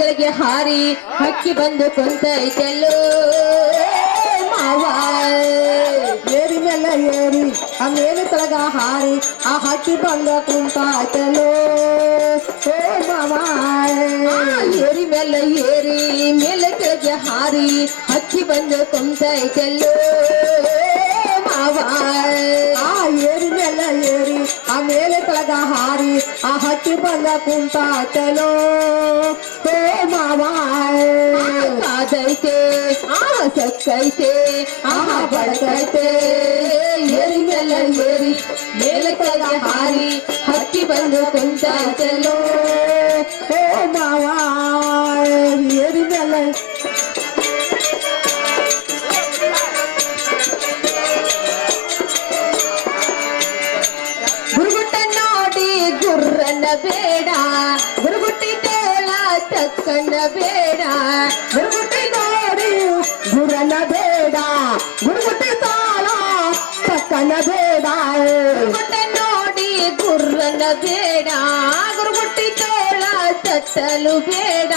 ಕೆಳಗೆ ಹಾರಿ ಹಕ್ಕಿ ಬಂದು ಕುಂತೈತೆಲ್ಲೋ ಮಾವ ಏರಿ ಮೇಲೆ ಏರಿ ಆ ಮೇಲೆ ತಳಗ ಹಾರಿ ಆ ಹಕ್ಕಿ ಬಂದ ಕುಂತಾಯ್ತಲೋ ಓ ಮಾವ ಏರಿ ಮೇಲೆ ಕೆಳಗೆ ಹಾರಿ ಹಕ್ಕಿ ಬಂದು ಕುಂತೈತೆಲ್ಲೋ ಮಾವ ಆ ಏರಿ ಮೇಲೆ ಏರಿ ಆ ಮೇಲೆ ತಳಗ ಹಾರಿ ಆ ಹಕ್ಕಿ ಬಂದ ಕುಂತಾಯ್ತಲೋ ಓ ಮಾವ ಕಾದೈತೆ ಸಕ್ಕೈತೆ ಬಡಕೈತೆ ಏರಿ ಮೇಲೆ ಕೆಳಗೆ ಹಾರಿ ಹಕ್ಕಿ ಬಂದು ಕುಂತೈತೆಲ್ಲೋ ಓ ಮಾವ ಏರಿ ಮೇಲೆ ಗುರುಗುಟ್ಟ ನೋಡಿ ಗುರ್ರನ್ನ ಬೇಡ ಗುರುಗುಟ್ಟಿ ತೋಳ ತಕ್ಕನ್ನ ಬೇಡ ಗುರುಗುಟ್ಟಿ ನೋಡಿ ಗುರನ ಬೇಡ ಗುರುಗುಟ್ಟಿ ತಾಳ ತಕ್ಕನ ಬೇಡ ಗುರುಗುಟ್ಟ ನೋಡಿ ಗುರ್ರನ್ನ ಬೇಡ ಗುರುಗುಟ್ಟಿ ತೋಳ ತಟ್ಟಲು ಬೇಡ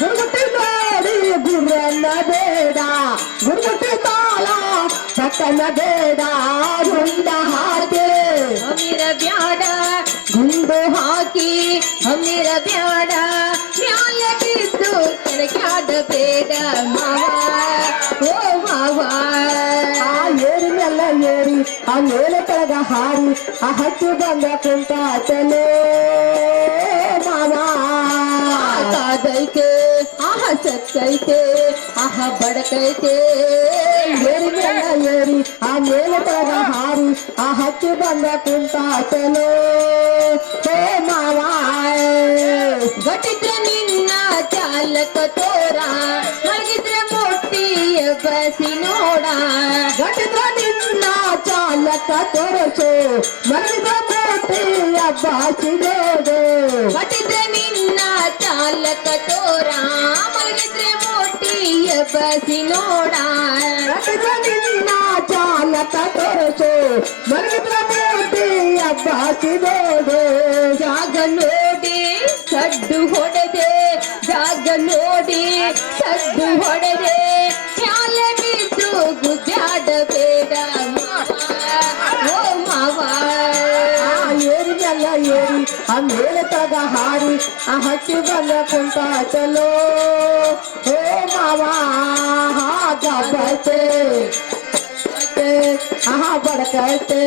ಗುರುಗುಟ್ಟಿ ನೋಡಿ ಗುರನ ಬೇಡ ಗುರುಗುಟ್ಟಿ ತಾಳ ತಕ್ಕನ ಬೇಡ ಗುಂಡ ಹಾಗೆ ಹಮ್ಮಿರ ಬ್ಯಾಡ ಗುಂಡು ಹಾಕಿ ಹಮ್ಮಿರ ಬ್ಯಾಡ ಮ್ಯಾಲ ಬಿದ್ದು ಕೆಳಗ್ಯಾಡ ಬೇಡ ಮಾವ ಓ ಮಾವ ಆ ಏರಿ ಮೇಲೆ ಏರಿ ಆ ಮೇಲೆ ಕೆಳಗ ಹಾರಿ ಆ ಹಕ್ಕಿ ಬಂದ ಕುಂತಾಚಲೋ ಮಾವ ಕಾದೈತೆ ಸಕ್ಕೈತೆ ಬಡಕೈತೆ ಏರಿ ಮೇಲೆ ಏರಿ ಆ ಮೇಲೆ ಕೆಳಗ ಹಾರಿ ಆ ಹಕ್ಕಿ ಬಂದ ಕುಂತಾಚಲೋ ಓ ಮಾವ ಗಟ್ಟಿದ್ರೆ ನಿನ್ನ ಚಾಲಕ ತೋರ ಮಲಗಿದ್ರೆ ಮೊಟ್ಟಿಯ ಬಸಿ ನೋಡ ಗಟ್ಟಿದ್ರ ನಿನ್ನ ಚಾಲಕ ತೋರಿಸು ಮಲಗಿದ ಮೋಟಿಯ ಬಾಚಿ ನೋಡು ಗಟ್ಟಿದ್ರೆ ನಿನ್ನ ಚಾಲಕ ತೋರ ಮಲಗಿದ್ರೆ ಮೊಟ್ಟಿಯ ಬಸಿ ನೋಡ ಗಟ್ಟಿದ್ರ ನಿನ್ನ ಚಾಲಕ ತೋರಿಸು ಮಲಗಿದ್ರ ಮೋಟಿಯ ಬಾಚಿ ನೋಡು ಜಾಗ ನೋಡಿ ಸಡ್ಡು ಹೊಡೆದೆ ಜಾಗ ನೋಡಿ ಸಡ್ಡು ಹೊಡೆದೆ ಮ್ಯಾಲ ಬಿದ್ದು ಗುದ್ದಾಡ ಬೇಡ ಮಾವ ಓ ಮಾವ ಆ ಏರಿ ಮೇಲೆ ಏರಿ ಆ ಮೇಲೆ ತಗ ಹಾರಿ ಆ ಹಕ್ಕಿ ಬಂದ ಕುಂತಾಚಲೋ ಓ ಮಾವ ಗಬ್ಬೈತೆ ಬಡಕೈತೆ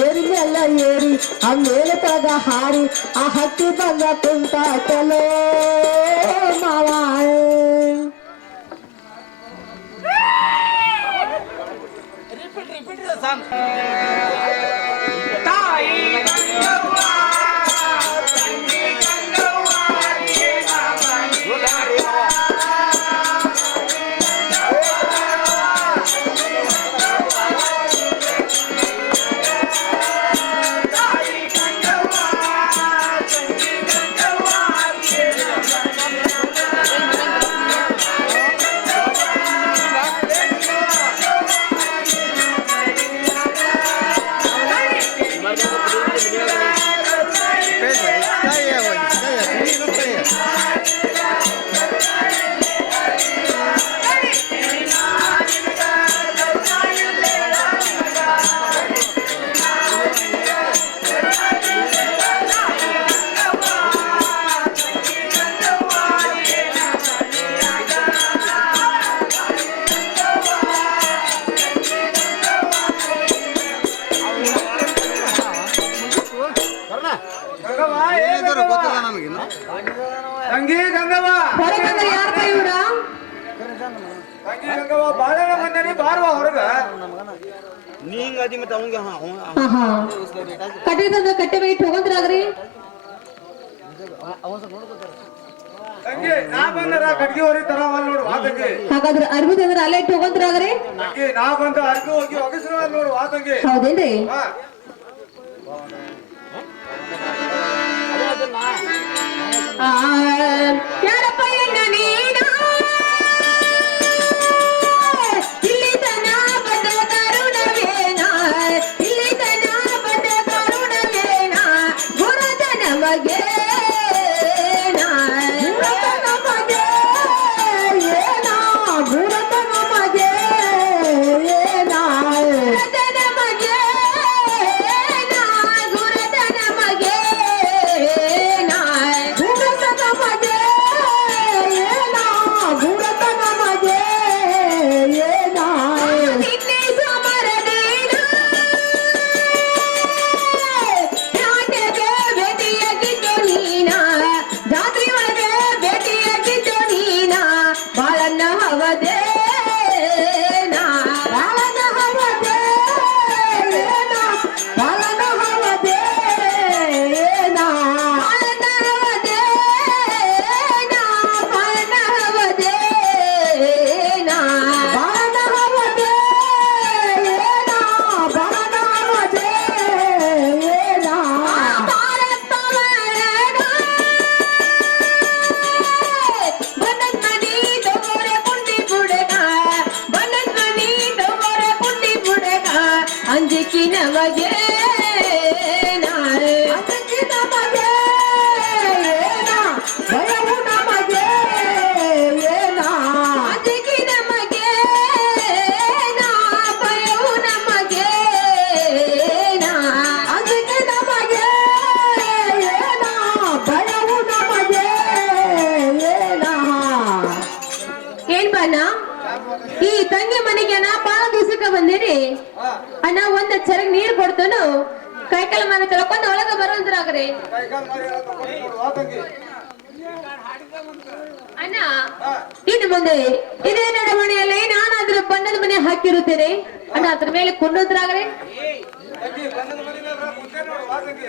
ಏರಿ ಮೇಲೆ ಏರಿ ಆ ಮೇಲೆ ತಗ ಹಾರಿ ಆ ಹಕ್ಕಿ ಬಂದ ಕುಂತಾಚಲೋ ಮಾವ ತಂಗಿ ಗಂಗವ್ವ ಹೊರಗಂದ್ರೆ ಯಾರಪ್ಪ ಇವ್ರ ತಂಗಿ ಗಂಗವ್ವ ಬಾಳೆನ ಬಂದನಿ ಬಾರ್ವ ಹೊರಗ ನೀಂಗ ಅದಿ ಮತ್ತೆ ಅವಂಗ ಕಟ್ಟೆ ತಂದ ಕಟ್ಟೆ ಬೈಟ್ ಹೋಗಂದ್ರಾಗ್ರಿ ತಂಗಿ ನಾ ಬಂದರ ಕಟ್ಗಿ ಹೊರಿ ತರ ನೋಡು ವಾ ತಂಗಿ ಹಾಗಾದ್ರೆ ಅರ್ಬಿ ತಂದ್ರೆ ಅಲ್ಲೇ ಇಟ್ಟು ಹೋಗಂದ್ರಾಗ್ರಿ ತಂಗಿ ನಾ ಬಂದ ಅರ್ಗಿ ಹೋಗಿ ಒಗಸ್ರ ನೋಡು ವಾ ತಂಗಿ ಹೌದೇನ್ರಿ ಹಾ ಯಾರಪ್ಪ ಎಣ್ಣ ನೀಡ ಇಲ್ಲಿ ತನ ಬಂದ ಕರುಣವೇನ ಇಲ್ಲಿ ತನ ಬಂದ ಕರುಣವೇನ ಗುರುತ ನಮಗೆ ಅಣ್ಣ ಈ ತಂಗಿ ಮನೆಗೆ ಅಣ್ಣ ಬಾಳ ದಿವಸಕ್ಕೆ ಬಂದಿರಿ ಅಣ್ಣ ಒಂದ್ ಚರಗ್ ನೀರ್ ಕೊಡ್ತಾನು ಕೈಕಾಲ ಮನೆ ತೊಳ್ಕೊಂಡು ಒಳಗ ಬರೋದ್ರಾಗ್ರಿ ಕೈಕಾಲ್ ಮಾಡಿ ಎಲ್ಲ ತಗೊಂಡು ನೋಡು, ವಾ ತಂಗಿ. ಅಣ್ಣ ಇನ್ನು ಮುಂದೆ ಇದೇ ನಡವಣಿಯಲ್ಲಿ ನಾನಾದ್ರೂ ಬಣ್ಣದ ಮನೆ ಹಾಕಿರುತ್ತೇನೆ ಅಣ್ಣ ಅದ್ರ ಮೇಲೆ ಕೊಂಡೋದ್ರಾಗ್ರಿ ತಂಗಿ ಬಂದದ ಮನೆಗೆ ಮುಂದೆ ನೋಡು, ವಾ ತಂಗಿ.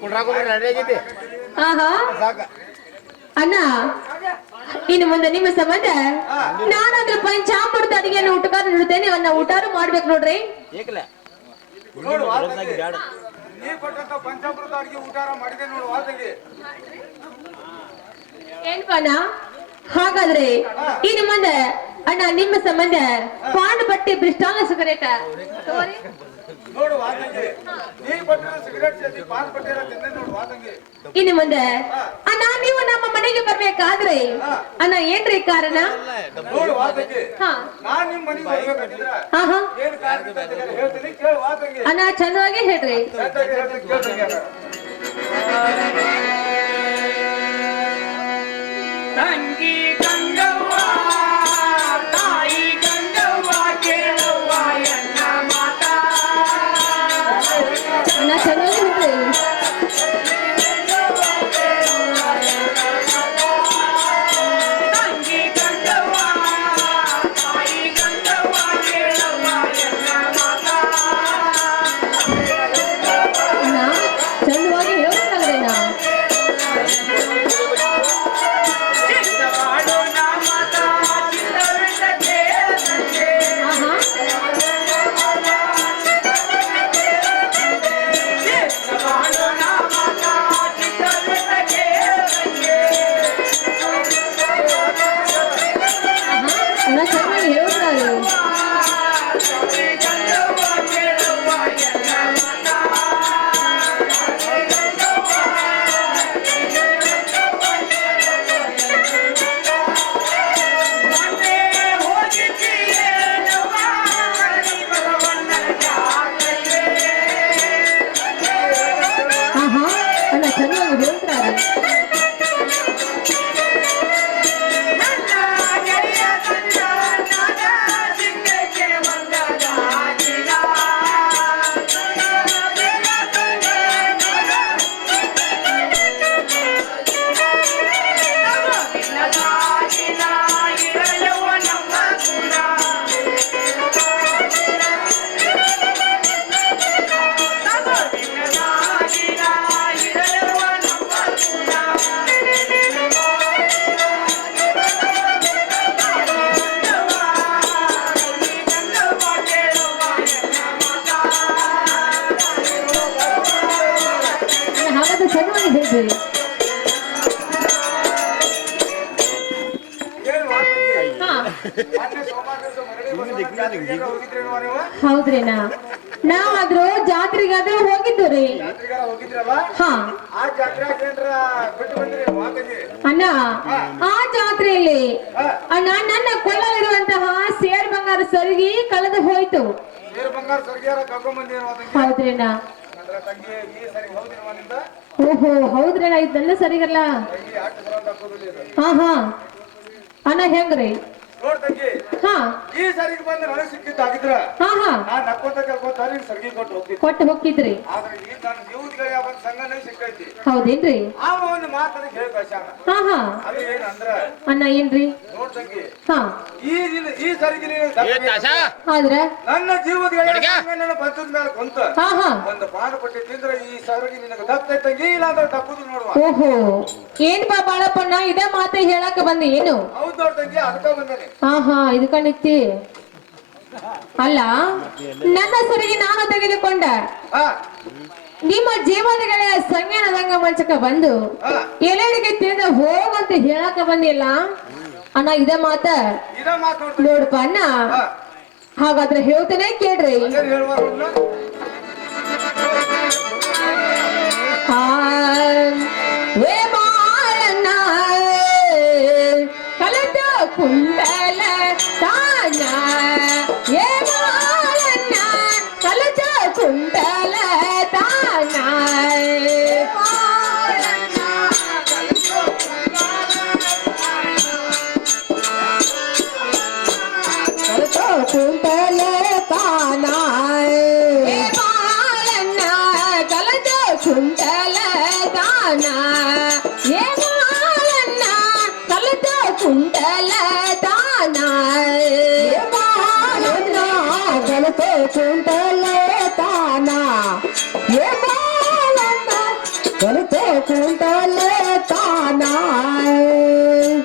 ಕುಡ್ರಾಕ ರೆಡಿ ಆಗೈತಿ ಆಹಾ ಸಾಕ ಅಣ್ಣ ಇನ್ನು ಮುಂದೆ ನಿಮ್ಮ ಸಂಬಂಧ ನಾನಾದ್ರೂ ಪಂಚಾಮೃತ ಅಡಿಗೆಯನ್ನು ಊಟಕಾರ ನೀಡುತ್ತೇನೆ ಅವನ್ನ ಊಟಾರು ಮಾಡ್ಬೇಕು ನೋಡ್ರಿ ಏಕಲ ನೋಡು, ವಾ ತಂಗಿ. ನೀ ಕೊಟ್ಟಂತ ಪಂಚಾಮೃತ ಅಡಿಗೆ ಊಟಾರ ಮಾಡಿದೆ ನೋಡು, ವಾ ತಂಗಿ. ಏನ್ಪಣ್ಣ ಹಾಗಾದ್ರೆ ಇನ್ನು ಮುಂದೆ ಅಣ್ಣ ನಿಮ್ಮ ಸಂಬಂಧ ಪಾಂಡು ಬಟ್ಟೆ ಬ್ರಿಸ್ಟಾಲ ಸಿಗರೇಟ ತಗೋರಿ ನೋಡು, ವಾ ತಂಗಿ. ನೀ ಕೊಟ್ಟಿರೋ ಸಿಗರೇಟ್ ಸೇರಿ ಪಾನ್ ಪಟ್ಟಿರ ತಿಂದೆ ನೋಡು, ವಾ ತಂಗಿ. ಇನ್ನು ಮುಂದೆ ಅಣ್ಣ ನೀವು ನಮ್ಮ ಮನೆಗೆ ಬರ್ಬೇಕಾದ್ರೆ ಅಣ್ಣ ಏನ್ರಿ ಕಾರಣ ನೋಡು, ವಾ ತಂಗಿ. ಹಾ ನಾನ್ ನಿಮ್ ಮನೆಗೆ ಬರ್ಬೇಕಂತಿದ್ರ ಹಾ ಹಾ ಏನ್ ಕಾರಣ ಅಂತ ಹೇಳ್ತೀನಿ, ಕೇಳು, ವಾ ತಂಗಿ. ಅಣ್ಣ ಚಂದವಾಗಿ ಹೇಳ್ರಿ ಚಂದಾಗಿ ಹೇಳ್ತೀನಿ, ಕೇಳು ತಂಗಿ ಅಣ್ಣ. ತಂಗಿ ಗಂಗವ್ವ ತಾಯಿ ಗಂಗವ್ವ ಕೇಳವ್ವ ಎನ್ನ ಮಾತ ಅಣ್ಣ ಚಂದವಾಗಿ ಹೇಳ್ರಿ ತಂಗಿ ಗಂಗವ್ವ ತಾಯಿ ಗಂಗವ್ವ ಕೇಳವ್ವ ಎನ್ನ ಮಾತ ಅಣ್ಣ ಚಂದವಾಗಿ ಹೇಳ್ತಾಗ್ರಿ ನಾ ಚಿತ್ತವಾಡು ನಾಮದ ಚಿತ್ತವಿದ್ದ ಕೇಳದಂಗೆ ಆಹಾ ಚಿತ್ತವಾಡು ನಾಮದ ಚಿತ್ತವಿದ್ದ ಕೇಳದಂಗೆ ಅಣ್ಣ ಚಂದವಾಗಿ ಹೇಳ್ತಾರೆ ತಂಗಿ ಗಂಗವ್ವ ಕೇಳವ್ವ ಎನ್ನ ಮಾತ ಮೊನ್ನೆ ಹೋಗಿದ್ದೀಯೇನವ್ವ ಭಗವನ್ನನ ಜಾತ್ರೆಗೆ. ಆಹಾ ಅಣ್ಣ ಚಂದವಾಗಿ ಹೇಳ್ತಾರೆ ನನ್ನ ಗೆಳೆಯ ತಂದ ನನ್ನ ಸಿಂಗಕ್ಕೆ ಬಂದದಾಗಿನ. ನಿನ್ನದಾಗಿನ ಇರಯವ್ವ ನಮ್ಮ ಗುಣ. ನಿನ್ನದಾಗಿನ ಇರಯವ್ವ ನಮ್ಮ ಗುಣ. ಅಣ್ಣ ಹಾಗಾದ್ರೆ ಚಂದವಾಗಿ ಹೇಳ್ರಿ ಹೇಳು, ವಾ ತಂಗಿ. ಹಾ ಮೊನ್ನೆ ಸೋಮವಾರ ದಿವಸ ಮರಳಿ ಬಸವನ ಜಾತ್ರೆಗೆ ಹೋಗಿದ್ರೇನವ್ವ ನೀವು? ಹೌದ್ರಿನ ನಾವಾದ್ರೂ ಜಾತ್ರೆಗಾದ್ರೂ ಹೋಗಿದ್ದು ರೀ ಜಾತ್ರೆಗಾರ ಹೋಗಿದ್ರಲ್ಲ, ಹಾ ಆ ಜಾತ್ರೆಯಾಗ ಏನ್ರ ಬಿಟ್ಟು ಬಂದ್ರಿ, ವಾ ತಂಗಿ. ಅಣ್ಣ ಆ ಜಾತ್ರೆಯಲ್ಲಿ ಅಣ್ಣ ನನ್ನ ಕೊಳ್ಳಲಿರುವಂತಹ ಸೇರ್ ಬಂಗಾರ ಸರಿಗೆ ಕಳೆದು ಹೋಯ್ತು ಸೇರು ಬಂಗಾರ ಸರ್ಗಿಯಾರ ಕರ್ಕೊಂಡ್ ಬಂದಿರೋ ತಂಗಿ. ಹೌದ್ರಿನ ಅಂದ್ರೆ ತಂಗಿ ಈ ಸರಿ ಹೌದಿನವ ನಿಂದ ಓಹೋ ಹೌದ್ರಿನ ಇದೆಲ್ಲ ಸರಿಗಲ್ಲ ತಂಗಿ ಅಟ್ಟು ಬರೋದ್ ಹಾಕೋದಿಲ್ಲ ಇದು. ಹಾ ಹಾ ಅಣ್ಣ ಹೆಂಗ್ರಿ ನೋಡ್ ತಂಗಿ, ಹಾ ಈ ಸರಿಗೆ ಬಂದು ನನಗೆ ಸಿಕ್ಕಿದ್ದಾಗಿದ್ರ ಹಾ ಹಾ ನಾನ್ ನಕ್ಕೊಂತ ಕೇಳ್ಕೊಂತ ನಿನ್ ಸರ್ಗಿ ಕೊಟ್ಟು ಹೋಗ್ತಿದ್ದೆ. ಕೊಟ್ಟು ಹೋಗಿದ್ರಿ ಆದ್ರೆ ಈ ನನ್ನ ಜೀವದ ಯಾವ ಸಂಘನೇ ಸಿಕ್ಕೈತಿ. ಹೌದೇನ್ರಿ ಆವ ಒಂದು ಮಾತನ್ನ ಹೇಳಿ ಕಳ್ಸ್ಯಾನ. ಹಾ ಹಾ ಅದು ಏನಂದ್ರ, ಅಣ್ಣ ಏನ್ರಿ ನೋಡ್ ತಂಗಿ, ಹಾ ಈ ಸರಿಗೆ ನೀನು ದಪ್ಪಗೆ ಆದ್ರ ನನ್ನ ಜೀವದ ನನ್ನ ಬಂತದ ಮೇಲೆ ಕುಂತ ಹಾ ಹಾ ಒಂದು ಪಾನ ಪಟ್ಟಿ ತಿಂದ್ರೆ ಈ ಸರಿಗೆ ನಿನಗೆ ದಪ್ತೈ ತಂಗಿ, ಇಲ್ಲ ಅಂದ್ರೆ ತಪ್ಪುದು ನೋಡುವ. ಓಹೋ ಏನ್ ಬಾ ಬಾಳಪ್ಪಣ್ಣ ಇದೇ ಮಾತೆ ಹೇಳಕ್ ಬಂದಿ ಏನು ಹೌದ್ ನೋಡ್ ತಂಗಿ, ಅದಕ್ಕ ಬಂದೇನೆ. ಹಾ ಹಾ ಇದಕ್ಕ ನಿತ್ತಿ ಅಲ್ಲ ನನ್ನ ಸರಿಗೆ ನಾನು ತೆಗೆದುಕೊಂಡ ಹಾ ನಿಮ್ಮ ಜೀವನಗಳ ಸಂಜ್ಞಾನದಂಗ ಮಂಚಕ ಬಂದು ಹಾ ಎಲ್ಲರಿಗೆ ತಿಳಿದ ಹೋಗಂತ ಹೇಳಕ ಬಂದಿಲ್ಲ ಅಣ್ಣ ಇದೇ ಮಾತ ಇದ ಮಾತು ನೋಡ್ತೀನಿ. ನೋಡಪ್ಪ ಅಣ್ಣ ಹಾ ಹಾಗಾದ್ರೆ ಹೇಳ್ತೇನೆ ಕೇಳ್ರಿ ಅದೇನ್ ಹೇಳುವ ಆ, ಏ ಬಾಳಣ್ಣ ಕಲದ ಕುಂಡಲ ತಾನ ಏ ಬಾಳಣ್ಣ ಕಲದ ಕುಂಡಲ ತಾನ ಬಾಳಣ್ಣ ಕಲದ ಕುಂಟಲ ದಾನ ಏ ಬಾಳಣ್ಣ ಕಲಿತ ಕುಂಟಲ ದಾನ ಏ ಬಾಳಣ್ಣ ಕಲಿತ ಕುಂಟಲ ದಾನ ಏ ಬಾಳಣ್ಣ ಕಲಿತ ಕುಂಟಲ ದಾನ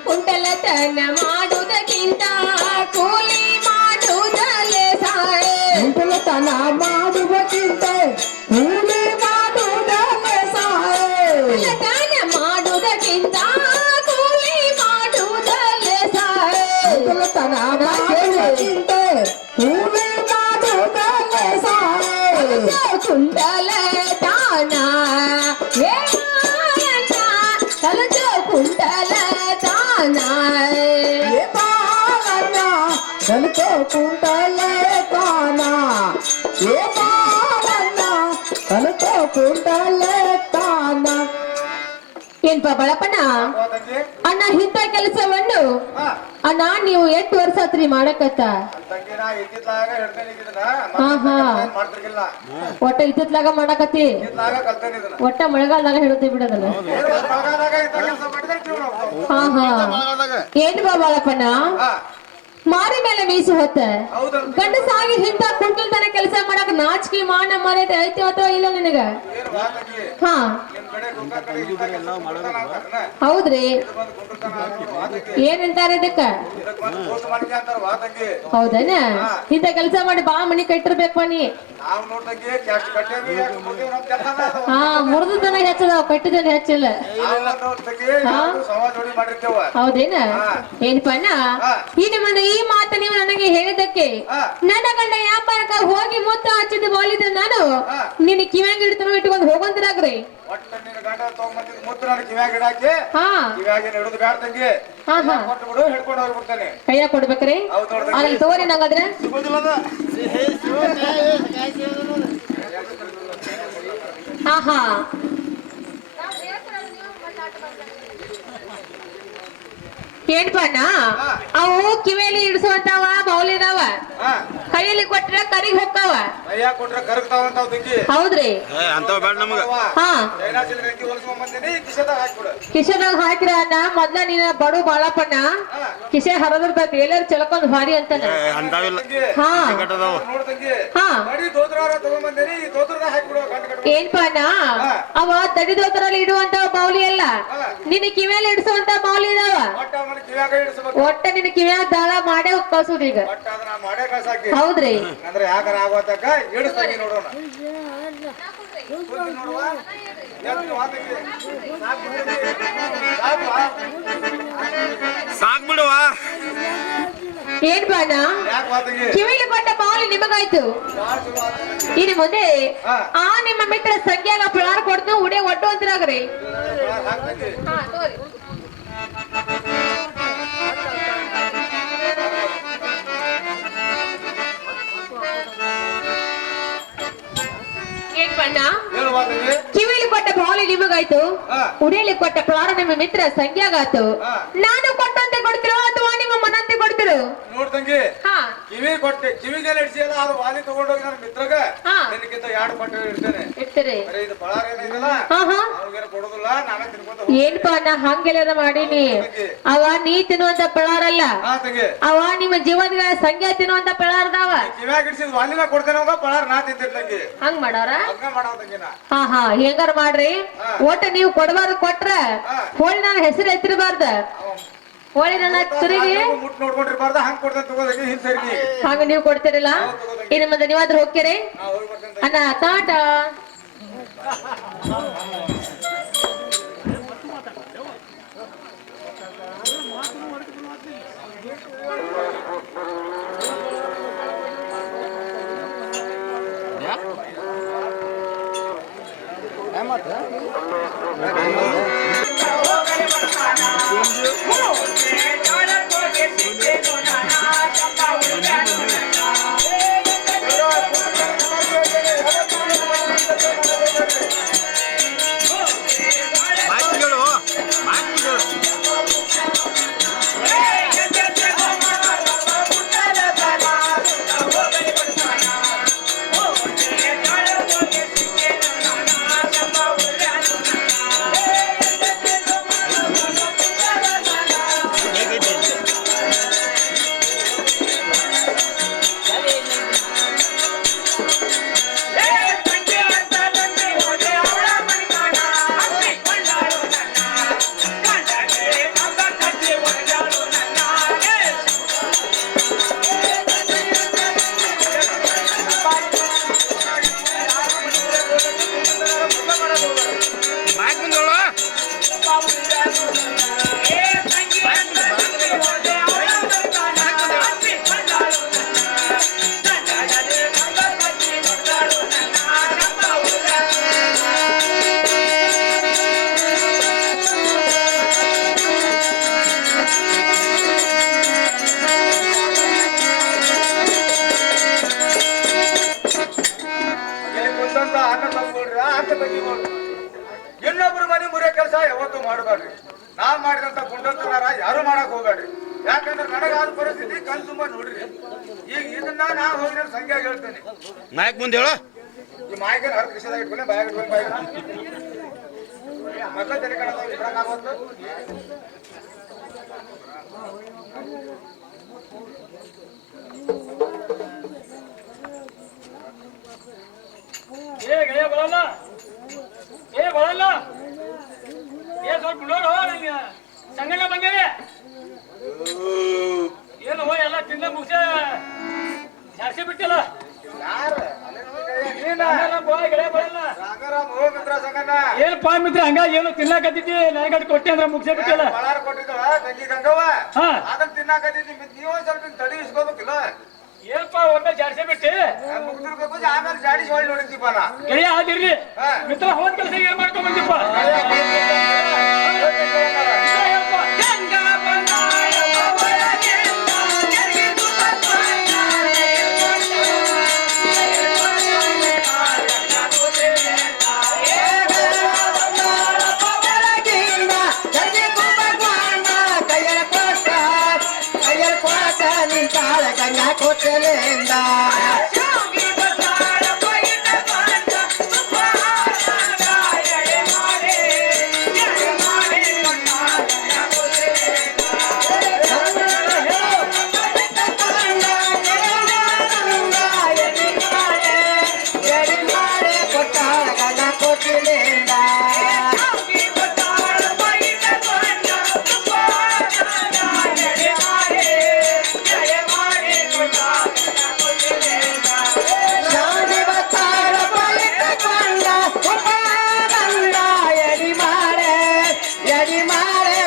ಕುಂಟಲತನ ಮಾಡುವುದಕ್ಕಿಂತ ಕೂಲಿ ಮಾಡುವುದಲ್ಲೇ ಸಾಯ ಕುಂಟಲತನ ಮಾಡುವುದಕ್ಕಿಂತ ಕೂಲಿ ಮಾಡುವುದಲ್ಲೇ ಸಾಯ ಕುಂಟಲತನ ಮಾಡುವುದಕ್ಕಿಂತ ಕೂಲಿ ಮಾಡುವುದಲ್ಲೇ ಸಾಯ ಕುಂಟಲತನ ಮಾಡುವುದಕ್ಕಿಂತ ಕೂಲಿ ಮಾಡುವುದಲ್ಲೇ ಸಾಯ ಕುಂಟಲ ದಾನ ಏ ಬಾಳಣ್ಣ ಕಲಿತ ಕುಂಟಲ ದಾನ ಏ ಬಾಳಣ್ಣ ಕಲಿತ ಕುಂಟಲ ದಾನ ಏ ಬಾಳಣ್ಣ ಕಲಿತ ಕುಂಟಲ ದಾನ ಏನ್ಪಾ ಬಳಪಣ್ಣ ಹೋ ತಂಗಿ ಅಣ್ಣ ಇಂಥ ಕೆಲಸವನ್ನು ಹಾ ಅಣ್ಣ ನೀವು 8 ವರ್ಷ ಆತ್ರಿ ಮಾಡಕತ್ತ ತಂಗಿ ನಾ ಇದ್ದಿದ್ದಾಗ ಹಿಡ್ತೇನೆ ಇದನ್ನ ಹಾ. ಮಾಡ್ತಿರ್ಕಿಲ್ಲ ಒಟ್ಟ ಇತ್ತಿತ್ಲಾಗ ಮಾಡಕತ್ತಿ ಇದ್ದಿದ್ದಾಗ ಕಲ್ತೇನೆ ಇದನ್ನ ಒಟ್ಟ ಮಳೆಗಾಲದಾಗ ಹಿಡುತ್ತೆ ಬಿಡೋದಲ್ಲ ಮಳೆಗಾಲದಾಗ ಇಂಥ ಕೆಲಸ ಮಾಡಿದ್ರೆ ಜೀವನ ಹೋಗ್ತಾವ. ಹಾ ಏನ್ ಬಾ ಬಾಳಪ್ಪಣ್ಣ ಹಾ ಮಾರಿ ಮೇಲೆ ಮೀಸು ಹೊತ್ತ ಹೌದಲ್ರಿ ಗಂಡಸಾಗಿ ಇಂಥ ಕುಂಟಲ್ತನ ಕೆಲಸ ಮಾಡಕ್ ನಾಚಿಕೆ ಮಾನ ಮರ್ಯಾದೆ ಐತಿ ಅಥವಾ ಇಲ್ಲ ನಿನಗ ಏನು ಬಾ ತಂಗಿ ಹಾ ನಿಮ್ ಕಡೆ ಗುಂಡ ಕಡೆ ಇಂಥ ಕೆಲಸ ಕುಂಡ್ರತನ ಅಂತಾರನ? ಹೌದ್ರಿ ಇದು ಬಂದು ಕುಂಡ್ರತನ ಅಂತಾರ ವಾ ತಂಗಿ. ಏನಂತಾರ ಇದಕ್ಕ ಇದಕ್ ಬಂದು ಪೋಸ್ಟ್ ಮಾಡಿಕೆ ಅಂತಾರ ವಾ ತಂಗಿ. ಹೌದನ ಇಂಥ ಕೆಲಸ ಮಾಡಿ ಬಾ ಮನಿ ಕಟ್ಟಿರ್ಬೇಕಪ್ಪ ನೀ ನಾವ್ ನೋಡ್ ತಂಗಿ ಕ್ಯಾಸ್ಟ್ ಕಟ್ಟೇವಿ ಮುಗಿವ್ ನಮ್ ಕೆಲಸನ ಅದು. ಹಾ ಮುರಿದನ ಹೆಚ್ಚದಾವ ಕಟ್ಟಿದನ ಹೆಚ್ಚಿಲ್ಲ ನಾವ್ ನೋಡ್ ತಂಗಿ ನಾವು ಸಮಾಜ ಜೋಡಿ ಮಾಡಿರ್ತೇವ. ಹೌದೇನ ಹಾ. ಏನಪ್ಪಣ್ಣ ಹಾ. ಈ ಮಾತು ನೀವು ನನಗೆ ಹೇಳಿದ್ದಕ್ಕೆ ಹಾ. ನನ್ನ ಗಂಡ ವ್ಯಾಪಾರಕ್ಕ ಹೋಗಿ ಮುತ್ತ ಹಚ್ಚಿದ ಬೋಲಿದ ನಾನು ಹಾ. ನಿನ್ನ ಕಿವ್ಯಾಂಗ ಹಿಡ್ತಾನು ಇಟ್ಕೊಂಡು ಹೋಗಂತಿರಾಗ್ರಿ ಒಟ್ಟ ನಿನ್ನ ಗಂಡ ತಗೊಂಬಂದಿದ್ ಮುತ್ತು ನಾನು ಕಿವ್ಯಾಗ ಇಡಾಕಿ ಹಾ ಕಿವ್ಯಾಗ ಹಿಡಿದು ಬ್ಯಾಡ ತಂಗಿ. ಹಾ ಹಾ ಕೊಟ್ಟು ಬಿಡು ಹಿಡ್ಕೊಂಡು ಹೋಗ್ಬಿಡ್ತಾನೆ. ಕೈಯ ಕೊಡ್ಬೇಕ್ರಿ ಹೌದ್ ನೋಡ್ ತಂಗಿ. ಅಲ್ಲಿ ತಗೋರಿ ನಂಗಾದ್ರೆ ಹಾ ಹಾ ಏನ್ಪಣ್ಣ ಅವು ಕಿವಿಯಲ್ಲಿ ಇಡಿಸುವಂತಾವ ಮೌಲಿದಾವ ಹಾ ಕೈಯಲ್ಲಿ ಕೊಟ್ರ ಕರಿಗ್ ಹೊಕ್ಕಾವ ಕೈಯ ಕೊಟ್ರ ಕರಗ್ತಾವಂತಾವ್ ತಂಗಿ. ಹೌದ್ರಿ ಅಂತವ್ ಬೇಡ ನಮಗ ಹಾ ಚೈನಾ ಸಿಲ್ಕ್ ಅಂಗಿ ಹೊಲ್ಸ್ಕೊಂಡ್ ಬಂದಿನಿ ಕಿಶೆದಾಗ ಹಾಕ್ಬಿಡು. ಕಿಶೆದಾಗ ಹಾಕಿರ ಅಣ್ಣ ಮೊದ್ಲ ನೀನ ಬಡು ಬಾಳಪ್ಪಣ್ಣ ಕಿಶೆ ಹರದಿರ್ತೈತಿ ಎಲ್ಲಾರು ಚಲಕೊಂಡ್ ಭಾರಿ ಅಂತಾನ ಅಂತಾವಿಲ್ಲ ತಂಗಿ ಹಾ ನೋಡ್ ತಂಗಿ ಹಾ ನಡಿ ದೋತ್ರಾರ ತಗೊಂಬಂದಿನಿ ಈ ದೋತ್ರದಾಗ ಹಾಕ್ಬಿಡು ಗಂಟ ಕಟ್ಬಿಡು. ಏನ್ಪಾ ಅಣ್ಣ ಅವ ತಡಿದೋತರಲ್ಲಿ ಇಡುವಂತ ಮೌಲಿ ಅಲ್ಲ ನಿನ್ನ ಕಿವಿಯಲ್ಲಿ ಇಡಿಸುವಂತ ಮೌಲಿ ಇದಾವ ಒಟ್ಟ ಅವನ ಕಿವ್ಯಾಗ ಇಡಿಸ್ಬೇಕು. ಒಟ್ಟ ನಿನ್ನ ಕಿವಿಯಾಗ ದಾಳ ಮಾಡೇ ಕಳ್ಸೋದು ಈಗ ಒಟ್ಟ ಅದನ್ನ ಮಾಡೇ ಕಳ್ಸಾಕಿ. ಹೌದ್ರಿ ಅಂದ್ರೆ ಯಾಕಾರ ಆಗೋತಕ್ಕ ಇಡಿಸ್ತಂಗಿ ನೋಡೋಣ. ಸುದ್ದಿ ನೋಡುವ. ಎತ್ತು ವಾ ತಂಗಿ. ಸಾಕ್ ಬಿಡ್ರಿ. ಸಾಕ್ ವಾ. ಸಾಕ್ ಬಿಡುವ ಏನ್ಪಾ ಅಣ್ಣ ಯಾಕ್ ವಾ ತಂಗಿ? ಕಿವಿಲಿ ಕೊಟ್ಟ ಮೌಲಿ ನಿಮಗಾಯ್ತು ಬಾಳ್ ಚಲೋ ಆತ್ ತಂಗಿ. ಇನ್ನು ಮುಂದೆ ಹಾ. ಆ ನಿಮ್ಮ ಮಿತ್ರ ಸಂಖ್ಯಾಗ ಪಳಾರ್ ಕೊಡ್ತು ಉಡೇ ಒಟ್ಟು ಅಂತಿರಾಗ್ರಿ ಹಾಕ್ ತಂಗಿ. ಹಾ ತಗೋರಿ ಏನ್ಪಣ್ಣ ಹೇಳು ವಾ ತಂಗಿ. ಕಿವಿಲಿ ಕೊಟ್ಟ ಬಾಲಿ ನಿಮಗಾಯ್ತು ಹಾ. ಉಡೇಲಿ ಕೊಟ್ಟ ಪ್ರಾಣ ನಿಮ್ಮ ಮಿತ್ರ ಸಂಖ್ಯಾಗಾತು ಹಾ. ನಾನು ಕೊಟ್ಟಂತೆ ಕೊಡ್ತಿರೋ ಅಥವಾ ನಿಮ್ಮ ಮನಂತೆ ಕೊಡ್ತಿರೋ ನೋಡ್ ತಂಗಿ ಹಾ ಕಿವಿ ಕೊಟ್ಟೆ ಕಿವಿಗೆಲ್ಲ ಇಡ್ಸಿಯಲ್ಲ ಅದು ವಾಲಿ ತಗೊಂಡೋಗಿ ನನ್ನ ಮಿತ್ರಗ ಹಾ. ನಿನಗಿಂತ 2 ಪಟ್ಟು ಇಡ್ತೇನೆ. ಇಡ್ತೀರಿ ಅರೆ ಇದು ಪಳಾರ ಏನೈತಲ್ಲ ಹಾ ಹಾ ಅವ್ರಿಗೇನು ಕೊಡೋದಿಲ್ಲ ನಾನೇ ತಿನ್ಕೊಂತ ಏನ್ಪಾ ನಾ ಹಂಗೆಲ್ಲ ಮಾಡೀನಿ ಅವ ನೀ ತಿನ್ನುವಂತ ಪಳಾರಲ್ಲ ಹಾ ತಂಗಿ ಅವ ನಿಮ್ಮ ಜೀವನದ ಸಂಖ್ಯಾ ತಿನ್ನುವಂತ ಪಳಾರದಾವ ಕಿವ್ಯಾಗ ಇಡ್ಸಿದ್ ವಾಲಿನ ಕೊಡ್ತೇನೆ ಅವಾಗ ಪಳಾರ ನಾ ತಿಂತಿರ್ ತಂಗಿ. ಹಂಗ್ ಮಾಡಾರ ಹಂಗ ಮಾಡಾವ ತಂಗಿ ನಾ. ಹಾ ಹಾ ಹೆಂಗಾರ ಮಾಡ್ರಿ ಹಾ. ಒಟ್ಟ ನೀವು ಕೊಡಬಾರ್ದು ಕೊಟ್ರ ಹಾ. ಹೋಳಿ ನನ್ನ ಹೆಸರು ಎತ್ತಿರಬಾರ್ದ ಹೋಳಿ ನನ್ನ ತಿರುಗಿ ಮುಟ್ ನೋಡ್ಕೊಂಡಿರ್ಬಾರ್ದ ಹಂಗ್ ಕೊಡ್ತೇನೆ ತಗೋದಂಗಿ ಹಿಂದ್ ಸರಿ. ಹಂಗ ನೀವು ಕೊಡ್ತಿರಲ್ಲ ಇನ್ನು ಮುಂದೆ ನೀವಾದ್ರೂ ಹೋಗ್ತೀರಿ ನಾ ಹೋಗಿ ಬರ್ತೇನೆ ತಂಗಿ. ಅಣ್ಣ ತಾಟ ಮಾಹಿತಿಗಳು ಮಾಹಿತಿಗಳು Oh, ಮೋಸ ಯಾವತ್ತೂ ಮಾಡಬೇಡ್ರಿ. ನಾವ್ ಮಾಡಿದಂತ ಗುಂಡತನಾರ ಯಾರು ಮಾಡಕ್ ಹೋಗ್ಬೇಡ್ರಿ. ಯಾಕಂದ್ರೆ ನನಗಾದ ಪರಿಸ್ಥಿತಿ ಕಣ್ ತುಂಬಾ ನೋಡ್ರಿ. ಈಗ ಇದನ್ನ ನಾ ಹೋಗಿ ಸಂಖ್ಯೆ ಹೇಳ್ತೇನೆ. ನಾಯಕ್ ಮುಂದೆ ಹೇಳ ಈ ಮಾಯಿಗೆ ಹರ ಕೃಷಿದಾಗ ಇಟ್ಕೊಂಡೆ ಬಾಯಾಗ ಇಟ್ಕೊಂಡು ಬಾಯಿಗ ಮೊದಲ ತಲೆ ಕಾಣೋದು ಇಟ್ರಂಗಾಗೋದು. ಏ ಗೆಳೆಯ ಬರಲ್ಲ, ಏ ಬರಲ್ಲ, ಏ ಸ್ವಲ್ಪ ನೋಡು ನಂಗೆ ಸಂಗಣ್ಣ ಬಂದೇನೆ. ಏನು ಎಲ್ಲ ತಿಂದ ಮುಗಿಸ ಜಾಸ್ತಿ ಬಿಟ್ಟಿಲ್ಲ. ಯಾರು ಗೆಳೆಯ ಬರಲ್ಲ. ರಾಮರಾಮ್ ಹೋಗ್ ಮಿತ್ರ ಸಂಗಣ್ಣ. ಏನಪ್ಪಾ ಮಿತ್ರ ಹಂಗ ಏನು ತಿನ್ನಕತ್ತಿದ್ದಿ ನನಗಟ್ಟು ಕೊಟ್ಟೆ ಅಂದ್ರೆ ಮುಗಿಸೇ ಬಿಟ್ಟಿಲ್ಲ. ಬಳ್ಳಾರ ಕೊಟ್ಟಿದ್ದಳ ತಂಗಿ ಗಂಗವ್ವ ಹಾ ಅದನ್ನ ತಿನ್ನಾಕತ್ತಿದ್ದಿ. ನೀವು ಸ್ವಲ್ಪ ತಡಿ ಇಸ್ಕೋಬೇಕಿಲ್ಲ. ಏನಪ್ಪ ಒಮ್ಮೆ ಜಾಸ್ತಿ ಬಿಟ್ಟಿ ಮುಗ್ದಿರ್ಬೇಕು ಆಮೇಲೆ ಜಾಡಿ ಸೊಳ್ಳಿ ನೋಡಿದ್ದೀಪ ನಾ. ಗೆಳೆಯ ಆದಿರ್ಲಿ ಮಿತ್ರ ಹೋದ ಕೆಲಸ ಏನ್ ಮಾಡ್ಕೊಂಡ್ ಬಂದಿಪ್ಪ. ಕೊಟ್ಟಲೆಂದ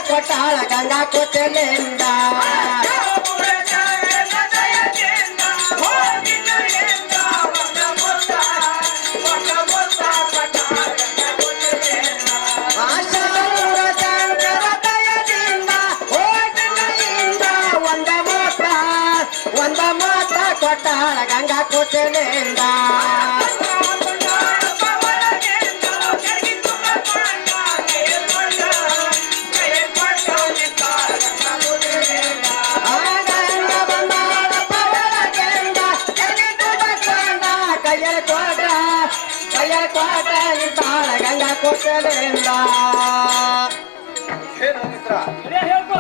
ಕೊಟ್ಟಾಳ ಗಂಗಾ ಕೊಟ್ಟಲೆಂದ ಒಂದ ಮಾತ್ರ ಕೊಟ್ಟಾಳ ಗಂಗಾ ಕೊಟ್ಟಲೆಂದ ಗಂಗಾ ಕೊಟ್ಟಲೆಂದ. ಏನು ಮಿತ್ರ ಹೇಳ್ಪ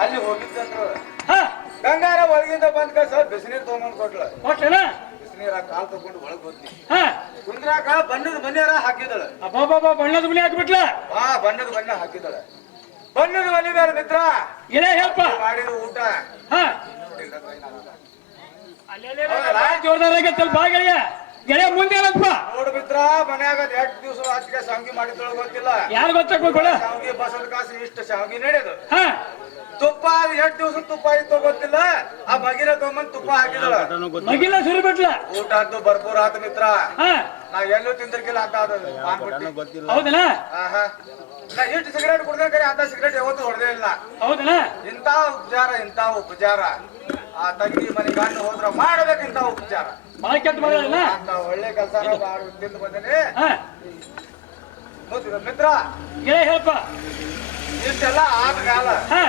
ಅಲ್ಲಿ ಹೋಗಿದ್ದಂದ್ರು ಹಾ ಗಂಗಾರ ಒಳಗಿಂದ ಬಂದ್ ಕಸ ಬಿಸಿನೀರ್ ತಗೊಂಡ್ ಕೊಟ್ಲ. ಕೊಟ್ಟೆನ ಬಿಸಿನೀರ ಕಾಲ್ ತಗೊಂಡು ಒಳಗ್ ಹೋದ್ನಿ. ಹಾ ಕುಂದ್ರಾಕ ಬಣ್ಣದ ಮನೆಯಾರ ಹಾಕಿದಳ. ಅಬ್ಬಾ ಬಣ್ಣದ ಮನೆ ಹಾಕ್ಬಿಟ್ಲ. ಬಣ್ಣದ ಬಣ್ಣ ಹಾಕಿದಳ. ಬಣ್ಣದ ಮನೆ ಮೇಲೆ ಮಿತ್ರ ಏನೇ ಹೇಳ್ಪ ಮಾಡಿದ ಊಟ ಹಾ ಜೋರ್ದಾರಾಗ ಸ್ವಲ್ಪ ಗೆಳೆಯ ಗೆಳೆಯ ಮುಂದೆ ಏನಪ್ಪ ನೋಡು ಮಿತ್ರ ಮನ್ಯಾಗ 2 ದಿವಸ ಆಚೆಗೆ ಶಾವಿಗೆ ಮಾಡಿದಳ ಗೊತ್ತಿಲ್ಲ. ಯಾರು ಗೊತ್ತಾಗ್ಬೇಕಲ್ಲ ಶಾವಿಗೆ ಬಸದ ಕಾಸು ಇಷ್ಟ ಶಾವಿಗೆ ನಡೆಯೋದು. ಹಾ ತುಪ್ಪ 2 ದಿವಸ ತುಪ್ಪ ಇತ್ತು ಗೊತ್ತಿಲ್ಲ. ಆ ಮಗಿನ ತೊಗೊಂಬಂದ್ ತುಪ್ಪ ಹಾಕಿದಳ. ಮಗಿಲ ಸುರಿ ಬಿಟ್ಲ. ಊಟ ಅಂತೂ ಭರ್ಪೂರ್ ಆತ ಮಿತ್ರ. ಹಾ ನಾ ಎಲ್ಲೂ ತಿಂದಿರ್ಕಿಲ್ಲ ಅಂತ ಮಾಡ್ಬಿಟ್ಟಿ. ಹೌದನ ನಾ ಇಷ್ಟು ಸಿಗರೇಟ್ ಕುಡ್ದೆ ಕರೆ ಅಂತ ಸಿಗರೇಟ್ ಯಾವತ್ತೂ ಹೊಡೆದೇ ಇಲ್ಲ. ಹೌದನ ಇಂಥ ಉಪಚಾರ ಆ ತಂಗಿ ಮನೆ ಗಂಡು ಹೋದ್ರ ಮಾಡ್ಬೇಕು. ಇಂಥ ಉಪಚಾರ ಬಾಳ ಕೆಟ್ಟ ಮಾಡಲ್ಲ ಅಂತ ಒಳ್ಳೆ ಕೆಲಸ ತಿಂದು ಬಂದೇನೆ. ಹಾ ಮಿತ್ರ ಗೆಳೆಯ ಹೇಳ್ಪ ಇಷ್ಟೆಲ್ಲ ಆದ್ಮೇಲ ಹಾ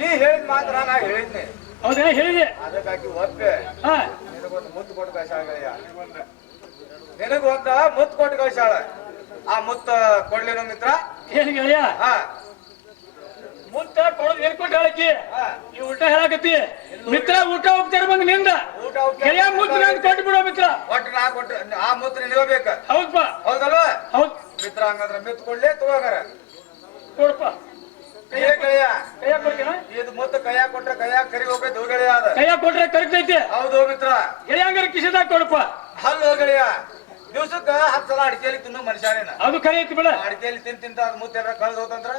ನೀ ಹೇಳಿದ್ ಮಾತ್ರ ನಾ ಹೇಳಿದ್ನಿ. ಹೌದನ ಹೇಳಿದೆ ಅದಕ್ಕಾಗಿ ಒಪ್ಪೆ ಹಾ ನಿನಗೊಂದು ಮುತ್ತು ಕೊಟ್ಟು ಕಳ್ಸಾಳ. ನಿನಗೊಂದ ಮುತ್ತು ಕೊಟ್ಟು ಕಳ್ಸಾಳ. ಆ ಮುತ್ತ ಕೊಡ್ಲೇನು ಮಿತ್ರ? ಏನು ಗೆಳೆಯ ಹಾ ಮುತ್ತ ಕೊಡೋದು ಏನ್ ಕೊಟ್ಟು ಹೇಳಕ್ಕಿ ಹಾ. ಈ ಉಲ್ಟಾ ಹೇಳಕತ್ತಿ ಮಿತ್ರ ಊಟ ಹೋಗ್ತಾರ ಬಂದ್ ನಿಂದ ಊಟ ಗೆಳೆಯ ಮುತ್ತು ನಂದು ಕೊಟ್ಟು ಬಿಡೋ ಮಿತ್ರ. ಒಟ್ಟು ನಾ ಕೊಟ್ಟು ಆ ಮುತ್ತು ನಿನಗೋಬೇಕ. ಹೌದಪ್ಪ ಹೌದಲ್ವ ಹೌದ್ ಮಿತ್ರ? ಹಂಗಂದ್ರ ಮಿತ್ತು ಕೊಡ್ಲೇ ತಗೋಗಾರ ಕೊಡಪ್ಪ ಕೈಯ ಗೆಳೆಯ. ಕೈಯ ಕೊಡ್ತೀನ ಇದು ಮುತ್ತು ಕೈಯಾಗ ಕೊಟ್ರೆ ಕೈಯಾಗ ಕರಿ ಹೋಗ್ಬೇಕು ಗೆಳೆಯ. ಅದ ಕೈಯ ಕೊಟ್ರೆ ಕರಿತೈತಿ. ಹೌದು ಮಿತ್ರ. ಗೆಳೆಯ ಹಂಗಾರ ಕಿಸದಾಗ ಕೊಡಪ್ಪ. ಹಲ್ಲು ಗೆಳೆಯ ದಿವ್ಸಕ್ಕ 10 ಸಲ ಅಡಿಕೆಯಲ್ಲಿ ತಿನ್ನೋ ಮನುಷ್ಯನೇನ. ಅದು ಕರಿ ಐತಿ ಬಿಡ. ಅಡಿಕೆಯಲ್ಲಿ ತಿಂತ ಅದ್ ಮುತ್ತೆಲ್ಲ ಕಳ್ದ ಹೋತಂದ್ರ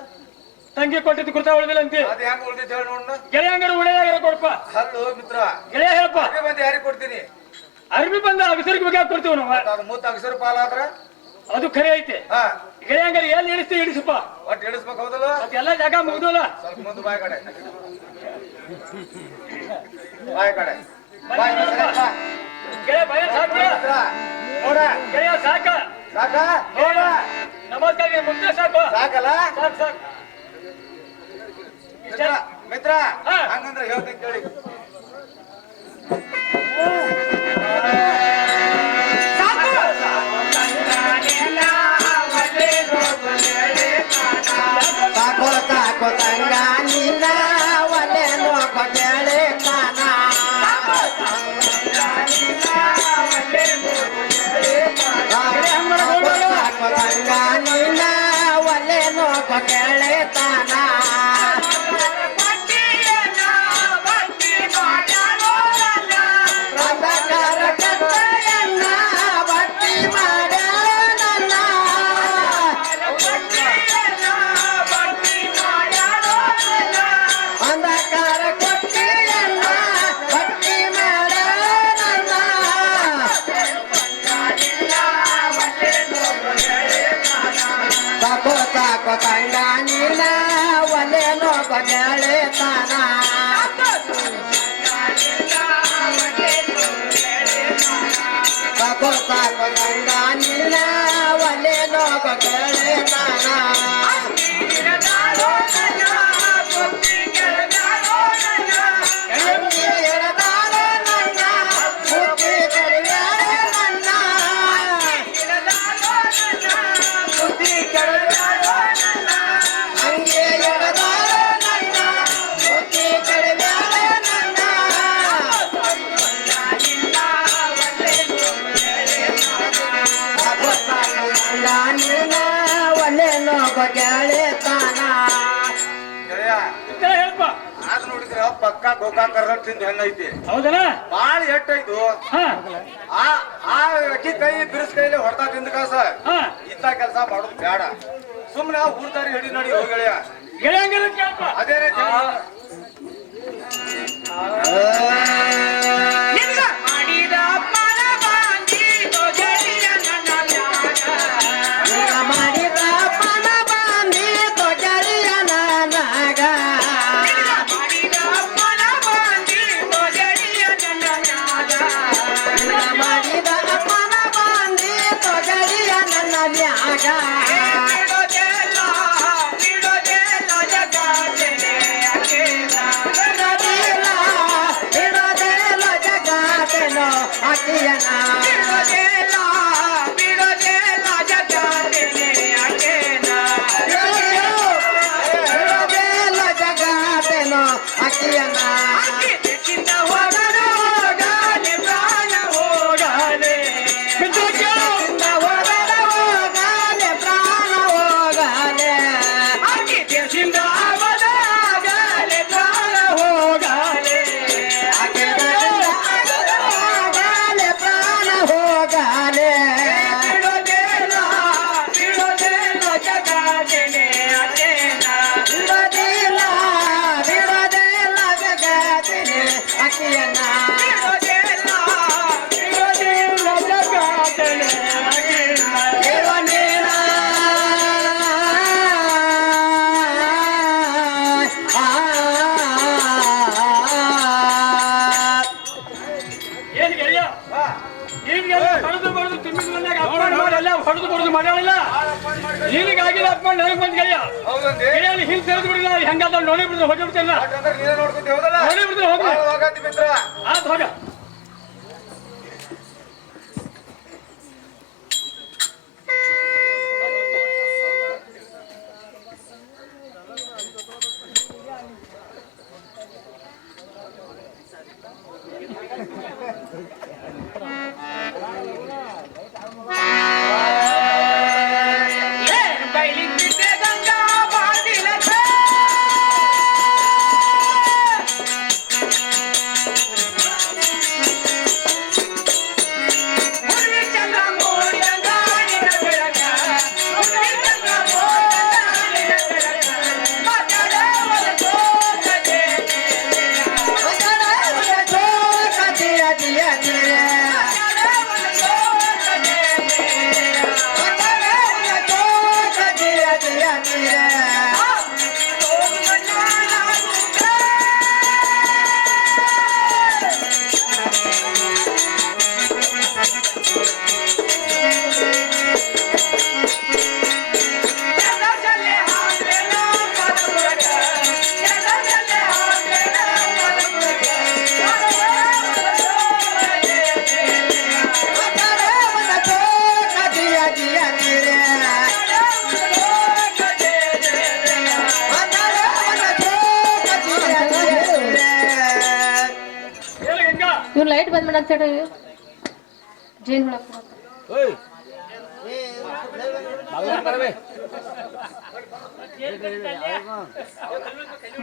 ತಂಗಿ ಕೊಟ್ಟಿದ್ದು ಕುರ್ತಾ ಉಳಿದಿಲ್ಲ ಅಂತಿ. ಅದ್ ಹೆಂಗ್ ಉಳ್ದೈತಿ ಹೇಳಿ ನೋಡ. ಗೆಳೆಯ ಹಂಗಾರ ಉಳಿಯಾಗ ಕೊಡಪ್ಪ. ಹಲ್ಲು ಮಿತ್ರ ಗೆಳೆಯ ಹೇಳಪ್ಪ ಬಂದು ಯಾರಿಗೆ ಕೊಡ್ತೀನಿ? ಅರ್ಬಿ ಬಂದ ಅಗಸರಿಗೆ ಬಗ್ಗೆ ಕೊಡ್ತೀವಿ ನಾವು. ಅದು ಮುತ್ತು ಅಕ್ಷರ ಪಾಲ ಆದ್ರ ಅದು ಖರೆ ಐತಿ. ಹಾ ಗೆಳೆಯ ಹಂಗಾರ ಎಲ್ಲಿ ಇಳಿಸ್ತೀವಿ ಇಳಿಸಪ್ಪ. ಒಟ್ಟು ಇಳಿಸ್ಬೇಕು. ಹೌದಲ್ಲ? ಎಲ್ಲ ಜಾಗ ಮುಗ್ದಲ್ಲ. ಸ್ವಲ್ಪ ಮುಂದೆ ಬಾಯ್ ಕಡೆ ಬಾಯ್ ಕಡೆ ಬಾಯ್ ಬಾ. ಗೆಳೆಯ ಭಯ ಸಾಕು ಮಿತ್ರ ನೋಡ ಗೆಳೆಯ ಸಾಕ ಸಾಕ ನೋಡ ನಮಸ್ಕಾರ ಮುಗ್ದ ಸಾಕು. ಮಿತ್ರ ಹಾ. ಹಂಗಂದ್ರೆ ಹೇಳ್ತೀನಿ ಕೇಳಿ. ಸಾಕೋ ಸಾಕೋ ತಂಗ ನಿನ್ನ ಒಲೆ ನೋಕ ಕೇಳಿ ಕಾನ ಸಾಕೋ ತಂಗ ನಿನ್ನ ಒಲೆ ನೋಕ ಕೇಳಿ ತಾನ ಅಂಧಕಾರ ಕತ್ತಲೆಯನ್ನ ಭಕ್ತಿ ಮಾಡ್ಯಾಳ ನನ್ನ ಅಂಧಕಾರ ಕೊಟ್ಟಿಯನ್ನ ಭಕ್ತಿ ಮಾಡ್ಯಾಳ ನನ್ನ ಸಾಕೋ ಸಾಕೋ ತಂಗ ನಿನ್ನ ಒಲೆ ನೋಕ ಕೇಳಿ ತಾನ ಸಾಕೋ ಸಾಕೋ ತಂಗ ನಿನ್ನ ಒಲೆ ನೋಕ ಕೇಳಿ ತಾನ ಎಳೆದಾಳೆ ನನ್ನ ಬುದ್ಧಿ ಕೆಡವ್ಯಾಳೆ ನನ್ನ ಬುದ್ಧಿ ಕೆಡವ್ಯಾಳೆ ಹಂಗೆ ಎಳೆದಾಳೆ ನನ್ನ ಬುದ್ಧಿ ಕೆಡವ್ಯಾಳೆ ನನ್ನ ಸಾಕೋ ಸಾಕೋ ತಂಗ ನಿನ್ನ ಒಲೆ ನೋಕ ಕೇಳಿ ತಾನ ಗೆಳೆಯ ಇತರ ಹೇಳಪ್ಪ. ಆದ್ ನೋಡಿದ್ರ ಪಕ್ಕ ಗೋಕಾಕ್ ಕರ್ನಾಟಕ ತಿಂದು ಹೆಂಗೈತಿ ಹೌದನ? ಬಾಳ ಎಟ್ಟೈತು. ಹಾ ಆ ಆ ಅಕ್ಕಿ ಕೈ ಬಿರ್ಸ್ ಕೈಲಿ ಹೊಡ್ತಾ ತಿಂದ ಕಾಸ ಹಾ. ಇಂಥ ಕೆಲಸ ಮಾಡೋದು ಬೇಡ. ಸುಮ್ನೆ ಊರ್ದಾರಿ ಹಿಡಿ ನಡಿ ಹೋಗಿ ಗೆಳೆಯ. ಗೆಳೆಯಂಗೆಲ್ಲ ಕೇಳಪ್ಪ. ಅದೇ ರೀತಿ ನಿನ್ನ ಮಾಡಿದ ಪಣ ಬಾಂಧಿ ತೊಗಲಿಯ ನನಗ ನಿನ್ನ ಮಾಡಿದ ಪಣ ಬಾಂಧಿ ತೊಗಲಿಯ ನನ್ನ ಮ್ಯಾಗ ಬಿಡೋದಿಲ್ಲ ಜಗಾತೆನೋ ಅಕ್ಕಿಯನ ಬಿಡೋದಿಲ್ಲ ಜಗಾತೆನೋ ಅಕ್ಕಿಯನ ಹೋಗಲೆ ಹೋಗಲೆ ಪ್ರಾಣ ಹೋಗಲೆ ಹೋಗಲೆ ಪ್ರಾಣ ಹೋಗಲೆ ಬಿಡೋದಿಲ್ಲ ಬಿಡೋದಿಲ್ಲ ಜಗತ್ತಿನ ಅಕ್ಕಿಯನ್ನ ದೇವನೇನ ಏನ್ ಗೆಳೆಯ? ನಿನ್ಗೆಲ್ಲ ಹೊಡೆದು ಬಡ್ದು ತಿಮ್ಮಿದ ಮನ್ಯಾಗ ಅಪ್ಪಣೆ ಮಾಡಿ ಎಲ್ಲ ಹೊಡೆದು ಬಡ್ದು ಮಾಡ್ಯಾಳಿಲ್ಲ. ನಿನಗಾಗಿಲ್ಲ ಅಪ್ಪಣೆ ನನಗೆ ಬಂದ್ ಗೆಳೆಯ. ಹೌದಂದಿ ಗೆಳೆಯಲ್ಲಿ ಹಿಂದ್ ತೆರೆದು ಬಿಡಿಲ್ಲ ಹೆಂಗಾದ ನೋಡಿ ಬಿಡ್ದು ಹೊಡೆ ಬಿಡ್ತೇನೆ ಯಾಕಂದ್ರೆ ನೀನೇ ನೋಡ್ಕೊತಿ ಹೌದಲ್ಲ ನೋಡಿ ಬಿಡ್ದು ಹೋಗ್ಲಿ. ಬಾಳ ಹೋಗತಿ ಮಿತ್ರ. ಆತ್ ಹೋಗ. Yeah. ಲೈಟ್ ಬಂದ್ ಮಾಡಕ್ ತಡಿ ಜೇನ್ ಹುಳ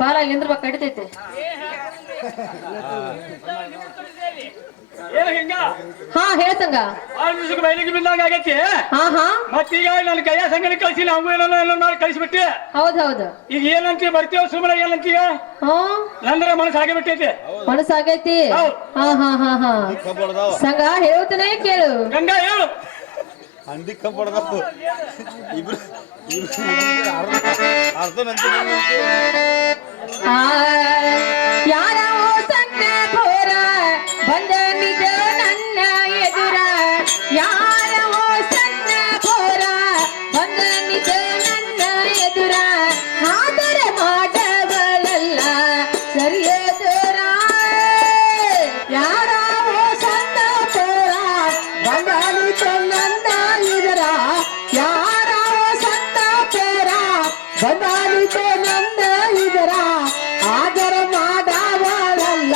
ಬಾಳ ಎಲ್ಲಿಂದ್ರ ಕಡಿತೈತೆ ಏನ್ ಹಿಂಗ ಹಾ ಹೇಳ್ತಂಗ ಆರು ದಿವಸಕ್ಕೆ ಬಯಲಿಗೆ ಬಿದ್ದಂಗ ಆಗೈತಿ ಹಾ ಹಾ ಮತ್ತೀಗ ನನ್ನ ಕೈಯ ಸಂಗಡಿ ಕಳ್ಸಿ ನಾವು ಏನೋ ಮಾಡಿ ಕಳಿಸ್ಬಿಟ್ಟಿ ಹೌದ್ ಹೌದು ಈಗ ಏನಂತೀವಿ ಬರ್ತೀವ ಸುಮ್ಮನೆ ಏನಂತೀಗ ಹ್ಮ್ ನಂದ್ರ ಮನಸ್ಸು ಹಾಗೆ ಬಿಟ್ಟೈತಿ ಮನಸ್ಸಾಗೈತಿ ಹೌದ್. ಹಾ ಹಾ ಹಾ ಹಾ ಸಂಗ ಹೇಳ್ತಾನೆ ಕೇಳು ಗಂಗಾ ಹೇಳು ಹಂದಿ ಕಂಪಡ್ದವು ಇಬ್ರು ಅರ್ಧ ನಂತರ ಆ ಯಾರ ಸಣ್ಣ ಪೋರ ಬಂದ ನಿಜ ನನ್ನ ಎದುರ ಯಾರ ಸಣ್ಣ ಪೋರ ಬಂದ ನಿಜ ನನ್ನ ಎದುರ ಆದರ ಮಾಡಬಲ್ಲ ಸರಿಯದರ ಯಾರ ಸಣ್ಣ ಪೋರ ಬಂದ ನಿಜ ನನ್ನ ಎದುರ ಯಾರ ಸಣ್ಣ ಪೋರ ಬಂದ ನಿಜ ನನ್ನ ಎದುರ ಆದರ ಮಾಡವಳಲ್ಲ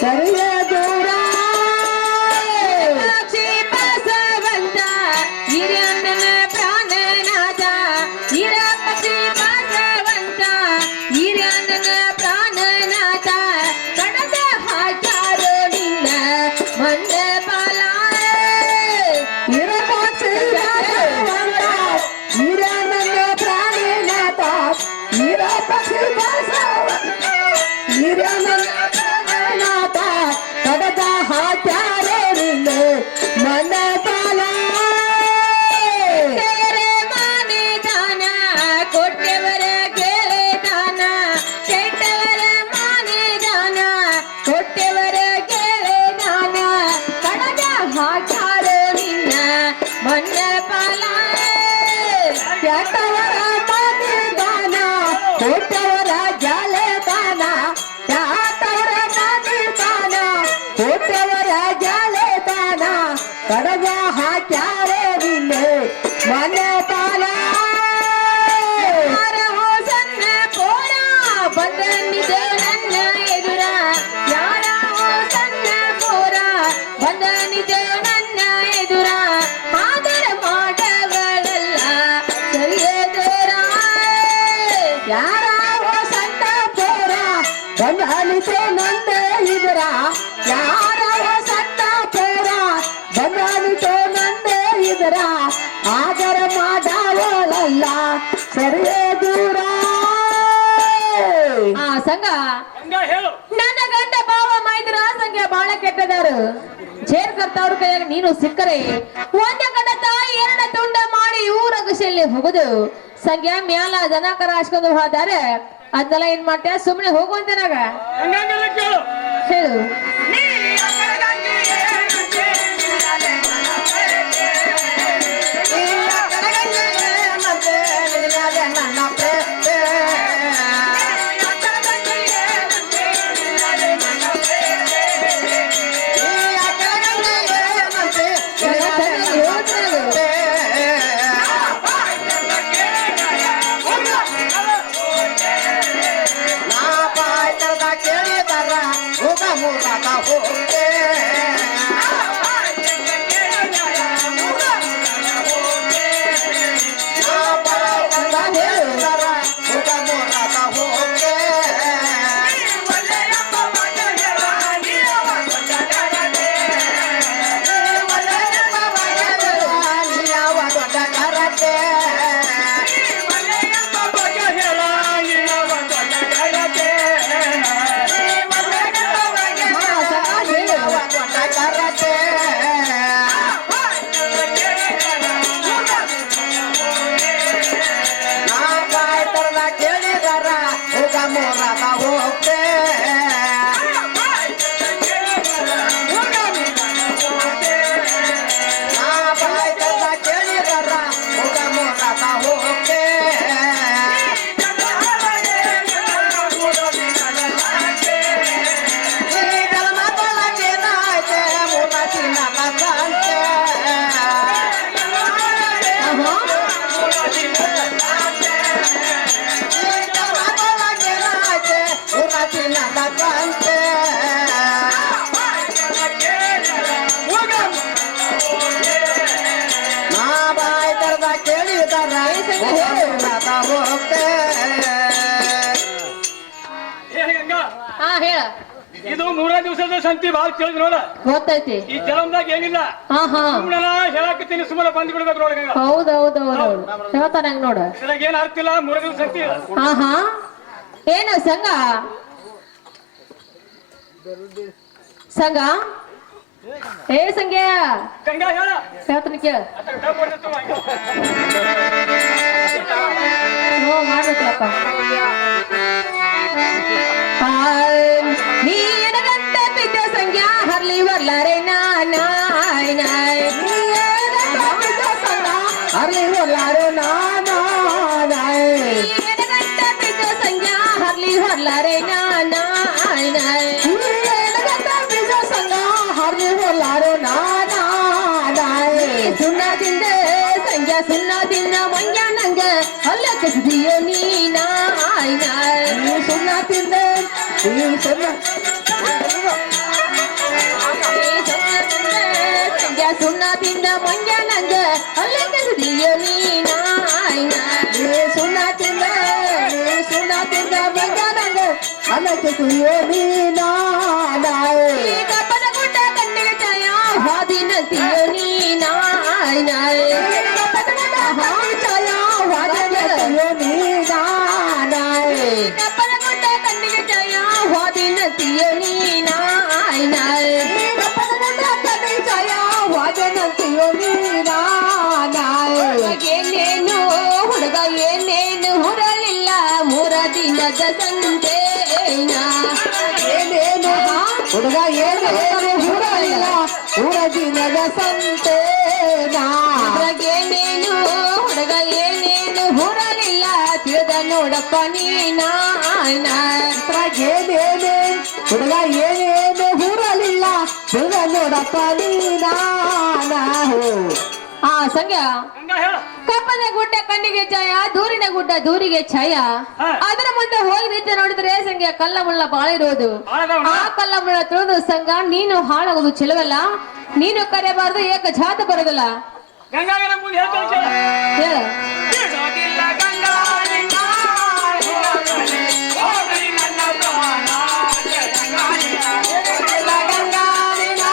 ಸರಿಯ ದೂರ ಸಾಕ್ಷಿ ಬಸವಂತ ಹಿರಿಯಣ್ಣನ ಪ್ರಾಣನಾಥ ಹಿರಪತಿ ಬಸವಂತ ಹಿರಿಯಣ್ಣನ ಪ್ರಾಣನಾಥ ಕಡದ ಹಾಕ್ಯಾರೋ ನಿನ್ನ ಮಂದ ಬಾಲ ಹಿರಪತಿ ಬಸವಂತ ಹಿರಣ್ಣನ ಪ್ರಾಣನಾಥ ಹಿರಪತಿ ಬಸವಂತ ಹಿರಣ್ಣನ ಪ್ರಾಣನಾಥ ಕಡದ ಹಾಕ್ಯಾರೋ ನಿನ್ನ ನನ್ನ ಬಾಲ ಕೆಟ್ಟವರ ಮಾನೆ ದಾನ ಕೊಟ್ಟವರ ಗೆಳೆ ದಾನ ಕೆಟ್ಟವರ ಮಾನೆ ದಾನ ಕೊಟ್ಟವರ ಗೆಳೆ ದಾನ ಕಡದ ಹಾಕ್ಯಾರೋ ನಿನ್ನ ಮನ್ನ ಪಾಲ ಕೆಟ್ಟವರ ಮಾತೆ ದಾನ ಕೊಟ್ಟವರ ಜಾಲೆ ದಾನ ಚಾತವರ ಮಾತೆ ದಾನ ಕೊಟ್ಟವರ ಜಾಲೆ ದಾನ ಕಡಗ ಹಾಕ್ಯಾರೆ ನಿನ್ನೆ ಮನೆ ಪಾಲ ಯಾರ ಸಣ್ಣ ಪೋರ ಬಂದ ನಿಜ ನನ್ನ ಎದುರ ಯಾರ ಸಣ್ಣ ಪೋರ ಬಂದ ನಿಜ ನನ್ನ ಎದುರ ಆದರ ಮಾಡಬಲ್ಲ ಸರಿಯದರ ಯಾರ ಸಣ್ಣ ಪೋರ ಬಂದಲಿತೆ ನಂದ ಇದರ ಯಾರ ಸಣ್ಣ ಪೋರ ಬಂದಲಿತೆ ನಂದ ಇದರ ಆದರ ಮಾಡವಳಲ್ಲ ಸರಿಯೇ ದೂರ ಆ ಸಂಘ ಗಂಗಾ ಹೇಳು ನನ್ನ ಗಂಡ ಭಾವ ಮೈದ್ರ ಸಂಖ್ಯೆ ಬಹಳ ಕೆಟ್ಟದಾರು ಜೇರ್ ಕರ್ತವ್ರ ಕೈಯಾಗ ನೀನು ಸಿಕ್ಕರೆ ಒಂದ ಕಡತ ಎರಡ ತುಂಡ ಮಾಡಿ ಊರ ಕುಶಲ್ಲಿ ಹೋಗುದು ಸಂಖ್ಯೆ ಮ್ಯಾಲ ದನ ಕರ ಹಾಸ್ಕೊಂಡು ಹೋದಾರೆ ಅದನ್ನೆಲ್ಲ ಏನ್ ಮಾಡ್ತೀಯ ಸುಮ್ಮನೆ ಹೋಗುವಂತೆ ನಾಗ ಗಂಗಾ ಕೇಳು ಹೇಳು Una ಹೋಗ್ತೆ ಏ ಗಂಗಾ ಹಾ ಹೇಳ ಇದು 3 ದಿವಸದ ಸಂತಿ ಭಾಳ ತಿಳಿದ್ ನೋಡ ಗೊತ್ತೈತಿ ಈ ಜಲಮ್ದಾಗ ಏನಿಲ್ಲ ಹಾ ಹಾ ಸುಮ್ಮನೆ ಹೇಳಕತ್ತೀನಿ ಸುಮ್ಮನೆ ಬಂದ್ ಬಿಡ್ಬೇಕು ನೋಡ ಗಂಗಾ ಹೌದೌದೌದೌದು ಹೇಳ್ತಾನ ಹಂಗ ನೋಡ ಇದ್ರಾಗ ಏನ್ ಅರ್ಥ ಇಲ್ಲ 3 ದಿವಸ ಸಂತಿ ಹಾ ಹಾ ಏನು ಸಂಘ ಸಂಘ ಏ ಸಂಗ್ಯಾ ಗಂಗಾ ಹೇಳ ಹೇಳ್ತಾನ ಕೇಳ ಅತ್ತ ಡಬ್ ಹೊಡ್ದಿತ್ತು ಹಂಗೆ. ಮಾಡ್ಬೇಕಲ್ಲಪ್ಪ ನೀ ಎನಗಂತ ಬಿದ್ದ ಸಂಗ್ಯಾ ಹರ್ಲಿ ಬರ್ಲಾರೆ ನಾಯ್ ನಾಯ್ ಅರ್ಲಿ ಹೊಲ್ಲಾರು ಎನಗಂತ ಬಿದ್ದ ಸಂಗ್ಯಾ ಹರ್ಲಿ ಬರ್ಲಾರೆ ನಾಯ್ ನಾಯ್ ಬೀಜ ಸಂಗ ಹರ್ಲಿ ಹೊಲ್ಲಾರು ಸುಣ್ಣದಿಂದ ಸಂಗ್ಯಾ ಸುಣ್ಣದಿಂದ ಮಂಗ್ಯ ನಂಗ ಅಲ್ಲ ಕಸಿದಿಯೋ ನೀ ನಾಯ್ ನಾಯ್ ಸುಣ್ಣ ತಿಂದೆ ಸಂಗ್ಯಾ ಸುಣ್ಣದಿಂದ ಮಂಗ್ಯ ನಂಗ ಅಲ್ಲ ಕಸಿದಿಯೋ ನೀ ನಾಯ್ ನಾಯ್ ಸುಣ್ಣ ತಿಂದೆ ಬಂಗಾರಂಗ ಅಲ್ಲಕ್ಕೆ ಕುಯ್ಯೋ ನೀನಾಯ್ ಕಪ್ಪನ ಗುಡ್ಡ ಕಣ್ಣಿಗೆ ಛಾಯ ಹಾದಿನಂತಿಯೋ ನೀ ನಾಯ್ ನಾಯ್ ಕಪ್ಪನ ಗುಡ್ಡ ಕಣ್ಣಿಗೆ ಛಾಯ ಹಾದಿನಂತಿಯೋ ನೀ ನಾಯ್ ನಾಯ್ ಏನೇನು ಹುಡುಗ ಏನೇನು ಹುರಲಿಲ್ಲ 3 ದಿನದ ಸಂತೆ ಏನೇನು ಹುಡುಗ ಏನೇನು ಹುರಲಿಲ್ಲ 3 ದಿನದ ಸಂತೇನಾ ಏನೇನು ಹುಡುಗ ಏನೇನು ಹುರಲಿಲ್ಲ ತಿಳಿದ ನೋಡಪ್ಪ ಏನೇನು ಹುಡುಗ ಏನೇನು ಹುರಲಿಲ್ಲ ಹುಡುಗ ನೋಡಪ್ಪ ಆ ಸಂಗ್ಯಾ ಗಂಗಾ ಹೇಳ ಕಪ್ಪನ ಗುಡ್ಡ ಕಣ್ಣಿಗೆ ಛಾಯ ದೂರಿನ ಗುಡ್ಡ ದೂರಿಗೆ ಛಾಯ ಹಾ. ಅದರ ಮುಂದೆ ಹೋಗಿ ನಿಂತು ನೋಡಿದ್ರೆ ಸಂಗ್ಯಾ ಕಲ್ಲ ಮುಳ್ಳ ಬಾಳ ಇರೋದು ಬಾಳ ಅದಾವ ಆ ಕಲ್ಲ ಮುಳ್ಳ ತಿಳಿದು ಸಂಘ ನೀನು ಹಾಳಾಗೋದು ಚೆಲುವಲ್ಲ ನೀನು ಕರೆಯಬಾರದು ಏಕ ಜಾತ ಬರೋದಿಲ್ಲ ಗಂಗಾಗರ ಮುಂದೆ ಹೇಳ್ತಾನೆ ಕೇಳ ಹೇಳ ಬಿಡೋದಿಲ್ಲ ಗಂಗಾ ನಿನ್ನ ಹೋಗಲಿ, ಹೋಗಲಿ ನನ್ನ ಪ್ರಾಣ. ಗಂಗಾ ನಿನ್ನ ಬಿಡೋದಿಲ್ಲ ಗಂಗಾ ನಿನ್ನ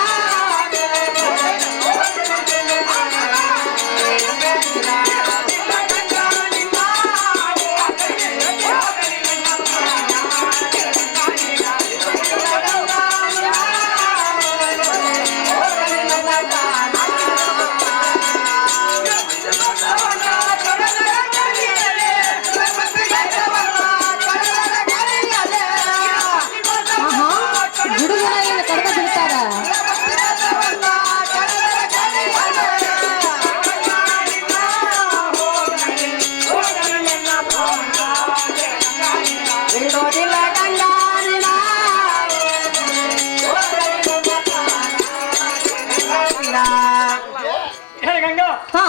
ಹುಡುಗನ ಏನು ಕಡ್ಕ ಬಿಡ್ತಾರ ಬಿಡೋದಿಲ್ಲ ಗಂಗಾರಿನ ಹೇಳ ಗಂಗಾ ಹಾ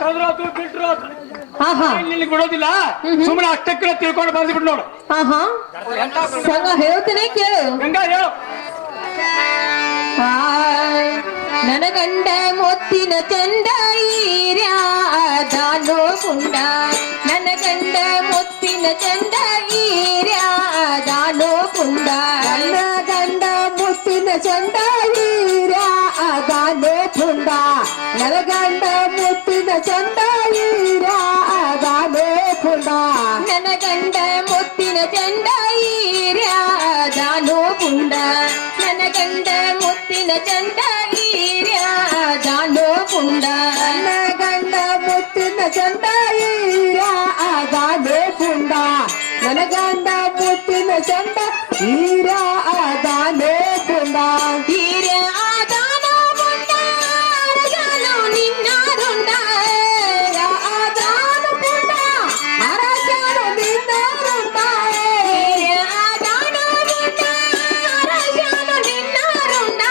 ಕಳೆದ್ರಾತು ಬಿಟ್ರು ಹಾ ಹಾ ನಿಲ್ಲಿ ಬಿಡೋದಿಲ್ಲ ಸುಮ್ಮನೆ ಅಷ್ಟಕ್ಕೆ ತಿಳ್ಕೊಂಡು ಬಂದ್ಬಿಟ್ಟು ನೋಡು ಹಾ ಹಾ ಸಂಘ ಹೇಳ್ತೀನಿ ಕೇಳು ಗಂಗಾ ಹೇಳು ನನ್ನ ಗಂಡ ಮುತ್ತಿನ ಚಂದ ಈರ್ಯಾದಾನೋ ಪುಂಡ ನನ್ನ ಗಂಡ ಮುತ್ತಿನ ಚಂದ ಈರ್ಯಾದಾನೋ ಪುಂಡ ನನ್ನ ಗಂಡ ಮುತ್ತಿನ ಚಂದ ಹೀರ ಅದಾನೋ ಪುಂಡ ನನ್ನ ಗಂಡ ಮುತ್ತಿನ ಚಂದ ಹೀರ ಅದಾನೋ ಪುಂಡ ನನ್ನ ಗಂಡ ಮುತ್ತಿನ ಚಂದ ಈರ್ಯಾದಾನೋ ಪುಂಡ ನನ್ನ ಗಂಡ ಮುತ್ತಿನ ಚಂದ ಈರ್ಯಾದಾನೋ ಪುಂಡ ನನ್ನ ಗಂಡ ಮುತ್ತಿನ ಚಂದ ಹೀರ ಅದಾನೋ ಪುಂಡ ನನ್ನ ಗಂಡ ಮುತ್ತಿನ ಚಂದ ಹೀರ ಅದಾನೋ ಪುಂಡ ಈರ್ಯಾದಾನೋ ಪುಂಡ ಅರಜಾನು ನಿನ್ನಾರುಂಡ ಅದಾನೋ ಪುಂಡ ಅರಜಾನು ನಿನ್ನಾರುಂಡ ಈರ್ಯಾದಾನೋ ಪುಂಡ ಅರಜಾನು ನಿನ್ನಾರುಂಡ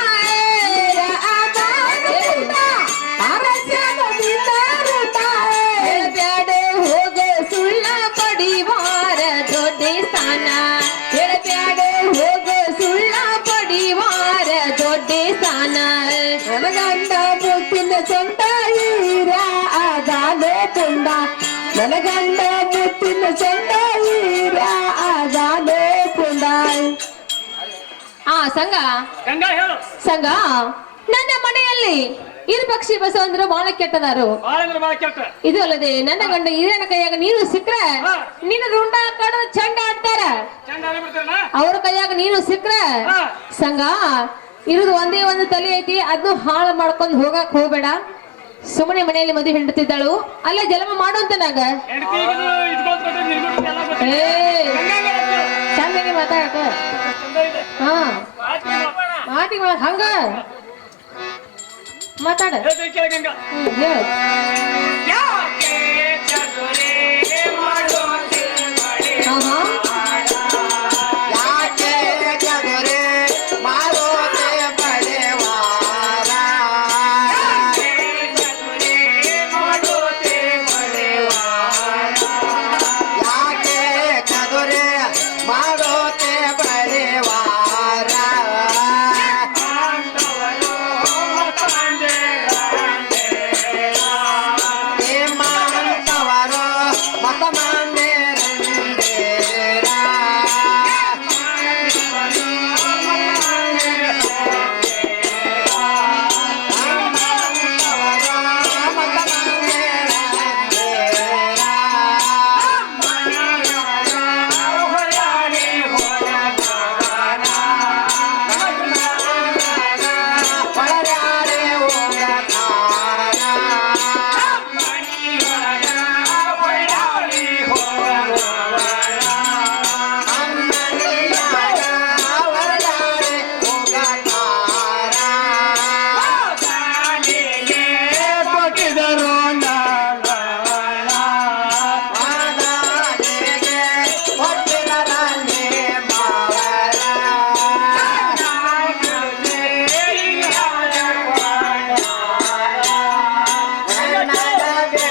ಅರಜಾನು ನಿನ್ನಾರುಂಡ ಬ್ಯಾಡೆ ಹೋಗ ಸುಳ್ಳ ಪಡಿವಾರ ದೊಡ್ಡ ಸ್ಥಾನ ಬ್ಯಾಡೆ ಹೋಗ ಪುಂಡ ನನ್ನ ಗಂಡ ಮುತ್ತಿನ ಚಂದ ವೀರ ಆಗಾನೆ ಪುಂಡ. ಸಂಘ ಗಂಗಾ ಹೇಳು. ಸಂಘ ನನ್ನ ಮನೆಯಲ್ಲಿ ಇರು ಪಕ್ಷಿ ಬಸವಂದ್ರು ಬಹಳ ಕೆಟ್ಟದಾರು. ಬಾಳ ಅಂದ್ರೆ ಬಾಳ ಕೆಟ್ಟ. ಇದು ಅಲ್ಲದೆ ನನ್ನ ಗಂಡ ಹಿರಿಯನ ಕೈಯಾಗ ನೀರು ಸಿಕ್ಕ್ರೆ ಹಾ. ನಿನ್ನ ರುಂಡ ಕಡದ ಚಂಡ ಆಡ್ತಾರ. ಚಂದ ಬಿಡ್ತಾರಲ್ಲ. ಅವ್ರ ಕೈಯಾಗ ನೀನು ಸಿಕ್ಕ್ರೆ ಹಾ. ಸಂಘ ಇರುದು ಒಂದೇ ಒಂದು ತಲೆ ಐತಿ, ಅದನ್ನು ಹಾಳು ಮಾಡ್ಕೊಂಡ್ ಹೋಗಕ್ ಹೋಗ್ಬೇಡ. ಸುಮ್ಮನೆ ಮನೆಯಲ್ಲಿ ಮದುವೆ ಹೆಂಡತಿದ್ದಾಳು, ಅಲ್ಲೇ ಜಲಮ ಮಾಡುವಂತ ನಂಗ. ಹೆಂಡತಿ ಇದ್ಕೊಳ್ತಾರೆ ನಿರ್ಗುಣ ಎಲ್ಲ ಗೊತ್ತಿದೆ. ಏ ಗಂಗಾ ಹೇಳು. ಚಂದಾಗಿ ಮಾತಾಡಕ. ಚಂದ ಇದೆ. ಹಾ ಆಯ್ತು. ಮಾತಿಗೆ ಹಂಗ ಮಾತಾಡ. ಹೇಳ್ತೀನಿ ಕೇಳು ಗಂಗಾ. ಹೇಳು. ಯಾಕೆ ಚದುರೆ ಮಾಡೋದೆ ಮಾಡಿ ಆಹಾ. ಯಾಕೆ ಚದುರೆ ಮಾಡೋದೆ ಬಡೆವಾರ. ಯಾಕೆ ಚದುರೆ ಮಾಡೋದೆ ಬಡೆವಾರ. ಹೇಮಂತವರು ಮತ ಮಂದಿರ.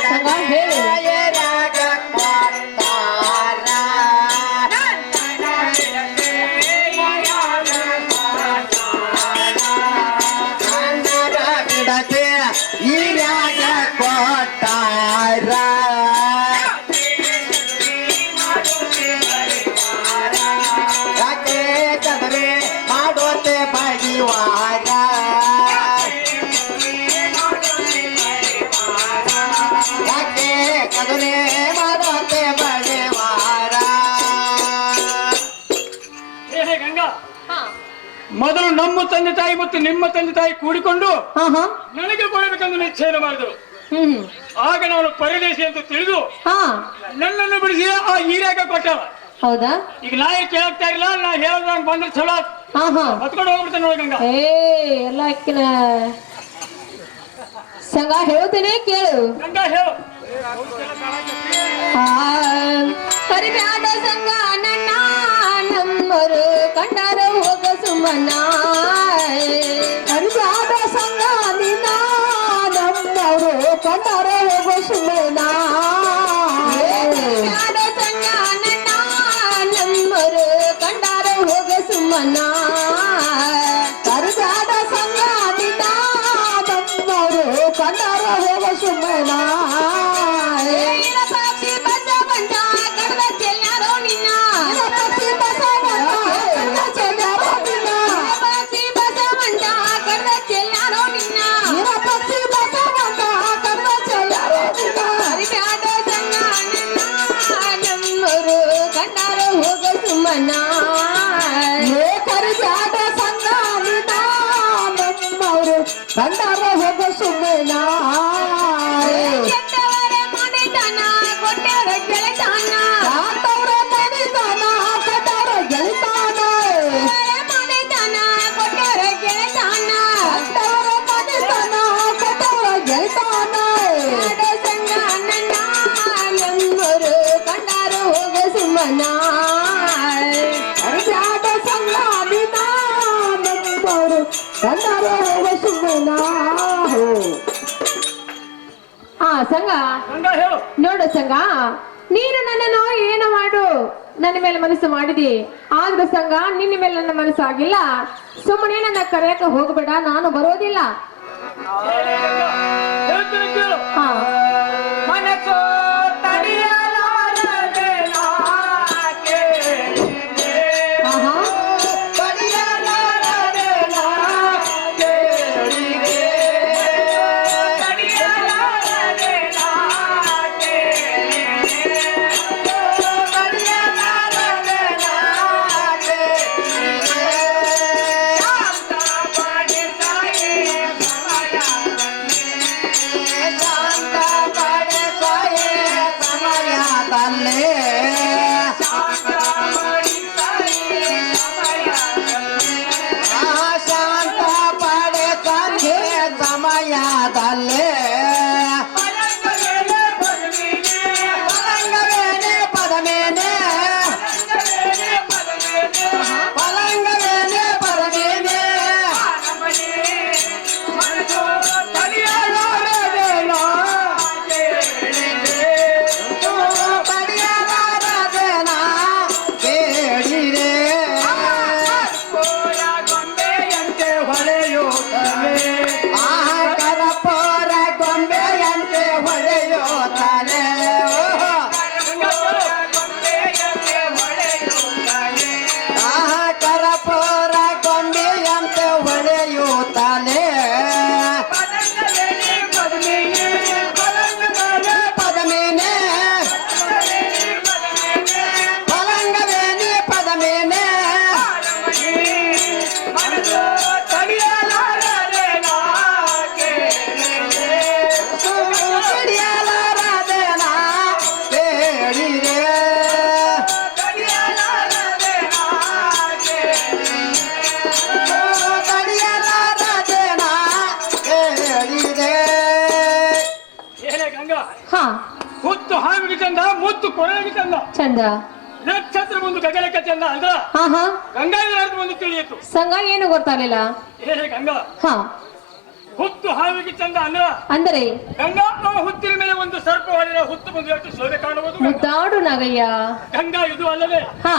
ಸಂಘ ಹೇಳು. ಈರಾಗ ಕೊಟ್ಟಾರ. ಯಾಕೆ ಚದುರೆ ಮಾಡೋತೆ ಬಡಿವಾರ. ಯಾಕೆ ಚದುರೆ ಮಾಡೋತೆ ಬಡಿವಾರ. ಹೇ ಗಂಗಾ, ಹಾ. ಮೊದಲು ನಮ್ಮ ತಂದೆ ತಾಯಿ ಮತ್ತು ನಿಮ್ಮ ತಂದೆ ತಾಯಿ ಕೂಡಿಕೊಂಡು ಆಹಾ. ನನಗೆ ಕೊಡಬೇಕೆಂದು ನಿಶ್ಚಯ ಮಾಡಿದರು. ಹ್ಮ್. ಆಗ ನಾನು ಪರದೇಶಿ ಅಂತ ತಿಳಿದು ಹಾ. ನನ್ನನ್ನು ಬಿಡಿಸಿ ಆ ಹೀರ್ಯಾಗ ಕೊಟ್ಟವ. ಹೌದಾ? ಈಗ ನಾ ಕೇಳ್ತಾ ಇಲ್ಲ, ನಾ ಹೇಳ್ದಂಗ ಬಂದ್ರೆ ಚಲೋ ಆಹಾ. ಹೊತ್ಕೊಂಡು ಹೋಗ್ಬಿಡ್ತೇನೆ ನೋಡಿ ಗಂಗಾ. ಎಲ್ಲ ಅಕ್ಕಿನ ಸಂಘ ಹೇಳ್ತೇನೆ ಕೇಳು. ಗಂಗಾ ಹೇಳು. ಕರಿಬ್ಯಾಡ ಸಂಘ ನನ್ನ ನಮ್ಮರು ಕಂಡಾರ ಹೋಗ ಸುಮ್ಮನ. ಕರಿಬ್ಯಾಡ ಸಂಘ ನಿನ್ನ ನಮ್ಮವರು ಕಂಡಾರ ಹೋಗೋ ಸುಮ್ಮನ. ಕರಿಬ್ಯಾಡ ಸಂಘ ನನ್ನ ನಮ್ಮರು ಕಂಡಾರ ಹೋಗ ಸುಮ್ಮನ. ಕರಿಬ್ಯಾಡ ಸಂಘ ನಿನ್ನ ನಮ್ಮವರು ಕಂಡಾರ ಹೋಗೋ ಸುಮ್ಮನ. ಪಕ್ಷಿ ಬಸವಂತ ಕಡದ ಚೆಲ್ಲಾರೋ ನಿನ್ನ. ಪಕ್ಷಿ ಬಸವಂತ ಕಡದ ಚೆಲ್ಲಾರೋ ನಿನ್ನ. ಪಕ್ಷಿ ಬಸವಂತ ಕಡದ ಚೆಲ್ಲಾರೋ ನಿನ್ನ. ಪಕ್ಷಿ ಬಸವಂತ ಕಡದ ಚೆಲ್ಲಾರೋ ನಿನ್ನ. ಕರಿಬ್ಯಾಡ ಸಂಘ ನನ್ನ ನಮ್ಮರು ಕಂಡಾರ ಹೋಗ ಸುಮ್ಮನ. ಕರಿಬ್ಯಾಡ ಸಂಘ ನಿನ್ನ ನಮ್ಮವರು ಕಂಡಾರ ಹೋಗೋ ಸುಮ್ಮನ. ಕೆಟ್ಟವರ ಮನೆತನ ಕೊಟ್ಟವರ ಗೆಳೆತನ. ಕಾಂತವ್ರ ಮನೆತನ ಕೊಟ್ಟವ್ರ ಗೆಳೆತನ. ಮನೆತನ ಕೊಟ್ಟವರ ಗೆಳೆತನ. ಕಾಂತವ್ರ ಮನೆತನ ಕೊಟ್ಟವ್ರ ಗೆಳೆತನ. ಕರಿಬ್ಯಾಡ ಸಂಘ ನನ್ನ ನಮ್ಮರು ಕಂಡಾರ ಹೋಗ ಸುಮ್ಮನ. ಕರಿಬ್ಯಾಡ ಸಂಘ ನಿನ್ನ ನಮ್ಮವರು ಕಂಡಾರ ಹೋಗೋ ಸುಮ್ಮನ. ಸಂಘ ಗಂಗಾ ಹೇಳು. ನೋಡು ಸಂಘ, ನೀನು ನನ್ನನ್ನು ಏನು ಮಾಡು ನನ್ನ ಮೇಲೆ ಮನಸ್ಸು ಮಾಡಿದಿ. ಆದ್ರೂ ಸಂಘ ನಿನ್ನ ಮೇಲೆ ನನ್ನ ಮನಸ್ಸು ಆಗಿಲ್ಲ. ಸುಮ್ಮನೆ ನನ್ನ ಕರೆಯಕ ಹೋಗಬೇಡ, ನಾನು ಬರೋದಿಲ್ಲ. ಹೇಳ್ತೀನಿ ಕೇಳು. ಹಾ. ಮನಸ್ಸು ಶಾಂತ ಪಡೆ ಸಂಜೆ ಸಮಯದಲ್ಲೇ ಪಲಂಗವೇನೆ ಪದಮೇನೆ ಪಲಂಗವೇನೆ ಪದಮೇನೆ ಪಡಿಯಲಾರದೇನ ಕೇಳಿರೆ ಕರಪೋರ ಗೊಂಬೆಯಂತೆ ಹೊಳೆಯುತ್ತಾನೆ ಕರಪೋರ ಗೊಂಬೆಯಂತೆ ಹೊಳೆಯುತ್ತಾನೆ ಪದಮೇನೆ ಪಲಂಗವೇನೆ ಪದಮೇನೆ ಪಡಿಯಲಾರದೇನ ಕೇಳಿರೆ ಪಡಿಯಲಾರದೇನ ಕೇಳಿರೆ ಏನೇ ಗಂಗಾ ಹಾ ಹುತ್ತು ಹಾವಿಗೆ ಚಂದ ಮುತ್ತು ಕೊನೆಗೆ ಚಂದ ಚಂದ ನಕ್ಷತ್ರ ಒಂದು ಗಗನಕ್ಕೆ ಚಂದ ಅಂದ್ರ ಹಾ ಹಾ ಗಂಗಾಧರ ಅಂತ ಒಂದು ತಿಳಿಯಿತು ಸಂಘ ಏನು ಗೊತ್ತಾಗ್ಲಿಲ್ಲ ಏನೇ ಗಂಗಾ ಹಾ ಹುತ್ತು ಹಾವಿಗೆ ಚಂದ ಅಂದ್ರ ಅಂದರೆ ಗಂಗಾ ಅವನ ಹುತ್ತಿನ ಮೇಲೆ ಒಂದು ಸರ್ಪ ಹೊಡೆದ ಹುತ್ತು ಬಂದು ಎಷ್ಟು ಶೋಭೆ ಕಾಣುವುದು ಗಂಗಾ. ಮುದ್ದಾಡು ನಾಗಯ್ಯ ಗಂಗಾ ಇದು ಅಲ್ಲವೇ ಹಾ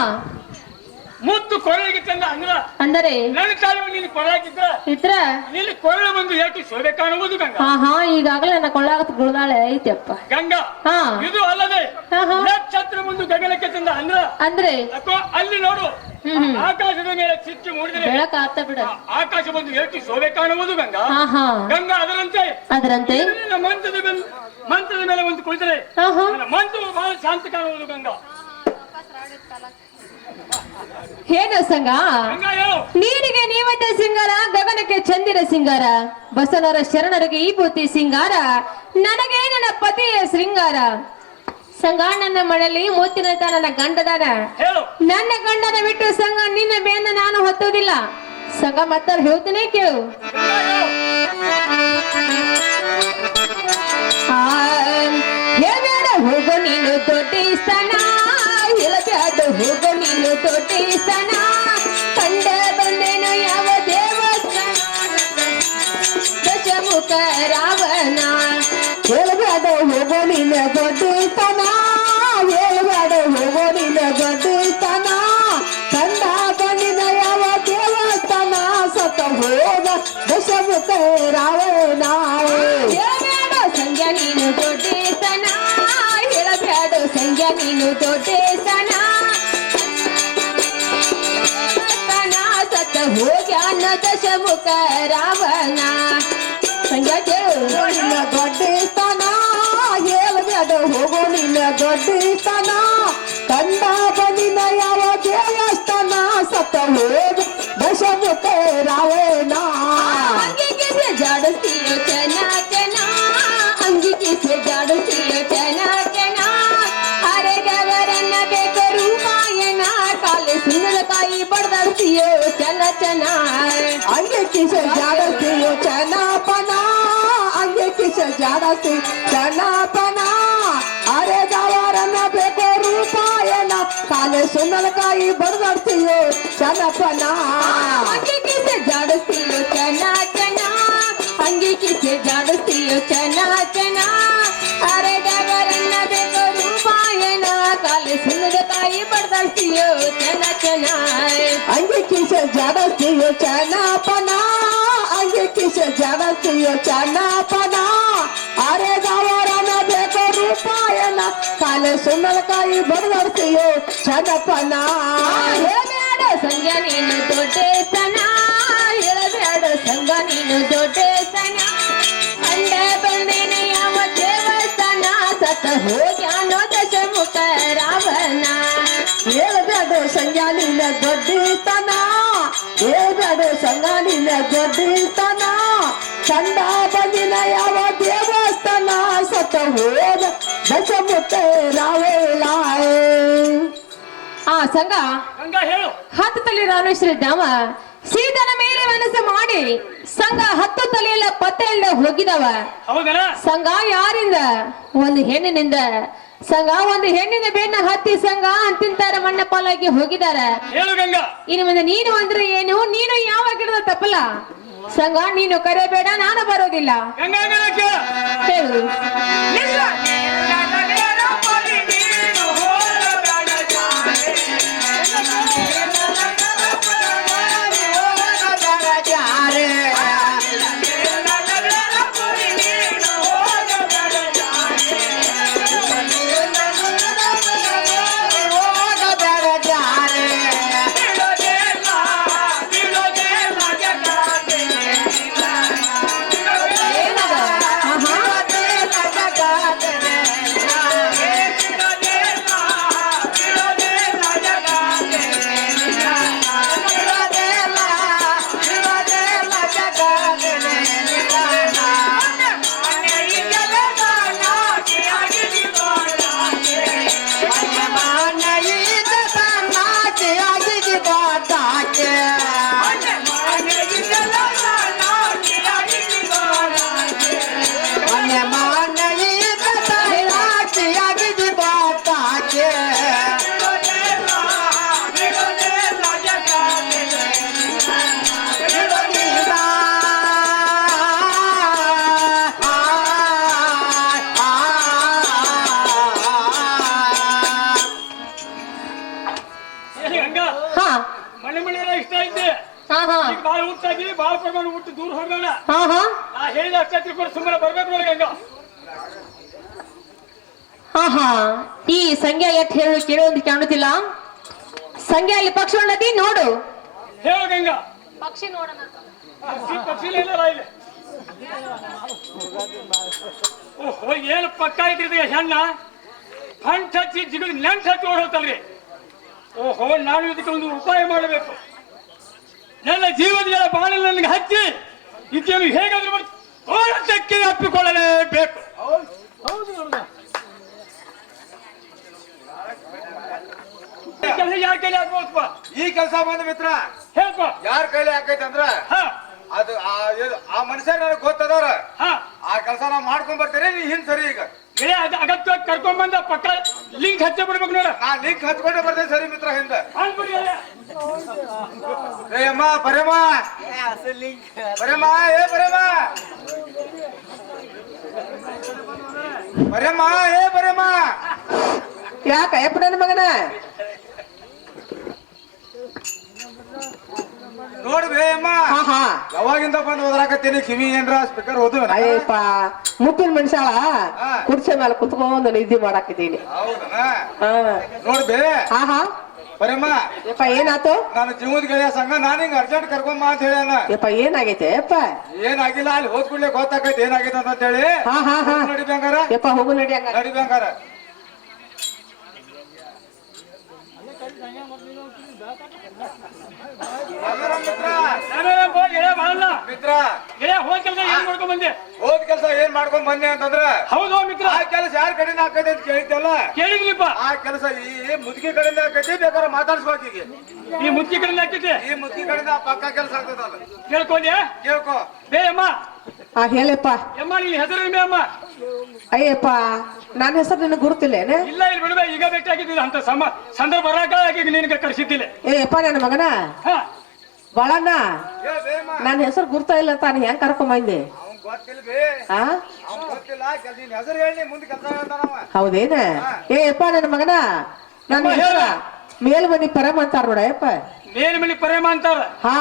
ಮುತ್ತು ಕೊರಳಿಗೆ ಚಂದ ಅಂದ್ರ ಅಂದರೆ ನನ್ನ ಕಾಲವು ನೀನು ಕೊರಳಾಗಿದ್ರ ಇದ್ರ ನೀನು ಕೊರಳು ಬಂದು ಎಷ್ಟು ಶೋಭೆ ಕಾಣುವುದು ಗಂಗಾ ಹಾ ಹಾ ಈಗಾಗಲೇ ನನ್ನ ಕೊಳ್ಳಾಗತ್ ಗುಳದಾಳೆ ಐತೆಪ್ಪ ಗಂಗಾ ಹಾ ಇದು ಅಲ್ಲದೆ ಹಾ, ಹಾ. ನಕ್ಷತ್ರ ಒಂದು ಗಗನಕ್ಕೆ ಚಂದ ಅಂದ್ರ ಅಂದ್ರೆ ಅಕ್ಕೋ ಅಲ್ಲಿ ನೋಡು ಹ್ಮ್. ಆಕಾಶದ ಮೇಲೆ ಚಿಕ್ಕಿ ಮೂಡಿದರೆ ಬೆಳಕ ಆತ ಬಿಡ ಆಕಾಶ ಬಂದು ಎಷ್ಟು ಶೋಭೆ ಕಾಣುವುದು ಗಂಗಾ ಹಾ ಹಾ ಗಂಗಾ ಅದರಂತೆ ಅದರಂತೆ ನಿನ್ನ ಮಂಚದ ಮೇಲೆ ಒಂದು ಕುಳಿತರೆ ಹಾ ಹಾ ನನ್ನ ಮಂಚವು ಬಹಳ ಶಾಂತ ಕಾಣುವುದು ಗಂಗಾ ಏನು ಸಂಘ ಗಂಗಾ ಹೇಳು ನೀರಿಗೆ ನೀವತ್ತ ಸಿಂಗಾರ ಗಗನಕ್ಕೆ ಚಂದಿರ ಸಿಂಗಾರ ಬಸವನರ ಶರಣರಿಗೆ ಈ ಬೂತಿ ಸಿಂಗಾರ ನನಗೆ ನನ್ನ ಪತಿಯ ಶೃಂಗಾರ ಸಂಘ ನನ್ನ ಮಳಲಿ ಮೂತಿನ ನನ್ನ ಗಂಡದಾನ ಹೇಳು ನನ್ನ ಗಂಡನ ಬಿಟ್ಟು ಸಂಘ ನಿನ್ನ ಬೇಂದ ನಾನು ಹೊತ್ತೋದಿಲ್ಲ ಸಂಘ ಮತ್ತ ಹೇಳ್ತೇನೆ ಕೇಳು ಗಂಗಾ ಹೇಳು ಹೇಳ್ಬೇಡ ಹೋಗು ನೀನು ದೊಡ್ಡಿಸ್ತನ ಹೇಳಬೇಡ ಹೋಗು ನೀನು ದೊಡ್ಡಿಸ್ತನ ಕಂಡ ಬಂದೇನು ಯಾವ ದೇವಸ್ಥಾನ ದಶಮುಖ ರಾವಣ ಹೇಳ್ಬೇಡ ಹೋಗೋ ನಿನ್ನ ದೊಡ್ಡತನ ಹೇಳ್ಬೇಡ ಹೋಗೋ ನಿನ್ನ ದೊಡ್ಡತನ ಕಂಡ ಬಂದಿನ ಯಾವ ದೇವಸ್ಥಾನ ಸತ ಹೋದ ದಶಮುಖ ರಾವಣ ಹೇಳಬೇಡ ಸಂಜೆ ನೀನು ದೊಡ್ಡಿಸ್ತನ ಹೇಳಬೇಡ ಸಂಜೆ ನೀನು ದೊಡ್ಡಿಸ್ತನ ಸತ್ತ ಹೋಗ್ಯಾನ ದಶಮುಖ ರಾವಣ ಸಂಜೆ ಕೇಳು ನಿನ್ನ ದೊಡ್ಡತನ ಹೇಳ್ಬೇಡ ಹೋಗೋ ನಿನ್ನ ದೊಡ್ಡತನ ಕಂಡ ಬಂದಿನ ಯಾವ ದೇವಸ್ಥಾನ ಸತ ಹೋದ ದಶಮುಖ ರಾವಣ ಅಂಗಿಗೆ से ಜಾಡಿಸ್ತೀಯೋ ಚೆನ್ನ ಚೆನ್ನ ಅಂಗಿಗೆ से ಜಾಡಿಸ್ತೀಯೋ ಚೆನ್ನ ಚೆನ್ನ ಅರೆಗವರನ್ನ ಬೇಕು ರೂಪಾಯನ ಕಾಲೆ ಸುಂದರಕಾಯಿ ಬಡದಾಡ್ತೀಯೋ ಚೆನ್ನ ಚೆನ್ನ ಅಂಗೆ ಕಿಸ ಜಾಡಸ್ತೀಯೋ ಚನ್ನಪನ ಅಂಗೆ ಕಿಸ ಜಾಡಸ್ತಿ ಚನ್ನಪನ ಅರೆ ದಾವಾರನ್ನ ಬೇಕೋ ರೂಪಾಯನ ಕಾಲೆ ಸುಂದರಕಾಯಿ ಬಡದಾಡ್ತೀಯೋ ಚನ್ನಪನ ಅಂಗಿಗೆ से ಜಾಡಿಸ್ತೀಯೋ ಚೆನ್ನ ಚೆನ್ನ ಅಂಗಿಗೆ से ಜಾಡಿಸ್ತೀಯೋ ಚೆನ್ನ ಚೆನ್ನ ಅರೆಗವರನ್ನ ಬೇಕು ರೂಪಾಯನ ಕಾಲೆ ಸುಂದರಕಾಯಿ ಬಡದಾಡ್ತೀಯೋ ಚೆನ್ನ ಚೆನ್ನ ಅಂಗೆ ಕಿಸ ಜಾಡಸ್ತೀಯೋ ಚನ್ನಪನ ಅಂಗೆ ಕಿಸ ಜಾಡಸ್ತೀಯೋ ಚನ್ನಪನ ಅರೆ ದಾವಾರನ್ನ ಬೇಕೋ ರೂಪಾಯನ ಕಾಲೆ ಸುಂದರಕಾಯಿ ಬಡದಾಡ್ತೀಯೋ ಚನ್ನಪನ ಹೇಳಬೇಡ ಸಂಜೆ ನೀನು ದೊಡ್ಡತನ ಹೇಳಬೇಡ ಸಂಘ ನೀನು ದೊಡ್ಡತನ ಅಂಡ ಬಂದೇನ ಯಾವ ದೇವಸ್ಥಾನ ಸತ್ತ ಹೋಗ್ಯಾನೋ ದಶಮುಖ ರಾವಣ ಹೇಳ್ಬೇಡ ಸಂಜ ನಿನ್ನ ದೊಡ್ಡತನ ಹೇಳ್ಬೇಡ ಸಂಘ ನಿನ್ನ ದೊಡ್ಡತನ ಚಂದ ಬಂದಿನ ಯಾವ ದೇವಸ್ಥಾನ ಸತ ಹೋದ ದಶಮುಖ ರಾವಣ ಸಂಘ ಗಂಗಾ ಹೇಳು. ಹತ್ತು ತಲೆ ರಾಮೇಶ್ವರ ಧಾಮ ಸೀತನ ಮೇಲೆ ಮನಸ್ಸು ಮಾಡಿ ಸಂಘ 10 ತಲೆಯಲ್ಲ ಪತ್ತೆ ಇಲ್ಲದೆ ಹೋಗಿದವ. ಹೌದನ? ಸಂಘ ಯಾರಿಂದ? ಒಂದು ಹೆಣ್ಣಿನಿಂದ. ಸಂಘ ಒಂದು ಹೆಣ್ಣಿನ ಬೆನ್ನ ಹತ್ತಿ ಸಂಘ ಅಂತಿಂತಾರ ಮಣ್ಣ ಪಾಲಾಗಿ ಹೋಗಿದಾರ. ಹೇಳು ಗಂಗಾ. ಇನ್ನು ಮುಂದೆ ನೀನು ಅಂದ್ರೆ ಏನು? ನೀನು ಯಾವ ಗಿಡದ ತಪ್ಪಲ್ಲ ಸಂಘ. ನೀನು ಕರೆಬೇಡ, ನಾನು ಬರೋದಿಲ್ಲ. ಗಂಗಾ ಗಂಗಾ ಕೇಳ. ಹೇಳು. ಮನೆ ಮನೆಯಲ್ಲ ಇಷ್ಟ ಐತೆ. ಹಾ ಹಾ ಈಗ ಬಾಳ ಊಟಾಗಿ ಬಾಳ ಪ್ರಮಾಣ ಊಟ ದೂರ ಹೋಗೋಣ. ಹಾ ಹಾ ನಾ ಹೇಳಿದ ಅಷ್ಟೇ ತಿಳ್ಕೊಂಡು ಸುಮ್ಮನೆ ಬರ್ಬೇಕು ನೋಡಿ ಗಂಗಾ. ಹಾ ಹಾ ಈ ಸಂಖ್ಯೆ ಎಟ್ ಹೇಳಿ ಕೇಳೋದು ಕಾಣುತ್ತಿಲ್ಲ. ಸಂಖ್ಯೆ ಅಲ್ಲಿ ಪಕ್ಷಿ ಉಳ್ಳತಿ ನೋಡು. ಹೇಳು ಗಂಗಾ. ಪಕ್ಷಿ ನೋಡೋಣ. ಪಕ್ಷಿಲೇನ ಇಲ್ಲಿ. ಓಹೋ ಏನು ಪಕ್ಕ ಇದ್ರಿದೆ ಹೆಣ್ಣ ಹಂಟ್ ಹಚ್ಚಿ ಜಿಗಿದು ನೆಂಟ್ ಹಚ್ಚಿ ಓಡೋತಲ್ರಿ. ಓಹೋ ನಾನು ಇದಕ್ಕೆ ಒಂದು ಉಪಾಯ ಮಾಡಬೇಕು. ನನ್ನ ಜೀವನದ ಬಾಣಲ್ಲಿ ನನಗೆ ಹಚ್ಚಿ ಇದನ್ನು ಹೇಗಾದ್ರೂ ಕೋಳಕ್ಕೆ ಅಪ್ಪಿಕೊಳ್ಳಲೇಬೇಕು. ಕೆಲಸ ಯಾರ ಕೈಲಿ ಆಗ್ಬೋದಪ್ಪ? ಈ ಕೆಲಸ ಬಂದ ಮಿತ್ರ ಹೇಳ್ಪ. ಯಾರ ಕೈಲಿ ಹಾಕೈತೆ ಅಂದ್ರ ಅದು ಆ ಮನುಷ್ಯರ ನನಗೆ ಗೊತ್ತದವ್ರ. ಆ ಕೆಲಸ ನಾವು ಮಾಡ್ಕೊಂಡ್ ಬರ್ತೀರಿ. ನೀ ಹಿಂದ್ ಸರಿ. ಈಗ ಅಗತ್ಯವಾಗಿ ಕರ್ಕೊಂಡ್ ಬಂದ ಪಕ್ಕ ಲಿಂಕ್ ಹಚ್ಚ ಬಿಡ್ಬೇಕು ನೋಡ. ನಾ ಲಿಂಕ್ ಹಚ್ಕೊಂಡೆ ಬರ್ತೇನೆ ಸರಿ ಮಿತ್ರ. ಹಿಂದ ಅನ್ಬಿಡಿ ಏ ಅಮ್ಮ ಬರೇಮ್ಮ ಬರೇಮ್ಮ ಏ ಬರೇಮ್ಮ ಬರೇಮ್ಮ ಏ ಬರೇಮ್ಮ. ಯಾಕ ಯಪ್ಪ ನನ್ನ ಮಗನ ನೋಡ್ಬೇ ಅಮ್ಮ. ಹಾ ಹಾ ಯಾವಾಗಿಂದ ಬಂದು ಓದಾಕತ್ತೀನಿ. ಕಿವಿ ಏನ್ರ ಸ್ಪೀಕರ್ ಓದು. ಅಯ್ಯಪ್ಪ ಮುಪ್ಪಿನ ಮನುಷ್ಯಾಳ ಹಾ. ಕುರ್ಚಿ ಮೇಲೆ ಕುತ್ಕೊಂಡು ನಿದ್ದೆ ಮಾಡಾಕಿದ್ದೀನಿ. ಹೌದಾ? ಹಾ ನೋಡ್ಬೇ ಹಾ ಹಾ ಬರೇಮ್ಮ. ಯಪ್ಪ ಏನಾತು? ನಾನು ಜೀವದ ಗೆಳೆಯ ಸಂಘ ನಾನು ಹಿಂಗ ಅರ್ಜೆಂಟ್ ಕರ್ಕೊಂಡ್ ಬಾ ಅಂತ ಹೇಳ್ಯಾನ. ಯಪ್ಪ ಏನಾಗೈತೆ ಯಪ್ಪ? ಏನಾಗಿಲ್ಲ, ಅಲ್ಲಿ ಹೋದ್ ಕೂಡಲೇ ಗೊತ್ತಾಗೈತೆ ಏನಾಗೈತೆ ಅಂತ ಹೇಳಿ. ಹಾ ಹಾ ಹಾ ನಡಿಬೇಕಂಗಾರ ಯಪ್ಪ ಹೋಗು ನಡಿ ಹಂಗ. ನಡಿಬೇಕಂಗಾರ. ಮಿತ್ರ ಹೋದ ಕೆಲಸ ಏನ್ ಮಾಡ್ಕೊಂಡ್ ಬಂದೆ? ಹೋದ್ ಕೆಲಸ ಏನ್ ಮಾಡ್ಕೊಂಡ್ ಬಂದೆ ಅಂತಂದ್ರ ಹೌದು ಮಿತ್ರ. ಆ ಕೆಲಸ ಯಾರ ಕಡೆಯಿಂದ ಆಕೈತೆ ಅಂತ ಕೇಳಿದ್ದಲ್ಲ. ಕೇಳಿದ್ಲಿಪ್ಪ. ಆ ಕೆಲಸ ಈ ಮುದುಕಿ ಕಡೆಯಿಂದ ಆಕೈತಿ. ಬೇಕಾದ್ರೆ ಮಾತಾಡ್ಸ್ಬೇಕು. ಈಗ ಈ ಮುದ್ಕಿ ಕಡೆ ಹಾಕಿದ್ದೆ. ಈ ಮುದುಕಿ ಕಡೆಯಿಂದ ಪಕ್ಕ ಕೆಲಸ ಆಗ್ತದ. ಅದು ಕೇಳ್ಕೊಂಡೆ. ಕೇಳ್ಕೊ. ಬೇ ಅಮ್ಮ. ಹಾ ಹೇಳಪ್ಪ. ಅಮ್ಮ ನಿನ್ ಹೆಸರು ಬೇ ಅಮ್ಮ. ಅಯ್ಯಪ್ಪ ನನ್ನ ಹೆಸರು ನಿನಗೆ ಗುರುತಿಲ್ಲೇನೆ? ಇಲ್ಲ ಇಲ್ಲಿ ಬಿಡ್ಬೇ. ಈಗ ಭೇಟಿ ಆಗಿದ್ದಿಲ್ಲ ಅಂತ ಸಂದರ್ಭ ಬರಾಕ ಈಗ ನಿನಗೆ ಕರ್ಸಿದ್ದಿಲ್ಲ. ಏಯಪ್ಪ ನನ್ನ ಮಗನ ಬಾಳಣ್ಣ ಏ ಬೇಮ್ಮ, ನನ್ನ ಹೆಸರು ಗುರ್ತಾ ಇಲ್ಲ ಅಂತ ನೀ ಹೆಂಗ್ ಕರ್ಕೊಂಡ್ ಬಂದೆ? ಅವ್ನ್ ಗೊತ್ತಿಲ್ಲ ಬೇ. ಹಾ ಅವ್ನ್ ಗೊತ್ತಿಲ್ಲ. ನಿನ್ ಹೆಸರು ಹೇಳಿ ಮುಂದೆ ಕೆಲಸ ಹೇಳ್ತಾನವ. ಹೌದೇನ? ಏಯಪ್ಪ ನನ್ನ ಮಗನ ನನ್ನ ಹೆಸರ ಮೇಲ್ಮನಿ ಪರಮ ಅಂತಾರ ನೋಡಪ್ಪ. ಮೇಲ್ಮನಿ ಪರೇಮ ಅಂತಾರ. ಹಾ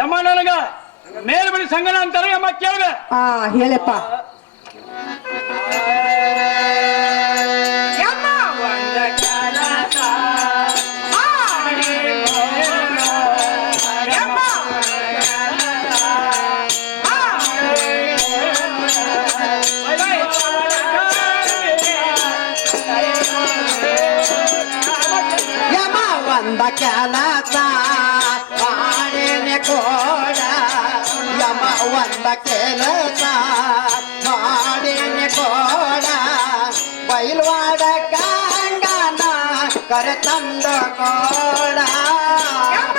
ಯಮ್ಮ ನನಗ ಮೇಲ್ಮನಿ ಸಂಗಣ ಅಂತಾರ. ಯಮ್ಮ ಕೇಳ್ಬೆ. ಹಾ ಹೇಳಪ್ಪ. ಯಮ ಒಂದ ಕೆಲಸ ಮಾಡೇನೆ ಕೋಡ. ಯಮ ಒಂದ ಕೆಲಸ ಮಾಡೇನೆ ಕೋಡ. ಬೈಲ್ವಾಡ ಕಂಗನ ಕರೆ ತಂದ ಕೋಡ ಯಮ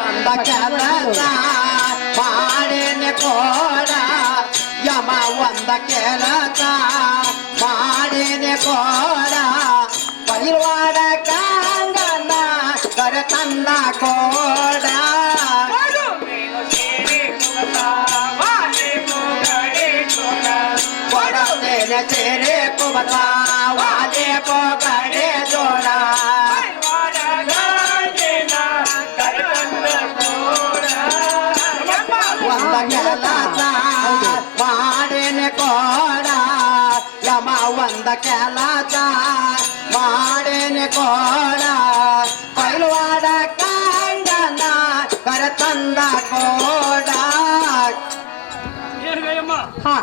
ಒಂದ ಕೆಲಸ ಮಾಡೇನೆ ಕೋಡ ಯಮ ಒಂದ ಕೆಲಸ ಮಾಡೇನೆ ಕೋಡ ಬೈವಾಡ ಕಾಂಗನ ಕರೆ ತಂದ ಕೋಡ ಕೊಡತೇನೆ ಸೇರೆ ಕುಬತ ವಾಲೆ ಪೋಕಡೆ ಜೋಡ ಒಂದ ಕೆಲಸ ಮಾಡೇನೆ ಕೋಡ ಯಮ ಒಂದ ಕೆಲಸ ಮಾಡೇನೆ ಕೋಡ ಬೈಲವಾಡ ಕಾಂಗನ ಕರೆ ತಂದ ಕೋಡ ಏನ್ವೇಯಮ್ಮ ಹಾ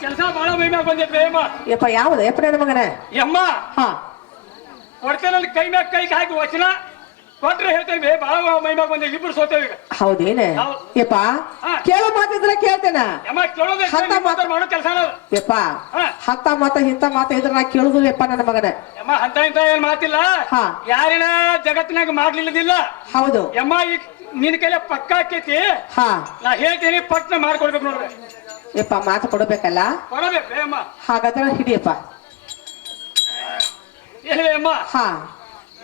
ಕೆಲಸ ಬಹಳ ಮೈಮ್ಯಾಗ ಬಂದೈತೆ ಅಮ್ಮ ಯಪ್ಪ ಯಾವ್ದು ಯಪ್ಪ ನನ್ನ ಮಗನೇ ಯಮ್ಮ ಹಾ ಕೊಡ್ತೇನೆ ಕೈ ಮ್ಯಾಗ ಕೈ ಹಾಕಿ ವಚನ ಕೊಟ್ರೆ ಹೇಳ್ತೇವೆ ಬಹಳ ಮೈಮ್ಯಾಗ ಬಂದ ಇಬ್ರು ಸೋತೇವೆ ಈಗ ಹೌದೇನೆ ಹೌದು. ಯಪ್ಪ ಹಾ. ಕೇಳೋ ಮಾತಿದ್ರೆ ಕೇಳ್ತೇನ ಯಮ್ಮ ಕೇಳೋದೇ ಹಂತ ಮಾತು- ಮಾಡೋ ಕೆಲಸ ಯಪ್ಪ ಹಾ. ಹಂತ ಮಾತ ಇಂತ ಮಾತ ಇದ್ರ ನಾ ಕೇಳುದಿಲ್ಲ ಯಪ್ಪ ನನ್ನ ಮಗನೇ ಯಮ್ಮ ಅಂತ ಇಂತ ಏನ್ ಮಾತಿಲ್ಲ ಹಾ. ಯಾರಿನ ಜಗತ್ತಿನಾಗ ಮಾಡ್ಲಿಲ್ಲದಿಲ್ಲ ಹೌದು ಯಮ್ಮ ಈಗ ನಿನ್ ಕೈಲಿ ಪಕ್ಕ ಆಕೈತಿ ಹಾ ನಾ ಹೇಳ್ತೀನಿ ಪಟ್ನ ಮಾಡ್ಕೊಡ್ಬೇಕು ನೋಡ್ರಿ ಯಪ್ಪ ಮಾತು ಕೊಡಬೇಕಲ್ಲ ಕೊಡಬೇಕು ಅಮ್ಮ ಹಾಗಾದ್ರೆ ಹಿಡಿಯಪ್ಪ ಏನ್ವೇ ಅಮ್ಮ ಹಾ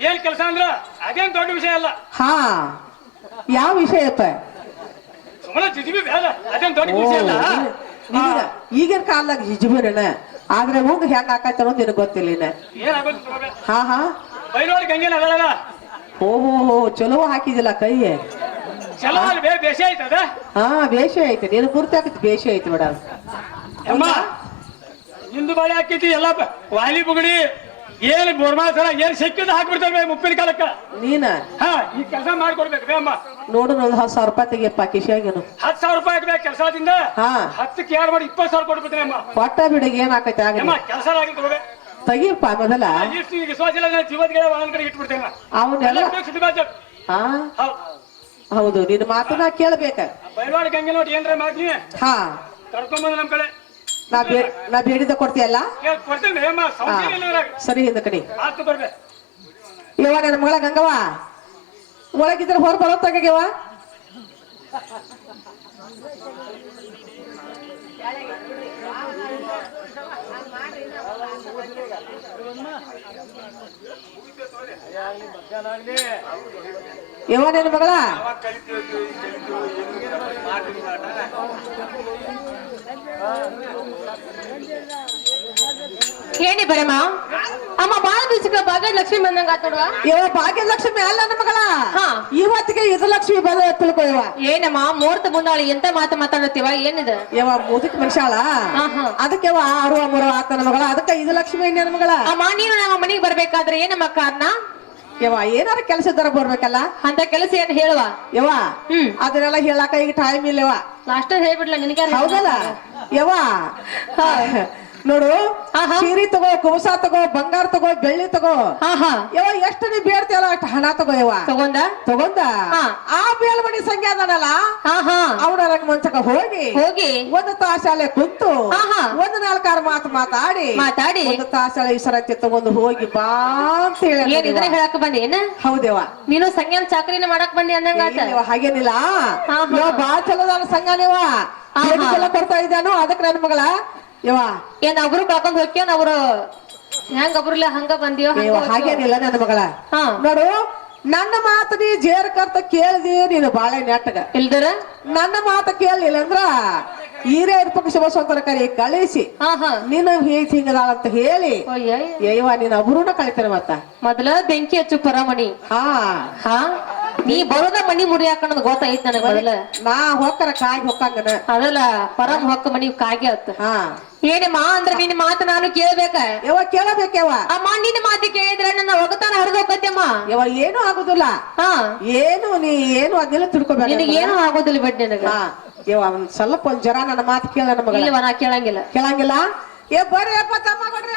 ಏನ್ ಕೆಲಸ ಅಂದ್ರ ಅದೇನ್ ದೊಡ್ಡ ವಿಷಯ ಅಲ್ಲ ಹಾ ಯಾವ ವಿಷಯ ಯಪ್ಪ ಸುಮ್ಮನೆ ಜಿಜಿಬಿ ಬೇಡ ಅದೇನ್ ದೊಡ್ಡ ವಿಷಯ ಅಲ್ಲ ಈಗಿನ ಕಾಲದಾಗ ಹಿಜುಬರೇನ ಆದ್ರೆ ಮುಂದೆ ಹೆಂಗ್ ಆಕಾಯ್ತಾರ ನಿನಗ್ ಗೊತ್ತಿಲ್ಲ ಇನ್ನ. ಏನಾಗೋದು ತಗೋಬೇಕು ಹಾ ಹಾ ಬೈಲೋಡಿ ಗಂಗೆನ ಅದಲ್ಲ ಓಹೋ ಚಲೋ ಹಾಕಿದಿಲ್ಲ ಕೈ ಚಲೋ ಅಲ್ಲಿ ಬೇಸಿ ಆಯ್ತದ ಹಾ ಬೇಷೆ ಐತೆ ನೀನು ಪೂರ್ತಿ ಹಾಕಿದ್ ಬೇಷೆ ಐತೆ ಮೇಡ ಅಮ್ಮ ನಿಂದು ಬಾಳೆ ಹಾಕೈತಿ ಎಲ್ಲ ವಾಲಿ ಬುಗಡಿ ಏನ್ ಬೋರ್ಮಾಸರ ಏನ್ ಸಿಕ್ಕಿದ ಹಾಕ್ಬಿಡ್ತೇವೆ ಮುಪ್ಪಿನ ಕಾಲಕ್ಕ ನೀನ ಹಾ ಈ ಕೆಲಸ ಮಾಡ್ಕೊಡ್ಬೇಕು ಬೇ ಅಮ್ಮ ನೋಡು ಒಂದು 10,000 ರೂಪಾಯಿ ತೆಗಿಯಪ್ಪ ಕಿಶಿಯಾಗೇನು 10,000 ರೂಪಾಯಿ ಹಾಕ್ಬೇಕು ಕೆಲಸದಿಂದ ಹಾ 10ಕ್ಕೆ ಯಾರು ಮಾಡಿ 20,000 ಕೊಡ್ಬಿಡ್ತೀನಿ ಅಮ್ಮ ಕೊಟ್ಟ ಬಿಡಿಗೆ ಏನ್ ಆಕೈತೆ ಅಮ್ಮ ಆಗಲಿ ಕೆಲಸ ಆಗಿ ತಗೋಬೇಕು ತೆಗಿಯಪ್ಪ ಮೊದಲ ಇಷ್ಟು ಈಗ ವಿಶ್ವಾಸ ಇಲ್ಲ ಜೀವದ್ಗಳ ಒಂದ್ ಕಡೆ ಇಟ್ಬಿಡ್ತೇನೆ ಅವನ್ನೆಲ್ಲ ಹಾ ಹೌದು ನಿನ್ನ ಮಾತನ್ನ ಕೇಳ್ಬೇಕ ಬೈಲವಾಡ ಗಂಗೆ ನೋಡಿ ಏನ್ರ ಮಾಡ್ತೀನಿ ಹಾ ಕರ್ಕೊಂಬಂದು ನಮ್ ಕಡೆ ನಾ ಬೇಡಿದ ಕೊಡ್ತೀಯಲ್ಲ ಕೊಡ್ತೇನೆ ಅಮ್ಮ ಸಂಶಯ ಇಲ್ಲ ಇದ್ರಾಗ. ಸರಿ ಹಿಂದ ಕಡೆ ಆತು ಬರ್ಬೇಕು ಯವ್ವ ನನ್ನ ಮಗಳ ಗಂಗವ್ವ ಒಳಗಿದ್ರೆ ಹೊರ ಬರೋ ತಗವ್ವ ಯವ್ವ ನನ್ನ ಮಗಳ ಹೇಳಿ ಬರಮ್ಮ ಅಮ್ಮ ಬಾಳ ದಿವಸಕ್ಕೆ ಭಾಗ್ಯ ಲಕ್ಷ್ಮಿ ಬಂದಂಗ ಆತೋಡುವ ಯವ್ವ ಭಾಗ್ಯಲಕ್ಷ್ಮಿ ಅಲ್ಲ ನನ್ನ ಮಗಳ ಹಾ. ಇವತ್ತಿಗೆ ಇದು ಲಕ್ಷ್ಮಿ ಬಂದ ತಿಳ್ಕೊ ಯವ್ವ ಏನಮ್ಮ ಮುಹೂರ್ತ ಮುಂದಾಳಿ ಎಂತ ಮಾತಾಡತ್ತೀವ ಏನಿದೆ ಯವ್ವ ಮುದುಕ್ ಮನುಷ್ಯಾಳ ಹಾ, ಹಾ. ಅದಕ್ಕೆ ಯವ್ವ 6 ಆತ ನನ್ನ ಮಗಳ ಅದಕ್ಕೆ ಇದು ಲಕ್ಷ್ಮಿ ನನ್ನ ಮಗಳ ಅಮ್ಮ ನೀನು ನಮ್ಮ ಮನೆಗೆ ಬರ್ಬೇಕಾದ್ರೆ ಏನಮ್ಮ ಕಾರಣ ಯವ್ವ ಏನಾರ ಕೆಲಸ ಇದ್ದಾರ ಬರ್ಬೇಕಲ್ಲ ಅಂತ ಕೆಲಸ ಏನ್ ಹೇಳುವ ಯವ್ವ ಹ್ಮ್ ಅದನ್ನೆಲ್ಲ ಹೇಳಾಕ ಈಗ ಟೈಮ್ ಇಲ್ಲವ ಲಾಸ್ಟ್ ಹೇಳ್ಬಿಡ್ಲ ನಿನಗೆ ಹೌದಲ್ಲ ಯವ್ವ ನೋಡು ಆಹಾ. ಸೀರೆ ತಗೋ ಕುಬಸ ತಗೋ ಬಂಗಾರ ತಗೋ ಬೆಳ್ಳಿ ತಗೋ ಹಾ ಹಾ ಯವ್ವ ಎಷ್ಟು ನೀ ಬೇಡ್ತೀಯಲ್ಲ ಅಷ್ಟು ಹಣ ತಗೋ ಯವ್ವ ತಗೊಂಡ ತಗೊಂಡ ಹಾ. ಆ ಬೇಲ್ಮಣಿ ಸಂಖ್ಯೆ ಅದಾನಲ್ಲ ಹಾ ಹಾ ಅವನ ರಂಗಮಂಚಕ ಹೋಗಿ ಹೋಗಿ ಒಂದು ತಾಸಾಲೆ ಕುಂತು ಆಹಾ. ಒಂದು 4 ಮಾತಾಡಿ ಮಾತಾಡಿ ಒಂದು ತಾಸಾಲೆ ವಿಸರಂತಿ ತಗೊಂಡು ಹೋಗಿ ಬಾ ಅಂತ ಏನಿದ್ರೆ ಹೇಳಿ ಹೇಳಕ್ ಬಂದಿ ಏನ ಹೌದೇವ ನೀನು ಸಂಜ್ಞಾನ ಚಾಕರಿನ ಮಾಡಕ್ ಬಂದಿ ಅಂದಂಗ ಆತ ಇಲ್ಲವ್ವ, ಹಾಗೇನಿಲ್ಲ ಆಹಾ. ಇವ ಬಾಳ ಚಲೋದಾನ ಸಂಘನೇವ ಎಲ್ಲ ಕೊಡ್ತಾ ಇದ್ದಾನು ಅದಕ್ಕೆ ನನ್ನ ಮಗಳ ಯವ್ವ ಏನ್ ಒಬ್ರು ಕಳ್ಕೊಂಡ್ ಹೋಗ್ಯ ಅವ್ರು ಹೆಂಗ ಒಬ್ರಲ್ಲ ಹಂಗ ಬಂದಿಯೋ ಹಂಗ ಯವ್ವ, ಹೋಗ್ಯೋ. ಹಾಗೇನಿಲ್ಲ ನನ್ನ ಮಗಳ ಹಾ ನೋಡು ನನ್ನ ಮಾತು ನೀ ಜೇರ್ ಕರ್ತ ಕೇಳ್ದಿ ನೀನು ಬಾಳೆ ನೆಟ್ಟಗ ಇಲ್ದರ ನನ್ನ ಮಾತು ಕೇಳಲಿಲ್ಲ ಅಂದ್ರ ಹಿರಿಯರ ಪಕ್ಷ ಬಸವಂತರ ಕರಿ ಕಳಿಸಿ ಹಾ ಹಾ ನೀನು ಹೀಗ್ ಹಿಂಗದಾಳ ಅಂತ ಹೇಳಿ ಯವ್ವ ನೀನ್ ಅಬ್ರುನ ಕಳಿತಾನೆ ಮತ್ತ ಮೊದಲ ಬೆಂಕಿ ಹಚ್ಚು ಪರಮಣಿ ಹಾ ಹಾ ನೀ ಬರೋದ ಮನಿ ಮುರಿ ಹಾಕೋದ್ ಗೊತ್ತಾಯ್ತು ನನಗ ಮೊದಲ ನಾ ಹೊಕ್ಕರ ಕಾಯಿ ಹೊಕ್ಕಂಗನ ಅದಲ್ಲ ಪರಮ್ ಹೊಕ್ಕ ಮನಿ ಕಾಗೆ ಆತ ಹಾ ಏನಮ್ಮ ಅಂದ್ರೆ ನಿನ್ನ ಮಾತು ನಾನು ಕೇಳ್ಬೇಕ ಯವ್ವ ಕೇಳಬೇಕವ್ವ ಅಮ್ಮ ನಿನ್ನ ಮಾತು ಕೇಳಿದ್ರೆ ನನ್ನ ಒಗತಾನ ಹರಿದೋಕತ್ತಮ್ಮ ಯವ್ವ ಏನು ಆಗುದಿಲ್ಲ ಹಾ ನೀ ಏನು ಅದನ್ನೆಲ್ಲ ತಿಳ್ಕೊಬೇಕ ನಿನಗೆ ಏನು ಆಗೋದಿಲ್ಲ ಬಿಡ್ ನಿನಗ ಹಾ ಯವ್ವ ಒಂದ್ ಸ್ವಲ್ಪ ಒಂದ್ ಜರ ನನ್ನ ಮಾತು ಕೇಳ ನನ್ನ ಮಗಳ ಇಲ್ಲವ ನಾ ಕೇಳಂಗಿಲ್ಲ ಕೇಳಂಗಿಲ್ಲ ಏ ಬರ್ರಿ ಅಪ್ಪ ತಮ್ಮ ಕೊಡ್ರಿ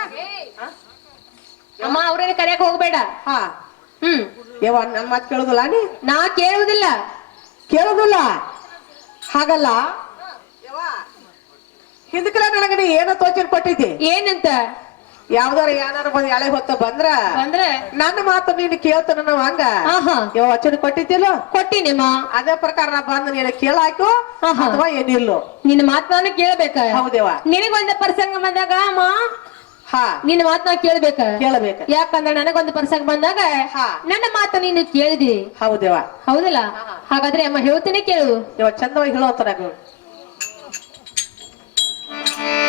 ಅಮ್ಮ ಅವ್ರೇನು ಕರೆಯಕ್ ಹೋಗ್ಬೇಡ. ಹಾ ಹ್ಮ್ ಯವ್ವ ನನ್ ಮಾತು ಕೇಳುದಿಲ್ಲ ನೀ ನಾ ಕೇಳುವುದಿಲ್ಲ. ಕೇಳುದಿಲ್ಲ ಹಾಗಲ್ಲ ಹಿಂದಕ್ಕೆಲ್ಲ ನನಗೆ ನೀ ಏನೋ ತೋಚನ್ ಕೊಟ್ಟಿದ್ದಿ ಏನಂತ ಯಾವ್ದಾರ ಏನಾರ ಬಂದ್ ಎಳೆ ಹೊತ್ತ ಬಂದ್ರ ಅಂದ್ರೆ ನನ್ನ ಮಾತು ನೀನು ಕೇಳ್ತಾನ ನಾವ್ ಹಂಗ ಆಹಾ ಯಾವ ವಚನ ಕೊಟ್ಟಿದ್ದಿಲ್ಲ ಕೊಟ್ಟಿನಿಮ್ಮ. ಅದೇ ಪ್ರಕಾರ ನಾ ಬಂದು ನೀನು ಕೇಳಾಕು ಆಹಾ. ಅಥವಾ ಏನಿಲ್ಲೋ ನಿನ್ನ ಮಾತ್ ನಾನು ಕೇಳ್ಬೇಕ. ಹೌದೇವ ನಿನಗೊಂದ ಪ್ರಸಂಗ ಬಂದಾಗ ಅಮ್ಮ ಹಾ ನಿನ್ನ ಮಾತ್ ನಾ ಕೇಳ್ಬೇಕ. ಕೇಳಬೇಕ ಯಾಕಂದ್ರೆ ನನಗೊಂದು ಪ್ರಸಂಗ ಬಂದಾಗ ಹಾ. ನನ್ನ ಮಾತು ನೀನು ಕೇಳಿದಿ ಹೌದೇವ ಹೌದಲ್ಲ. ಹಾಗಾದ್ರೆ ಅಮ್ಮ ಹೇಳ್ತೀನಿ ಕೇಳು. ಇವ ಚಂದವಾಗಿ ಹೇಳೋತನಾಗ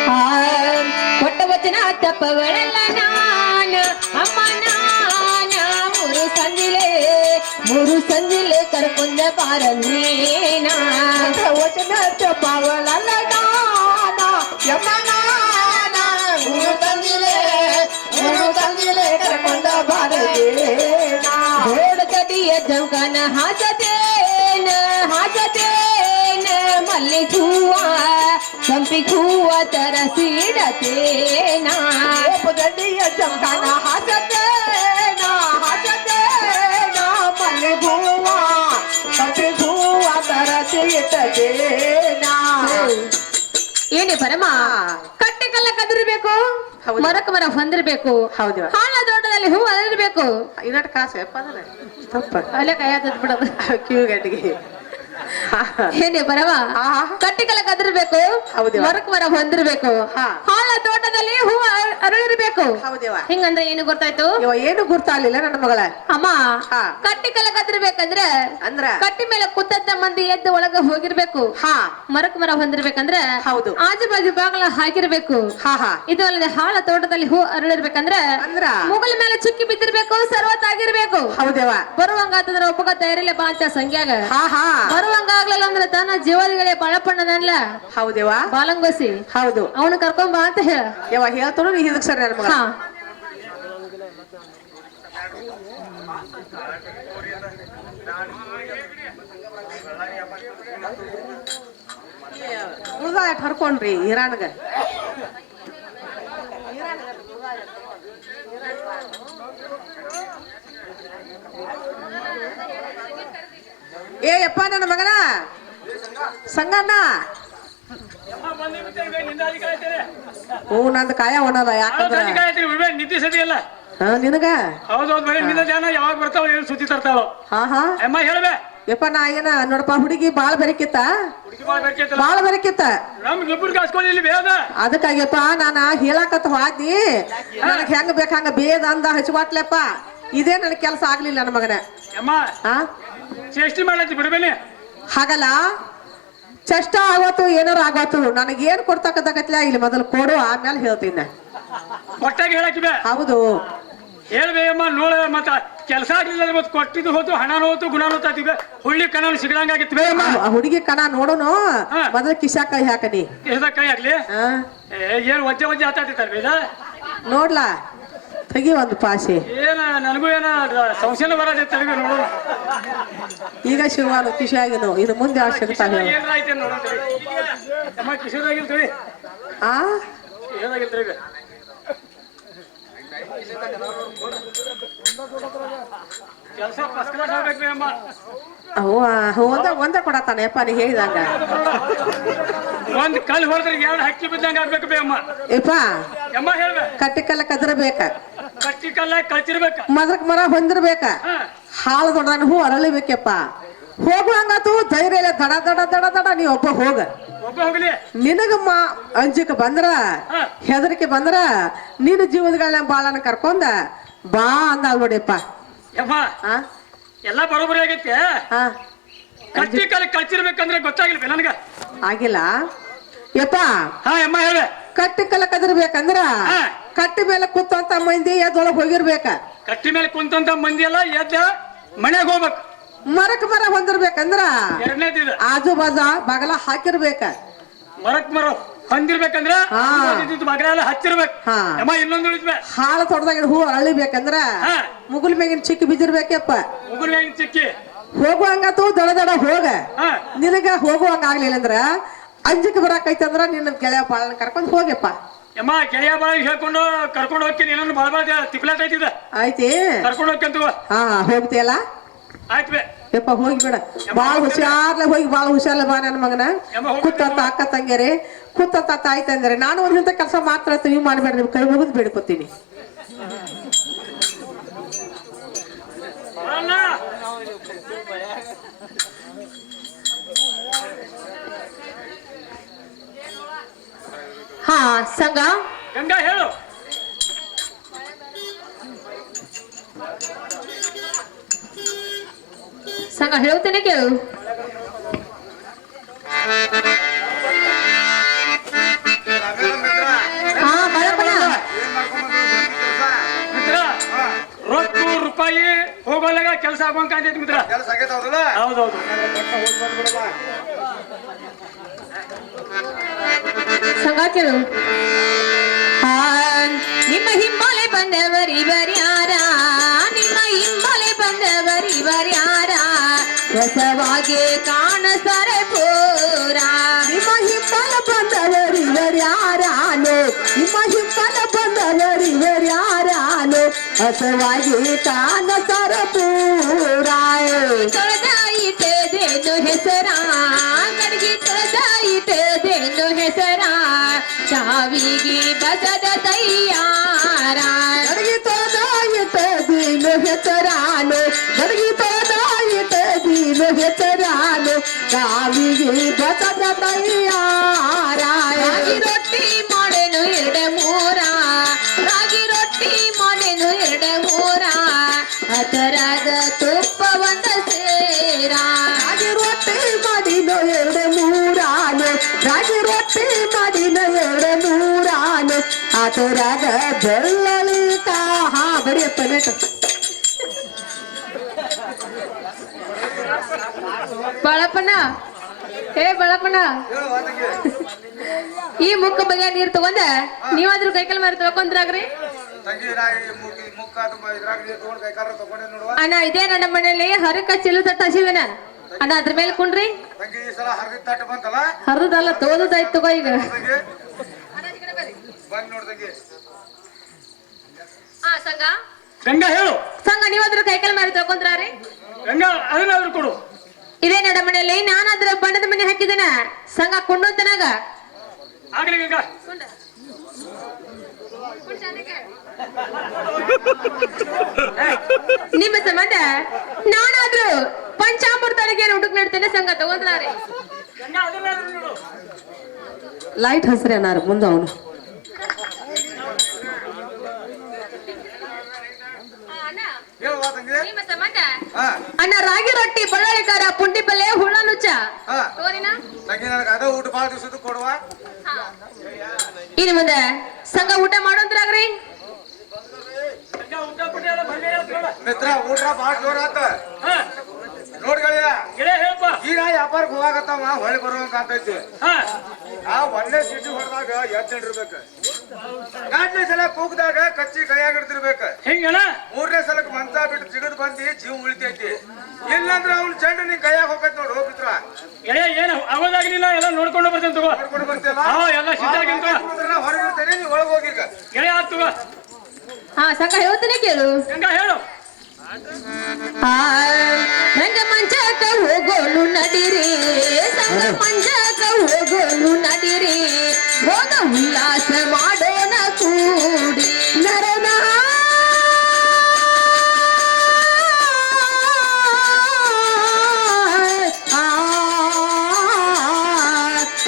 ಆ, ಕೊಟ್ಟ ವಚನ ತಪ್ಪವಳೆಲ್ಲ ನಾನ ಅಮ್ಮ ನಾನ ಮೂರು ಸಂಜಿಲೆ ಕರ್ಕೊಂಡ ಬಾರನೇನ ವಚನ ಪಾವಳಲ್ಲ ನಾನ ಯಮನಾನ ಮೂರು ತಂದಿಲೆ ಕರ್ಕೊಂಡ ಬಾರದೇನ ಗೋಡ ಕಡಿಯ ಜಂಕನ ಹಾಸದೇನ ಮಲ್ಲಿ ಹೂವ ಸಂಪಿ ಹೂವ ತರಸಿಡತೇನ ಗಡ್ಡಿಯ ಚಂದನ ಹಾಸದೇನ ಮಲ್ಲಿ ಹೂವ ಕಪ್ಪಿ ಹೂವ ತರಸಿ ಇಟ್ಟದೇನ ಏನೇ ಪರಮ ಕಟ್ಟೆ ಕಲ್ಲ ಕದಿರ್ಬೇಕು ಹೌದು. ಮರಕ ಮರ ಹೊಂದಿರ್ಬೇಕು ಹೌದು. ಹಾಳ ತೋಟದಲ್ಲಿ ಹೂ ಅದಿರ್ಬೇಕು. ಇನ್ನೊಟ್ಟು ಕಾಸು ಎಪ್ಪ ಅಂದ್ರೆ ತಪ್ಪ ಅಲ್ಲೇ ಕೈ ಹತ್ತದ್ ಬಿಡೋದು ಕಿವಿಗಟ್ಟಿಗೆ ಏನೇ ಪರಮ ಕಟ್ಟೆ ಕಲ್ಲ ಕದಿರ್ಬೇಕು ಹೌದು. ಮರಕ ಮರ ಹೊಂದಿರ್ಬೇಕು ಹಾ. ಹಾಳ ತೋಟದಲ್ಲಿ ಹೂ ಅರಳಿರ್ಬೇಕು. ಹೌದೇವ ಹಿಂಗಂದ್ರೆ ಏನು ಗೊತ್ತಾಯ್ತು ಇವ ಏನು ಗುರ್ತಾಗ್ಲಿಲ್ಲ ನನ್ನ ಮಗಳ ಅಮ್ಮ ಹಾ. ಕಟ್ಟಿ ಕಲ್ಲ ಕದಿರ್ಬೇಕಂದ್ರೆ ಅಂದ್ರ ಕಟ್ಟಿ ಮೇಲೆ ಕುತ್ತಂತ ಮಂದಿ ಎದ್ದು ಒಳಗ ಹೋಗಿರ್ಬೇಕು. ಹಾ ಮರಕ್ ಮರ ಹೊಂದಿರ್ಬೇಕಂದ್ರೆ ಹೌದು. ಆಜು ಬಾಜು ಬಾಗಲ ಹಾಕಿರ್ಬೇಕು. ಹಾ ಹಾ ಇದು ಅಲ್ಲದೆ ಹಾಳ ತೋಟದಲ್ಲಿ ಹೂ ಅರಳಿರ್ಬೇಕಂದ್ರೆ ಅಂದ್ರ ಮುಗಲ ಮೇಲೆ ಚುಕ್ಕಿ ಬಿದ್ದಿರ್ಬೇಕು ಸರ್ವತ್ತಾಗಿರ್ಬೇಕು. ಹೌದೇವ ಬರುವಂಗಾತಂದ್ರ ಒಬ್ಬಗ ತಯಾರಿಲ್ಲ ಬಾ ಅಂತ ಸಂಖ್ಯಾಗ ಹಾ ಹಾ ಬರುವಂಗಾಗ್ಲಿಲ್ಲ ಅಂದ್ರೆ ತನ್ನ ಜೀವದಿಗಳೇ ಬಾಳಪ್ಪಣ್ಣದನ್ಲ ಹೌದೇವ ಬಾಲಂಗೋಸಿ ಹೌದು ಅವನು ಕರ್ಕೊಂಡ್ ಬಾ ಅಂತ ಹೇಳ. ಯಾವ ಹೇಳ್ತಾನು ನೀ ಇದಕ್ ಸರಿ ನನ್ನ ಮಗ ಹಾ ಉಳ್ದ ಹರ್ಕೊಂಡ್ರಿ ಹಿರಾಣ್ಗ ಏ ಯಪ್ಪ ನನ್ನ ಮಗನ ಸಂಗಣ್ಣ ಹ್ಞೂ ನಂದು ಕಾಯ ಒಣಲ್ಲ ಯಾಕಂದ್ರ ನಿದ್ದೆ ಸತಿ ಅಲ್ಲ ಹಾ ನಿನಗ ಹೌದೌದು ಬರೀ ನಿನ್ನ ಜನ ಯಾವಾಗ ಬರ್ತಾವ ಏನು ಸುದ್ದಿ ತರ್ತಾವ ಹಾ ಹಾ ಅಮ್ಮ ಹೇಳ್ಬೇ ಯಪ್ಪ ನಾ ಏನ ನೋಡಪ್ಪ ಹುಡುಗಿ ಬಾಳ ಬೆರಕಿತ್ತ ಹುಡುಗಿ ಮಾಡ್ಬೇಕೈತಲ್ಲ ಬಾಳ ಬೆರಕಿತ್ತ ನಮ್ಗೆ ಇಬ್ಬರಿಗೆ ಹಸ್ಕೊಂಡು ಇಲ್ಲಿ ಬೇದ ಅದಕ್ಕಾಗ್ಯಪ್ಪ ನಾನ ಹೇಳಾಕತ್ ಹೋದ್ನಿ ನನಗ್ ಹೆಂಗ್ ಬೇಕಂಗ ಬೇದ ಅಂದ ಹಚ್ವಾಟ್ಲೆಪ್ಪ ಇದೇ ನನ್ ಕೆಲಸ ಆಗ್ಲಿಲ್ಲ ನನ್ನ ಮಗನ ಅಮ್ಮ ಹಾ ಚೇಷ್ಟಿ ಮಾಡತ್ತಿ ಬಿಡ್ಬೇನಿ ಹಾಗಲ್ಲ ಚಷ್ಟ ಆಗೋತು ಏನಾರು ಆಗೋತು ನನಗೇನ್ ಕೊಡ್ತಕ್ಕಂತಕತ್ಲ ಇಲ್ಲಿ ಮೊದಲು ಕೊಡು ಆಮೇಲೆ ಹೇಳ್ತೀನಿ ಕೊಟ್ಟಾಗ ಹೇಳಕ್ಕೆ ಬೇ ಹೌದು ಹೇಳ್ಬೇ ಅಮ್ಮ ನೋಡ ಮತ್ತ ಕೆಲಸ ಆಗ್ಲಿಲ್ಲ ಮತ್ತೆ ಕೊಟ್ಟಿದ್ದು ಹೋತು ಹಣನೂ ಹೋತು ಗುಣನೂ ಹೋತಾತಿವೆ ಹುಳ್ಳಿ ಕಣ ಸಿಗದಂಗ ಆಗಿತ್ತು ಬೇ ಅಮ್ಮ ಆ ಹುಡುಗಿ ಕಣ ನೋಡುನು ಹಾ. ಮೊದಲು ಕಿಶಾಕ ಕೈ ಹಾಕನಿ ಎಷ್ಟಾಗ ಕೈ ಆಗ್ಲಿ ಹಾ ಏನ್ ವಜ್ಜೆ ವಜ್ಜೆ ಆತಾಡ್ತಾರ ಬೇದ ನೋಡ್ಲಾ ತೆಗಿ ಒಂದು ಪಾಸೆ ಏನ ನನಗೂ ಏನ ಸಂಶಯನ ಬರೋದೇ ತಲೆಗೆ ನೋಡೋಣ ಈಗ ಶಿವಾನು ಕಿಶಾಗಿನು ಇನ್ನು ಮುಂದೆ ಯಾವ ಸಿಗ್ತಾವೆ ಏನಾಯ್ತು ನೋಡೋಣ ಅಮ್ಮ ಕಿಶೋರಾಗಿರ್ತೀವಿ ಆ ಕಿಶೋರಾಗಿರ್ತೀವಿ ಕೆಲಸ ಫಸ್ಟ್ ಕ್ಲಾಸ್ ಆಗ್ಬೇಕು ಅಮ್ಮ ಒಂದ ಕೊಡತಾನೆ ಯಪ್ಪ ನೀ ಹೇಳಿದಂಗ ಒಂದ್ ಕಲ್ ಹೊಡೆದ್ರೆ ಎರಡು ಹಕ್ಕಿ ಬಿದ್ದಂಗ ಆಗ್ಬೇಕು ಬೇ ಅಮ್ಮ ಯಪ್ಪ ಅಮ್ಮ ಹೇಳ್ಬೇ ಕಟ್ಟಿಕಲ್ಲ ಕದರಬೇಕ ಕಟ್ಟಿ ಕಲ್ಲ ಕಳ್ಚಿರ್ಬೇಕ ಮದ್ರಕ್ ಮರ ಹೊಂದಿರ್ಬೇಕ ಹಾ ಹಾಳು ದೊಡ್ಡ ಹೂ ಅರಳಿಬೇಕಪ್ಪ ಹೋಗುವಂಗಾತು ಧೈರ್ಯ ಇಲ್ಲ ದಡ ದಡ ದಡ ದಡ ನೀ ಒಬ್ಬ ಹೋಗ ಒಬ್ಬ ಹೋಗ್ಲಿ ನಿನಗ ಅಂಜಿಕ ಬಂದ್ರ ಹಾ. ಹೆದರಿಕೆ ಬಂದ್ರ ನಿನ್ನ ಜೀವದಗಳನ್ನ ಬಾಳನ ಕರ್ಕೊಂಡ ಬಾ ಅಂದ ನೋಡಿಯಪ್ಪ ಯಮ್ಮ ಆ ಎಲ್ಲ ಬರೋಬ್ಬರಿ ಆಗೈತೆ ಆ ಕಟ್ಟಿ ಕಲ್ಲ ಕಳ್ಚಿರ್ಬೇಕಂದ್ರೆ ಗೊತ್ತಾಗಿಲ್ವೇ ನನಗ ಆಗಿಲ್ಲ ಯಪ್ಪ ಹಾ ಅಮ್ಮ ಹೇಳ್ಬೇ ಕಟ್ಟಿ ಕಲ್ಲ ಕದಿರ್ಬೇಕಂದ್ರ ಹಾ. ಕಟ್ಟಿ ಮೇಲೆ ಕೂತಂತ ಮಂದಿ ಎದ್ದೊಳಗ್ ಹೋಗಿರ್ಬೇಕ ಕಟ್ಟಿ ಮೇಲೆ ಕುಂತಂತ ಮಂದಿ ಎಲ್ಲ ಎದ್ದ ಮನೆಗೆ ಹೋಗ್ಬೇಕು ಮರಕ್ ಮರ ಹೊಂದಿರ್ಬೇಕಂದ್ರ ಎರಡನೇದಿದೆ ಆಜು ಬಾಜ ಬಾಗಲ ಹಾಕಿರ್ಬೇಕ ಮರಕ್ ಮರ ಹೊಂದಿರ್ಬೇಕಂದ್ರ ಹಾ. ಮಗನ ಎಲ್ಲ ಹಚ್ಚಿರ್ಬೇಕು ಹಾ. ಅಮ್ಮ ಇನ್ನೊಂದು ಉಳಿದ್ವೆ ಹಾಳ ತೋಟದಾಗ ಹೂ ಅರಳಿಬೇಕಂದ್ರ ಹಾ. ಮುಗುಲ್ ಮ್ಯಾಗಿನ ಚಿಕ್ಕಿ ಬಿದ್ದಿರ್ಬೇಕಪ್ಪ ಮುಗುಲ್ ಮ್ಯಾಗಿನ ಚಿಕ್ಕಿ ಹೋಗುವಂಗತು ದಡ ದಡ ಹೋಗ ಹಾ ನಿನಗ ಹೋಗುವಂಗ ಆಗ್ಲಿಲ್ಲ ಅಂದ್ರ ಅಂಜಿಕೆ ಬರಾಕೈತಂದ್ರ ನಿನ್ನ ಗೆಳೆಯ ಬಾಳನ ಕರ್ಕೊಂಡ್ ಹೋಗ್ಯಪ್ಪ ಯಮ್ಮ ಗೆಳೆಯ ಬಾಳ ಹೇಳ್ಕೊಂಡು ಕರ್ಕೊಂಡು ಹೋಗ್ತೀನಿ ಇನ್ನೊಂದು ಬಾಳ ಬಾಳ ತಿಪ್ಲಾಟ್ ಐತಿದ ಆಯ್ತಿ ಕರ್ಕೊಂಡು ಹೋಗ್ತಂತ ಹಾ ಹೋಗ್ತಿಯಲ್ಲ ಆಯ್ತು ಬೇ ಯಪ್ಪ ಹೋಗಿಬೇಡ ಬಾಳ ಹುಷಾರ್ಲೆ ಹೋಗಿ ಬಾಳ ಹುಷಾರ್ಲೆ ಬಾ ನನ್ನ ಮಗನ ಕೂತಂತ ಅಕ್ಕ ತಂಗ್ಯಾರೆ ಕೂತಂತ ತಾಯಿ ತಂದರೆ ನಾನು ಒಂದಿಂತ ಕೆಲಸ ಮಾತ್ರ ನೀವು ಮಾಡಬೇಡ್ರಿ ನಿಮ್ ಕೈ ಮುಗಿದು ಬೇಡ್ಕೊತೀನಿ ಅಣ್ಣ ಹಾ ಸಂಘ ಗಂಗಾ ಹೇಳು ಸಂಘ ಹೇಳ್ತೇನೆ ಕೇಳು ರಾಮೇಣ ಮಿತ್ರ ಹಾ ಬಳಪನ ಏನ್ ಮಾಡ್ಕೊಂಡ್ ಕೆಲಸ ಮಿತ್ರ ರೊಕ್ಕ ರೂಪಾಯಿ ಹೋಗೋಲಾಗ ಕೆಲಸ ಆಗೋಂಗ ಕಾಣ್ತೈತಿ ಮಿತ್ರ ಕೆಲಸ ಆಗೈತ ಹೌದಲ್ಲ ಹೌದೌದು ಸಂಘ ಕೇಳು ಹಾ ನಿಮ್ಮ ಹಿಂಬಾಲೆ ಬಂದವರಿವರ್ಯಾರ ನಿಮ್ಮ ಹಿಂಬಾಲೆ ಬಂದವರಿವರ್ಯಾರ ಹೊಸವಾಗಿ ಕಾಣಿಸ್ತಾರೆ ಪೂರ ನಿಮ್ಮ ಹಿಂಬಲ ಬಂದವರಿವರ್ಯಾರಾನು ನಿಮ್ಮ ಹಿಂಬಲ ಬಂದವರಿವರ್ಯಾರಾನು ಹಸವಾಗಿ ತಾನ ಸರಪೂರ ತೊಳೆದಾಯಿತೇನು ಹೆಸರ ಗಡಿಗೆ ತೊಳೆದಾಯಿತೇನು ಹೆಸರ ಸಾವಿಗೆ ಬಸದ ತಯ್ಯಾರ ಗಡಿಗೆ ತೊದಾಯಿತ ದೀನು ಹೆಸರಾನು ಗಡಿಗೆ ತೊದಾಯಿತ ದೀನು ಹೆಸರಾನು ಕಾವಿಗೆ ಬಸದ ತಯ್ಯಾರ ರಾಗಿ ರೊಟ್ಟಿ ಮಾಡೆನು ಎರಡೆ ಮೂರ ರಾಗಿ ರೊಟ್ಟಿ ಮಾಡೆನು ಎರಡೆ ಮೂರ ಅದರಾಗ ತುಪ್ಪ ಒಂದ ಸೇರ ರಾಗಿ ರೊಟ್ಟಿ ಮಾಡಿನ ಎರಡು ಮೂರಾನು ರಾಗಿ ರೊಟ್ಟಿ ಮಾಡಿನ ಎರಡು ಮೂರಾನು ಅದರಾಗ ಬೆಳ್ಳಲಿತ ಹಾ ಬಡಿಯಪ್ಪ ನೆಟ್ ಬಳಪಣ್ಣ ಹೇ ಬಳಪಣ್ಣ ಹೇಳು ವಾದಕ್ಕೆ ಈ ಮುಕ್ಕ ಬಗೆ ನೀರ್ ತಗೊಂಡ ನೀವಾದ್ರೂ ಕೈಕಲ್ ಮಾರಿ ತಗೊಂಡ್ರಾಗ್ರಿ ತಂಗಿ ನಾ ಈ ಮುಕ್ಕ ಇದ್ರಾಗ ನೀರು ತಗೊಂಡು ಕೈಕಾಲ ತಗೊಂಡೆ ನೋಡುವ ಅಣ್ಣ ಇದೇ ನನ್ನ ಮನೆಯಲ್ಲಿ ಹರಕ ಚಿಲ್ಲು ತಟ್ಟ ಹಸಿದನ ಅಣ್ಣ ಅದ್ರ ಮೇಲೆ ಕುಂಡ್ರಿ ತಂಗಿ ಈ ಸಲ ಹರಿದ ತಟ್ಟು ಬಂತಲ್ಲ ಹರಿದಲ್ಲ ತೋದದಾಯ್ತು ತಗೋ ಈಗ ತಂಗಿ ಬಂದ್ ನೋಡ್ ತಂಗಿ ಸಂಘ ಗಂಗಾ ಹೇಳು ಸಂಘ ನೀವಾದ್ರೂ ಕೈಕಲ್ ಮಾರಿ ತಗೊಂಡ್ರಾರಿ ಗಂಗಾ ಅದನ್ನಾದ್ರೂ ಕೊಡು ಇದೇ ನನ್ನ ಮನೆಯಲ್ಲಿ ನಾನಾದ್ರ ಬಣ್ಣದ ಮನೆ ಹಾಕಿದನ ಸಂಘ ಕೊಂಡೋತನಾಗ ಆಗ್ಲಿ ಗಂಗಾ ನಿಮ್ಮ ಸಂಬಂಧ ನಾನಾದ್ರೂ ಪಂಚಾಮೃತ ಅಡಿಗೆ ಊಟಕ್ಕೆ ನೀಡ್ತೇನೆ ಸಂಘ ತಗೊಂಡ್ರಾರಿ ಗಂಗಾ ಅದನ್ನಾದ್ರೂ ನೋಡು ಲೈಟ್ ಹಸ್ರಿ ಅನ್ನಾರ ಮುಂದೆ ಅವನು ಹೇಳು ತಂಗಿ ನಿಮ್ಮ ಸಂಬಂಧ ಹಾ ಅಣ್ಣ ರಾಗಿ ರೊಟ್ಟಿ ಬಳ್ಳೊಳ್ಳಿ ಖಾರ ಪುಂಡಿ ಪಲ್ಲೆ ಹುಳ ನುಚ್ಚ ಹಾ ತೋರಿನ ತಂಗಿ ನನಗೆ ಅದ ಊಟ ಭಾಳ ದಿವಸದ ಕೊಡುವ ಇನ್ನು ಮುಂದೆ ಸಂಘ ಊಟ ಮಾಡೋದ್ರಾಗ್ರಿ ಗಂಗಾ ಊಟ ಪುಟ್ಟಿ ಎಲ್ಲ ಬಂದೇ ಹೇಳ್ತೀವಲ್ಲ ಮಿತ್ರ ಊಟ ಭಾಳ ಜೋರ ಆತ ಹಾ ನೋಡ್ ಗೆಳೆಯ ಗೆಳೆಯ ಹೇಳಪ್ಪ ಈಗ ವ್ಯಾಪಾರಕ್ಕೆ ಹೋಗಾಕತ್ತಾವ ಹೊಳಿ ಬರುವಂಗ ಅಂತೈತಿ ಹಾ ಆ ಒಂದೇ ಚೀಟಿ ಹೊಡೆದಾಗ ಎದ್ದಿರ್ಬೇಕು ಎರಡನೇ ಸಲ ಕೂಗ್ದಾಗ ಕಚ್ಚಿ ಕೈಯಾಗ ಹಿಡ್ದಿರ್ಬೇಕು ಹೆಂಗಣ ಮೂರನೇ ಸಲಕ್ ಮಂಚ ಬಿಟ್ಟು ಜಿಗದ್ ಬಂದಿ ಜೀವ ಉಳಿತೈತಿ ಇಲ್ಲಂದ್ರ ಅವ್ನ ಚೆಂಡು ನಿನ್ ಕೈಯಾಗ ಹೋಗತ್ ನೋಡು ಹೋಗಿತ್ರ ಗೆಳೆಯ ಏನು ಆಗೋದಾಗ್ಲಿಲ್ಲ ಎಲ್ಲ ನೋಡ್ಕೊಂಡು ಬರ್ತೇನೆ ತಗೋ ನೋಡ್ಕೊಂಡು ಬರ್ತಿಲ್ಲ ಹಾ ಎಲ್ಲ ಸಿದ್ಧಾಗಿಂತ ಹೊರಗಿರ್ತೇನೆ ನೀವು ಒಳಗ್ ಹೋಗೀಗ ಗೆಳೆಯ ಆತ್ ತಗೋ ಹಾ ಸಂಘ ಹೇಳ್ತೇನೆ ಕೇಳು ಗಂಗಾ ಹೇಳು ರಂಗ ಮಂಚಕ ಹೋಗೋನು ನಡಿರಿ ಸಂಗ ಮಂಚಕ ಹೋಗೋನು ನಡಿರಿ ಹೋದ ಉಲ್ಲಾಸ ಮಾಡೋಣ ಕೂಡಿ ನರನ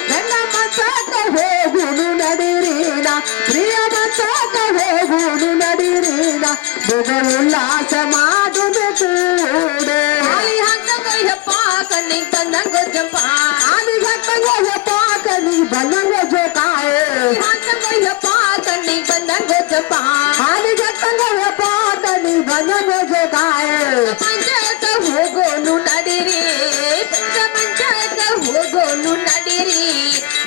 ನನ್ನ ಮಸಕ ಹೋಗುನು ನಡಿರೀನ ಪ್ರಿಯ ಮಸಕ ಹೋಗುನು ನಡಿರೀನ ಉಲ್ಲಾಸ ಮಾಡುದು ಕೂಡೆ ಆಲಿ ಹಂಗಯ್ಯಪ್ಪ ಕಣ್ಣಿಗೆ ತಂದಂಗ ಜಂಪ ಆಲಿ ಹತ್ತಂಗೋಯಪ್ಪ ಕನಿ ಬಲ್ಲಂಗ ಜೋಕಾಯೆ ಹಂಗಯ್ಯಪ್ಪ ಕಣ್ಣಿಗೆ ಬಂದಂಗ ಜಂಪ ಆಲಿ ಹತ್ತಂಗೋಯಪ್ಪ ಕನಿ ಬಲ್ಲಂಗ ಜೋಕಾಯೆ ಮಂಚಕ ಹೋಗೋನು ನಡಿರಿ ಮಂಚಕ ಹೋಗೋನು ನಡಿರಿ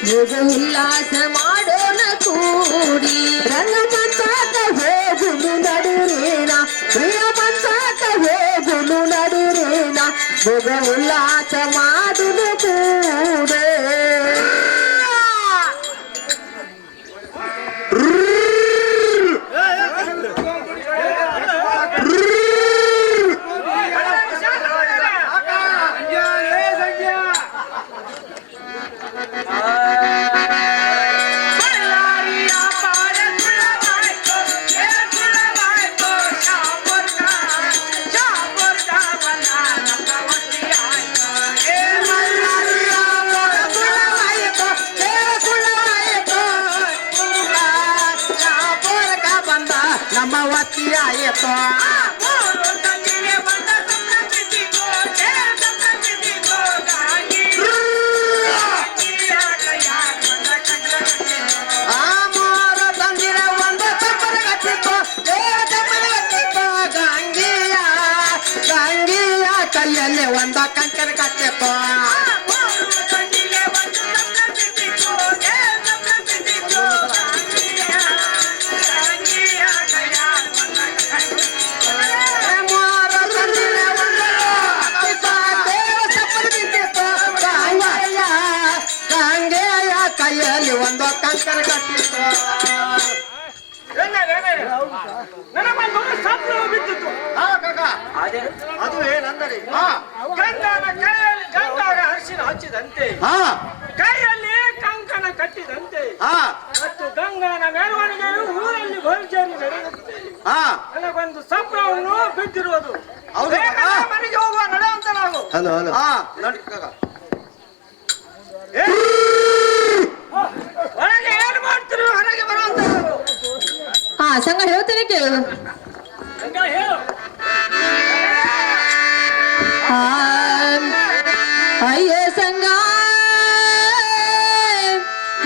ಹೋಗ ಉಲ್ಲಾಸ ಮಾಡೋಣ ಕೂಡಿ ರಂಗ ಮಂಚಕ ಹೋಗುನು ನಡಿರೀನ ಪ್ರಿಯ ಮಂಚಕ ಹೋಗುನು ನಡಿರೀನ ಭೋಗ ಉಲ್ಲಾಸ ಮಾಡುನು ಕೂಡೆ ರಾತ್ರಿ ಆಯಿತು ಆ ಮೂರು ತಂದಿರ ಒಂದು ತಪ್ಪರ ಕಟ್ಟಿತ್ತು ಗಂಗಿಯ ಕೈಯಲ್ಲಿ ಒಂದ ಕಂಕಣ ಕಟ್ಟಿತ್ತು ಕೈಯಲ್ಲಿ ಒಂದು ಕಂಕಣ ಕಟ್ಟಿತ್ತು ನನಗೊಂದು ಸಂಬಳ ಬಿದ್ದಿತ್ತು. ಅದು ಏನಂದರೆ ಗಂಡನ ಕೈಯಲ್ಲಿ ಗಂಡಾಗ ಅರಿಶಿನ ಹಚ್ಚಿದಂತೆ ಕೈಯಲ್ಲಿ ಕಂಕಣ ಕಟ್ಟಿದಂತೆ ಮತ್ತು ಗಂಗನ ಮೆರವಣಿಗೆಯು ಊರಲ್ಲಿ ಭವಿಷ್ಯದಲ್ಲಿ ನಡೆಯುತ್ತೆ. ನನಗೊಂದು ಸಂಬಳವನ್ನು ಬಿದ್ದಿರುವುದು. ಹೌದು. ಬೇಗ ಮನೆಗೆ ಹೋಗುವ ನಡೆ ಅಂತ ನಾವು. ಹಲೋ ಹಲೋ ನೋಡಿ ಕಾಕ ಹೊರಗೆ ಏನು ಮಾಡ್ತೀರಿ ಹೊರಗೆ ಬರುವಂತ ಹಾ ಸಂಗ ಹೇಳ್ತೇನೆ ಕೇಳು. ಹೇಳು. ಅಯ್ಯ ಸಂಗ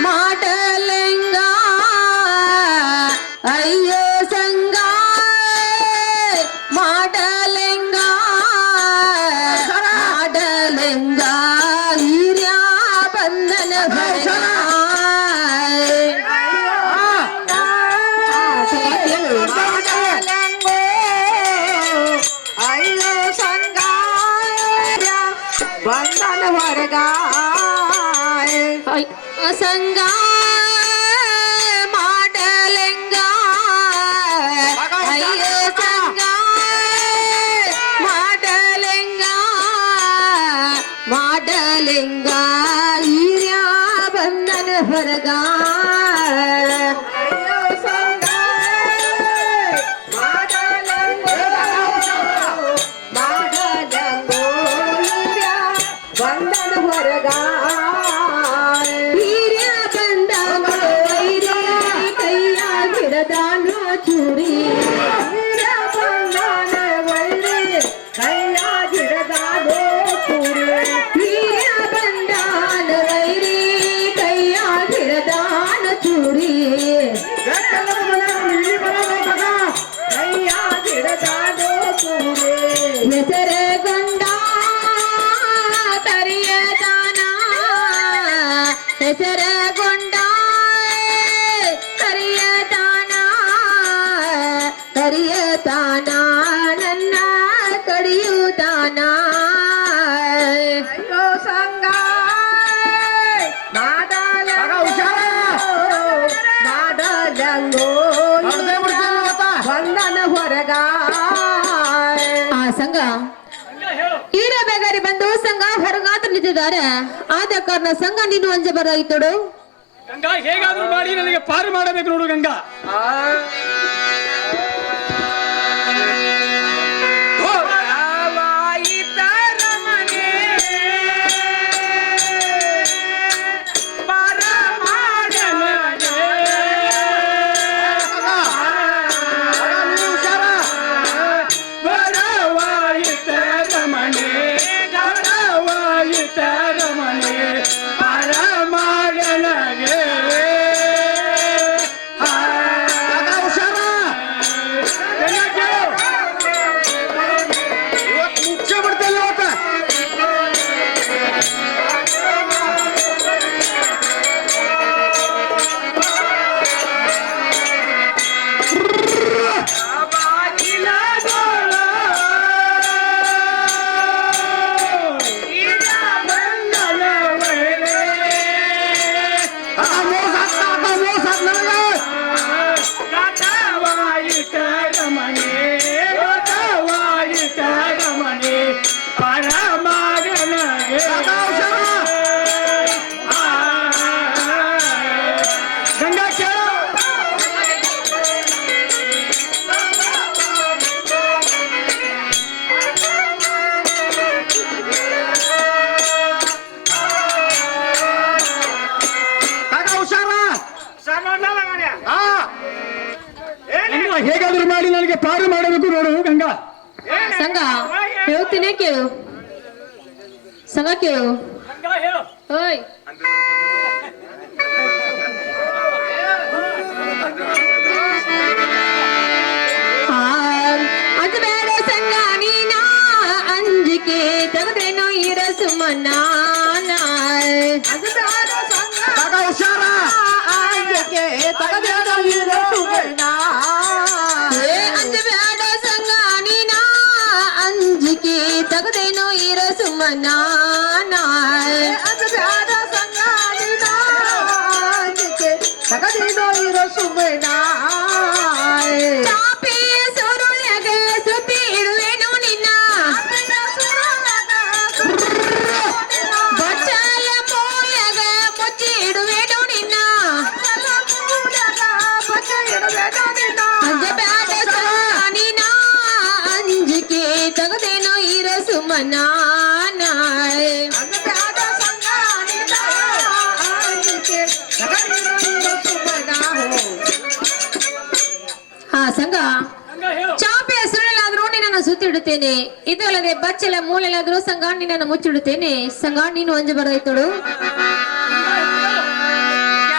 ಮಾಡಲೆಂಗ ಅಯ್ಯ ಸಂಗ ಮಾಡಲೆಂಗ ಮಾಡಲೆಂಗ ಹಿರಿಯ ಬಂಧನ ಬಂಧನ ಹೊರಗ ಸಂಗ ಮಾಡಲೆಂಗ ಅಯ್ಯ ಸಂಗ ಮಾಡಲೆಂಗ ಮಾಡಲೆಂಗ ಹಿರಿಯ ಬಂಧನ ಹೊರಗ ಬಂಧನ ಹೊರಗ ಹಿರಿಯ ಬಂಧನ ಕೈಯ ಗಿಡದಾನ ಚೂರಿ ಬಂಧನ ವೈರಿ ಕೈಯ ಗಿಡದಾನೋ ಕೂರಿ ಹಿರಿಯ ಬಂಧನ ವೈರಿ ಕೈಯ ಗಿಡದಾನ ಚೂರಿ ಕೈಯ ಗಿಡದಾನೋ ಕೂರಿ ಹೆಸರಗೊಂಡ ಕರಿಯದಾನ ಹೆಸರಗೊಂಡ ಕರಿಯದಾನ ಕರಿಯದಾನ ನನ್ನ ಕಡಿಯುತ್ತಾನ ಅಯ್ಯೋ ಸಂಗ ಮಾಡಲಂಗೋ ಬಂಧನ ಹೊರಗ ಆ ಸಂಘ ಹೇಳು. ಬೇಗಾರಿ ಬಂದು ಸಂಘ ಹೊರಗಾತ್ರ ನಿಂತಿದ್ದಾರೆ. ಆದ ಕಾರಣ ಸಂಘ ನೀನು ಅಂಜಬಾರಾಗಿತ್ತೋಡು. ಗಂಗಾ ಹೇಗಾದ್ರೂ ಮಾಡಿ ನನಗೆ ಪಾರು ಮಾಡಬೇಕು ನೋಡು ಗಂಗಾ. ಹುಷಾರ ನನಗೆ ಪಾರು ಮಾಡಬೇಕು ನೋಡು ಗಂಗಾ. ಸಂಘ ಹೇಳ್ತೀನಿ ಕೇಳು, ಸಂಘ ಕೇಳು. ಗಂಗಾ ಹೇಳು. ಓಯ್ ಅದು ಬೇಡ ಸಂಘ ನೀನ ಅಂಜಿಕೆ ತೆಗೆದೇನೋ ಇರ ಸುಮನ ಅದು ಬೇಡ ಸಂಘ ಹುಷಾರ ಆಯ್ಕೆ ತಗದೇನೋ ಇರೋ ಸುಗಣ. ಅದು ಬೇಡ ಸಂಘ ನೀನ ಅಂಜಿಕೆ ತೆಗೆದೇನೋ ಇರ ಸುಮನ ಅದು ಬ್ಯಾಡ ಸಂಗಾಡಿನ ಆಯ್ಕೆ ತಗದೇನೋ ಇರೋ ಸುಗಣ. ಚಾಪಿ ಸುರುಳ್ಯಾಗ ಸುತ್ತಿ ಇಡುವೆನು ನಿನ್ನ ಬಚ್ಚಲ ಮೂಲ್ಯಾಗ ಮುಚ್ಚಿ ಇಡುವೆನು ನಿನ್ನ ಅಂಜ ಬ್ಯಾಡ ನೀನ ಅಂಜಿಕೆ ತೆಗೆದೇನೋ ಇರ ಸುಮನ ಅದು ಬ್ಯಾಡ ಸಂಗಾಡಿನ ಆಯ್ಕೆ ತಗದೇನೋ ಇರೋ ಸುಗಣ. ಹಾ ಸಂಘ ಗಂಗಾ ಹೇಳು. ಚಾಪೆ ಹೆಸರಲ್ಲಾದ್ರೂ ನಿನ್ನನ್ನು ಸುತ್ತಿಡುತ್ತೇನೆ, ಇದು ಅಲ್ಲದೆ ಬಚ್ಚಲ ಮೂಲೆಲ್ಲಾದ್ರೂ ಸಂಘ ನಿನ್ನನ್ನು ಮುಚ್ಚಿಡುತ್ತೇನೆ. ಸಂಘ ನೀನು ಅಂಜ ಬರೋಯ್ತೋಡು.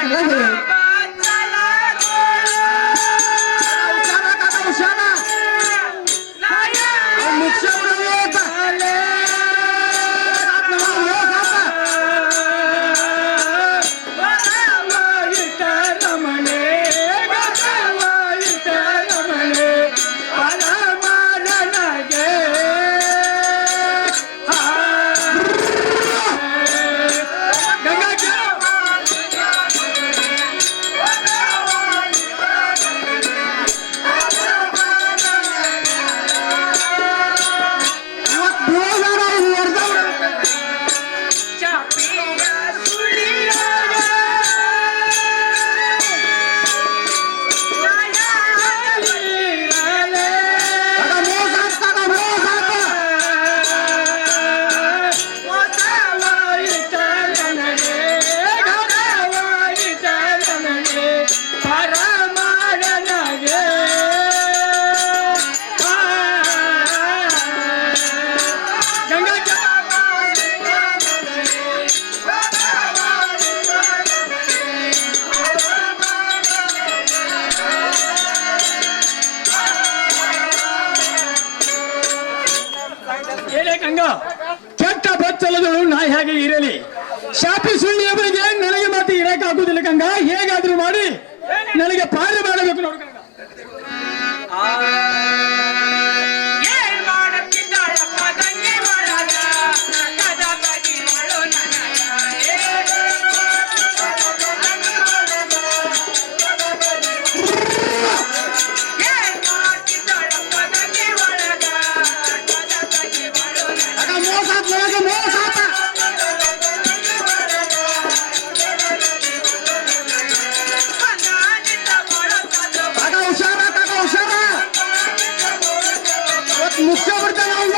ಸಂಘ ಹೇಳು. ಏನೇ ಗಂಗಾ, ಕೆಟ್ಟ ಬಚ್ಚಲಗಳು ನಾ ಹೇಗೆ ಇರಲಿ, ಶಾಪಿ ಸುಳ್ಳಿಯವರಿಗೆ ನನಗೆ ಮಾತ್ರ ಇರಕ್ಕಾಗುವುದಿಲ್ಲ ಗಂಗಾ. ಹೇಗಾದ್ರೂ ಮಾಡಿ ನನಗೆ ಪಾರು ಮಾಡಬೇಕು ನೋಡು ಗಂಗಾ. ಏನ್ ಮಾಡುತ್ತಿದ್ದಾಳಪ್ಪ ತಂಗಿ ಒಳಗ ಕದ ಬದಿ ಮಳು ನನಗ. ಏನ್ ಮಾಡ್ತಿದ್ದಾಳಪ್ಪ ತಂಗಿ ಒಳಗ ಕದ ಬದಿ ಮಳು ಮುಖ್ಯ ಬರ್ತಾನೆ ಅವ್ನ.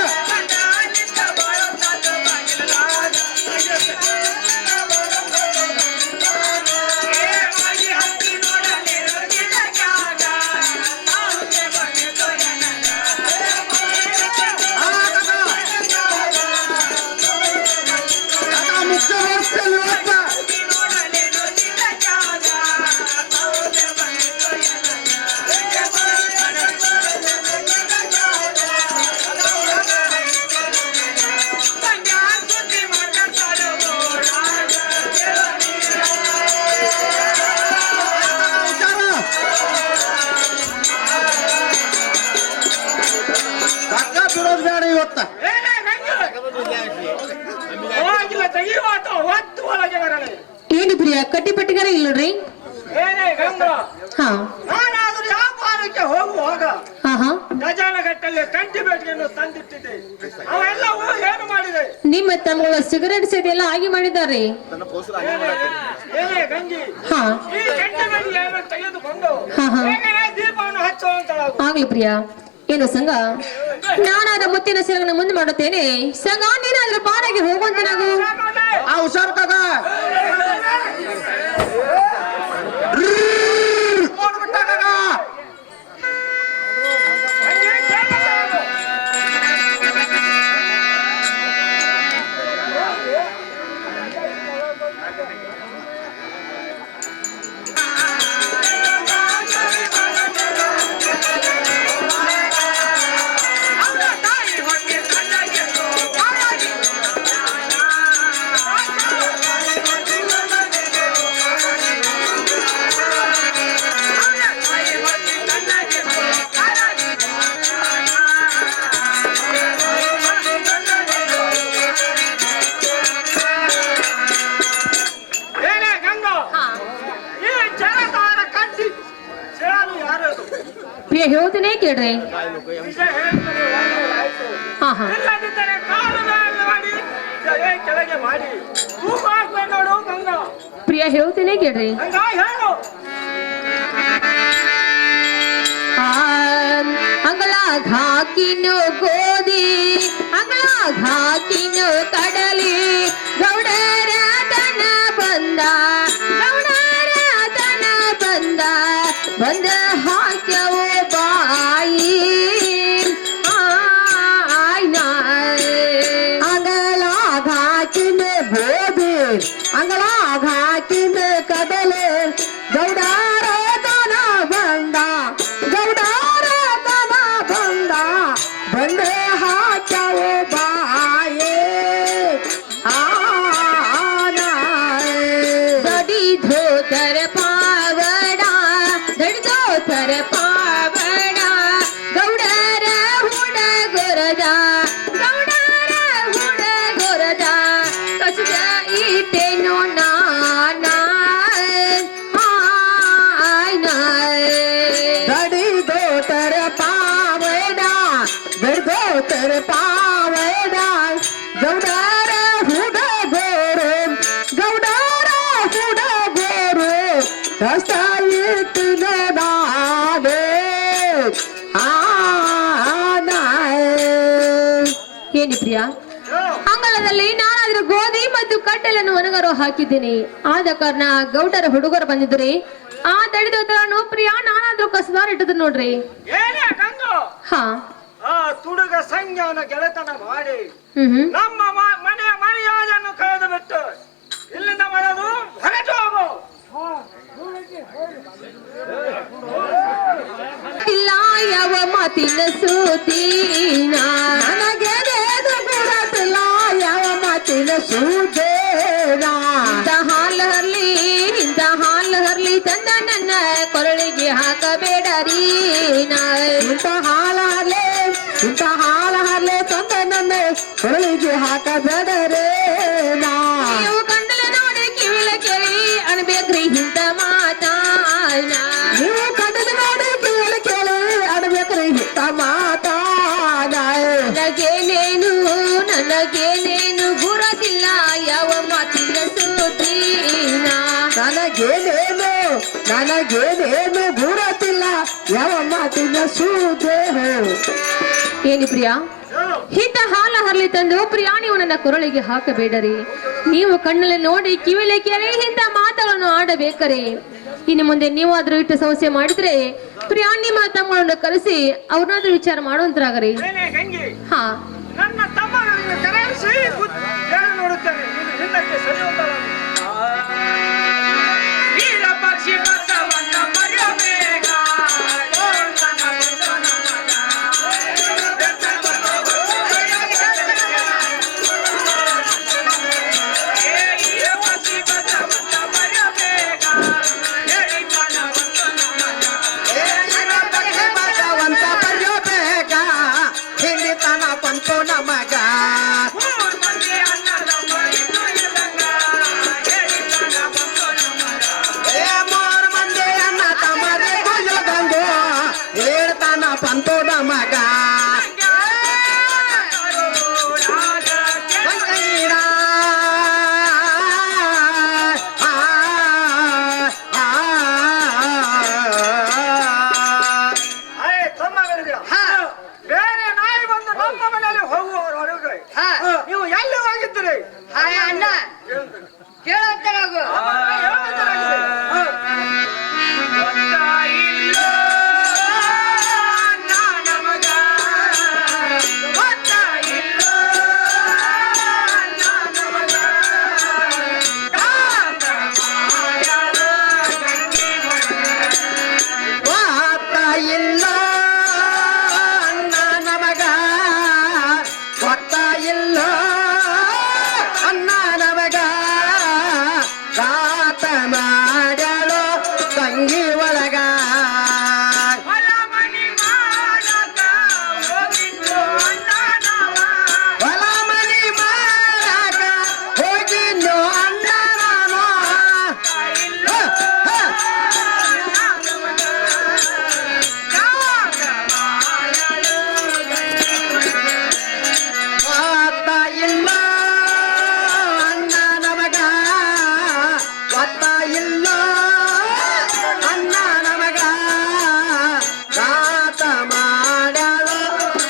ಬೇಡ ಇವತ್ತ ಏನು ಪ್ರಿಯ ಕಟ್ಟಿಪಟ್ಟಿಗಾರ ಇಲ್ಲ ನೋಡ್ರಿ. ಹಾ ನಾನಾದ್ರೂ ವ್ಯಾಪಾರಕ್ಕೆ ಹೋಗುವಾಗ ಹಾ ಹಾ ಗಜಾನಘಟ್ಟಲ್ಲಿ ಕಂಟಿ ಬೇಟೆಯನ್ನು ತಂದಿಟ್ಟಿದ್ದೆ. ಅವೆಲ್ಲ ಏನು ಮಾಡಿದೆ? ನಿಮ್ಮ ತಮ್ಮಗಳ ಸಿಗರೇಟ್ ಸೇದೆಲ್ಲ ಆಗಿ ಮಾಡಿದ್ದಾರೆ. ಏನೇ ಗಂಗಿ, ಹಾ ಈ ಕಂಟಿ ಬೇಟೆಯನ್ನು ತೆಗೆದುಕೊಂಡು ಹಾ ಹಾ ಹೇಗೆ ದೀಪವನ್ನು ಹಚ್ಚುವಂತಳಾಗು. ಆಗ್ಲಿ ಪ್ರಿಯ. ಏನು ಸಂಘ, ನಾನಾದ ಮುತ್ತಿನ ಸಿರಗನ ಮುಂದೆ ಮಾಡುತ್ತೇನೆ. ಸಂಘ ನೀನಾದ್ರೂ ಪಾರಾಗಿ ಹೋಗುವಂತ ನಾವು ಹುಷಾರ್ ಕಾಕ ಹೇಳ್ತೀನಿ ಕೇಳ್ರಿ. ವಿಷಯ ಹೇಳ್ತೀನಿ, ಒಂದು ಆಯ್ತು. ಹಾ ಹಾ ಇಲ್ಲದಿದ್ದರೆ ಕಾಲು ಮೇಲೆ ಮಾಡಿ ಜಯ ಕೆಳಗೆ ಮಾಡಿ ತೂಕ ಹಾಕ್ಬೇಕು ನೋಡು ಗಂಗ. ಪ್ರಿಯ ಹೇಳ್ತೀನಿ ಕೇಳ್ರಿ. ಗಂಗ ಹೇಳು. ಅಂಗಳಾಗ ಹಾಕಿನು ಗೋಧಿ, ಅಂಗಳಾಗ ಹಾಕಿನು ಕಡಲಿ, ಗೌಡರ ತನ ಬಂದ, ಗೌಡರ ತನ ಬಂದ, ಬಂದ ಹಾಕ್ಯವು ಬಾಯಿ ಅಂಗಳಾಗ ಹಾಕಿನ ಗೋಧಿ, ಅಂಗಳಾಗ ಹಾಕಿನ ಕಡಲೆ, ಗೌಡಾರ ತನ ಬಂದ, ಗೌಡಾರ ತನ ಬಂದ, ಬಂದೆ ಹಾಕ್ಯವು ಬಾಯೇ ದಡಿ ಧೋತರ ಪಾವಡ, ದಡಿ ಧೋತರ ಪಾವಡ, ಗೌಡರ ಹುಡಗೊರದ, ಗೌಡರ ಹುಡಗೊರದ, ಕಸದ ಇಟ್ಟೆನು ನಾನ ದಡಿ ದೋತರ ಪಾವಡ, ದೋತರ ಪಾವಡ, ಗೌಡರ ಹುಡಗೋರು, ಗೌಡರ ಹುಡಗೋರು, ಕಷ್ಟ ಇಟ್ಟಿನ ನಾನೇ ಏನಿ ಪ್ರಿಯ, ಅಂಗಳದಲ್ಲಿ ನಾನಾದ್ರೂ ಗೋಧಿ ಮತ್ತು ಕಡ್ಡಲನ್ನು ಒಣಗರು ಹಾಕಿದ್ದೀನಿ. ಆದ ಕಾರಣ ಗೌಡರ ಹುಡುಗರು ಬಂದಿದ್ರಿ. ಆ ದಡಿದೋತರನು ಪ್ರಿಯ ನಾನಾದ್ರೂ ಕಸದಾರ ಇಟ್ಟದ ನೋಡ್ರಿ. ಏನೇ ಗಂಗು, ಹಾ ಆ ತುಡುಗ ಸಂಜ್ಞಾನ ಗೆಳೆತನ ಮಾಡಿ ಹ್ಮ್ ನಮ್ಮ ಮನೆಯ ಮರ್ಯಾದೆಯನ್ನು ಕಳೆದು ಬಿಟ್ಟು ಇಲ್ಲಿಂದ ಮಾಡೋದು ಹೊರಟು ಹೋಗು. ಇಲ್ಲ ಯಾವ ಮಾತಿನ ಸೂತಿನ, ನನಗೆ ಗುರತಿಲ್ಲ ಯಾವ ಮಾತಿನ ಸೂದೇನ, ಇಂಥ ಹಾಲು ಹರ್ಲಿ, ಇಂಥ ಹಾಲು ಹರ್ಲಿ ತಂದ ನನ್ನ ಕೊರಳಿಗೆ ಹಾಕಬೇಡರಿ. ಇಂಥ ಹಾಲೇ, ಇಂಥ ಹಾಲೇ ತಂದ ನನ್ನ ಕೊರಳಿಗೆ ಹಾಕಬೇಡರೇ ನಾ. ನೀವು ಗಂಡಲ ನೋಡಿ ಕಿವಿಲ ಕೇಳಿ ಅನ್ಬೇಕ್ರಿ ಇಂಥ ಮಾತಾನ. ನೀವು ಕಡದ ನೋಡಿ ಕೇಳಿ ಕೇಳಿ ಅಡ್ಬೇಕ್ರಿ ಹಿತ ಮಾತಾಡ. ನನಗೇನೇನು ನನಗೇನೇನು ಗುರದಿಲ್ಲ ಯಾವ ಮಾತಿನ ಸುದ್ದಿನ. ನನಗೇನೇನು ನನಗೇನೇನು ಗುರತಿಲ್ಲ ಯಾವ ಮಾತಿನ ಸೂದೆ. ಏನಿ ಪ್ರಿಯ, ಇಂಥ ಹಾಲ ಹರ್ಲಿ ತಂದು ಪ್ರಿಯ ನೀವು ನನ್ನ ಕೊರಳಿಗೆ ಹಾಕಬೇಡರಿ. ನೀವು ಕಣ್ಣಲ್ಲಿ ನೋಡಿ ಕಿವಿಲೆ ಕೇಳಿ ಇಂಥ ಮಾತುಗಳನ್ನು ಆಡಬೇಕರೆ. ಇನ್ನು ಮುಂದೆ ನೀವಾದ್ರೂ ಇಟ್ಟು ಸಮಸ್ಯೆ ಮಾಡಿದ್ರೆ ಪ್ರಿಯ ನಿಮ್ಮ ತಮ್ಮಗಳನ್ನು ಕರೆಸಿ ಅವ್ರನ್ನಾದ್ರೂ ವಿಚಾರ ಮಾಡುವಂತರಾಗರಿ. ಏನೇ ಗಂಗಿ, ಹಾ ನನ್ನ ತಮ್ಮಗಳನ್ನು ಕರೆಯಿಸಿ ಹೇಳಿ ನೋಡುತ್ತೇನೆ. ನೀನು ಹಿಂದಕ್ಕೆ ಸರಿ ಹೋಗಲ್ಲ. ವೀರ ಪಕ್ಷಿ ಬಸವಣ್ಣ ಮರೆಯಬೇಗ, ಭಗವಂತ ಬರೆಯಬೇಕ, ಹಿಂದಿತನ ಬಂತು ನಮಗ.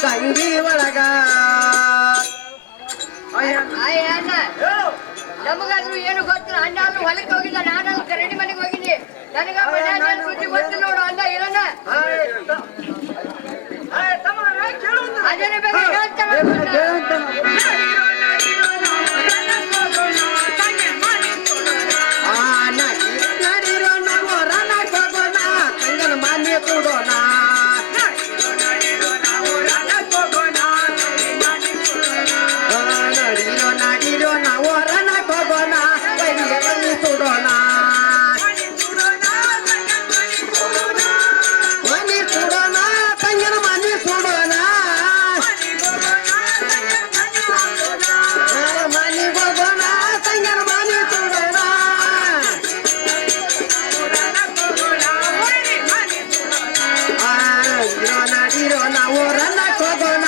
ತಂಗಿ ಒಳಗ ಅಣ್ಣ ನಮಗಾದ್ರೂ ಏನು ಗೊತ್ತಿಲ್ಲ. ಅಣ್ಣ ಆದ್ರೂ ಹೊಲಕ್ಕೆ ಹೋಗಿದ್ದ, ನಾನಾದ್ರೂ ಕರಡಿ ಮನೆಗೆ ಹೋಗಿದ್ದೆ. ನನಗ ಮನ್ಯಾಗ ಸುದ್ದಿ ಗೊತ್ತಿಲ್ಲ ನೋಡು ಅಣ್ಣ ಇರೋಣ. ಅದೇನೇ ಬೇಕು ಹೇಳ್ತಾನೆ. ನಡಿರೋ ನಾವು ರನ್ನಕ್ಕೆ ಹೋಗೋಣ ತಂಗನ ಮಾನ್ಯ ಕೊಡೋಣ. ನಡಿರೋ ನಾವು ರನ್ನಕ್ಕೆ ಹೋಗೋಣ ಬನ್ನಿ ಸುಡೋಣ. ಮನೆ ಸುಡೋಣ ತಂಗನ ಮನೆ ಸುಡೋಣ. ಮನೆಗೆ ಹೋಗೋಣ ತಂಗನ ಮನೆ ಸುಡೋಣ. ನಡಿರೋ ನಾವು ರನ್ನಕ್ಕೆ ಹೋಗೋಣ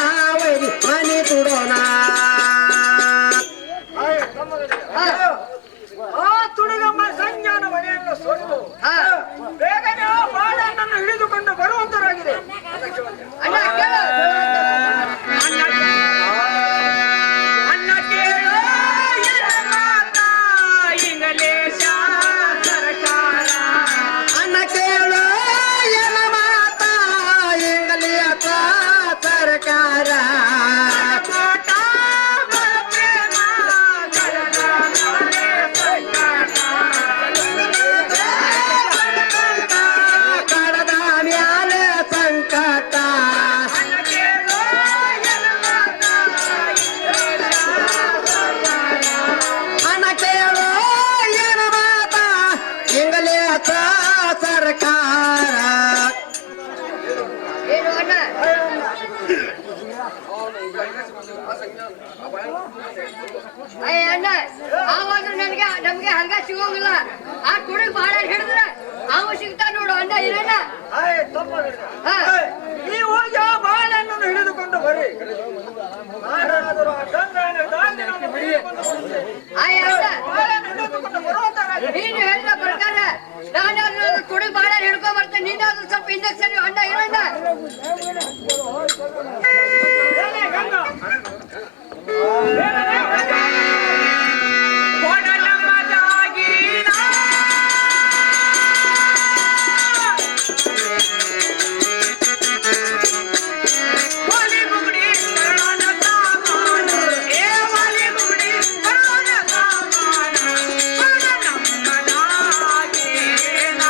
ಮನೆ ಸುಡೋಣ. ತುಡುಗಮ್ಮ ಸಂಜ್ಞಾನ ಮನೆಯನ್ನು ಸೊಟ್ಟು ಬೇಗನೆ ಆ ಬಾಳೆಹಣ್ಣನ್ನು ಹಿಡಿದುಕೊಂಡು ಬರುವಂತರಾಗಿದೆ. ಅಣ್ಣ ಕೇಳು. ಅನ್ನ ಕೇಳೋ ಮಾತಾ ಇಂಗ್ಲೇಶ ಸರ್ಕಾರ. ಅನ್ನ ಕೇಳೋ ಎನ ಮಾತ ಇಂಗ್ಲಿಯತ ಸರ್ಕಾರ. ಕಡದ ಮ್ಯಾಲೆ ಸಂಕಟ. ಅನ್ನ ಕೇಳೋ ಎನ ಮಾತ ಇಂಗ್ಲಿಯತ ಸರ್ಕಾರ. ಏನು ಅಣ್ಣ? ಅಣ್ಣ ಆವಾಗ ನಮ್ಗೆ ಹಂಗ ಸಿಗೋಂಗಿಲ್ಲ. ಆ ತುಡುಗ್ ಬಾಳ ಹಿಡಿದ್ರೆ ಅವ ಸಿಗ್ತಾ ನೋಡು ಅಣ್ಣ ಇರೋಣ. ನೀವು ಹೋಗಿ ಆ ಬಾಳೆಹಣ್ಣನ್ನು ಹಿಡಿದುಕೊಂಡು ಬರ್ರಿ. ನಾನಾದರೂ ಆ ಗಂಗನ ದಾಂಡಿನನ್ನು ಹಿಡಿದುಕೊಂಡು ಬರುತ್ತೇನೆ. ಬಾಳೆಹಣ್ಣು ಹಿಡಿದುಕೊಂಡು ಬರುವಂತರಾಗಿದೆ. ನೀನು ಹೇಳಿದ ಪ್ರಕಾರ ನಾನಾದ್ರೂ ತುಡುಗ್ ಬಾಳ ಹಿಡ್ಕೊಂಡ್ ಬರ್ತೇನೆ. ನೀನಾದ್ರೂ ಸ್ವಲ್ಪ ಹಿಂದಕ್ಕೆ ಸರಿ ಅಣ್ಣ ಇರೋಣ. ಏನೇ ಗಂಗಾ? ಏನೇ ಗಂಗಾ? ಕೊಡಲಮ್ಮದಾಗಿನ ವಾಲಿ ಮುಗುಡಿ ಕರುಣ ಸಾಮಾನ. ಏ ವಾಲಿ ಮುಗುಡಿ ಕರುಣ ಸಾಮಾನ. ಕೊಡಲಮ್ಮದಾಗಿನ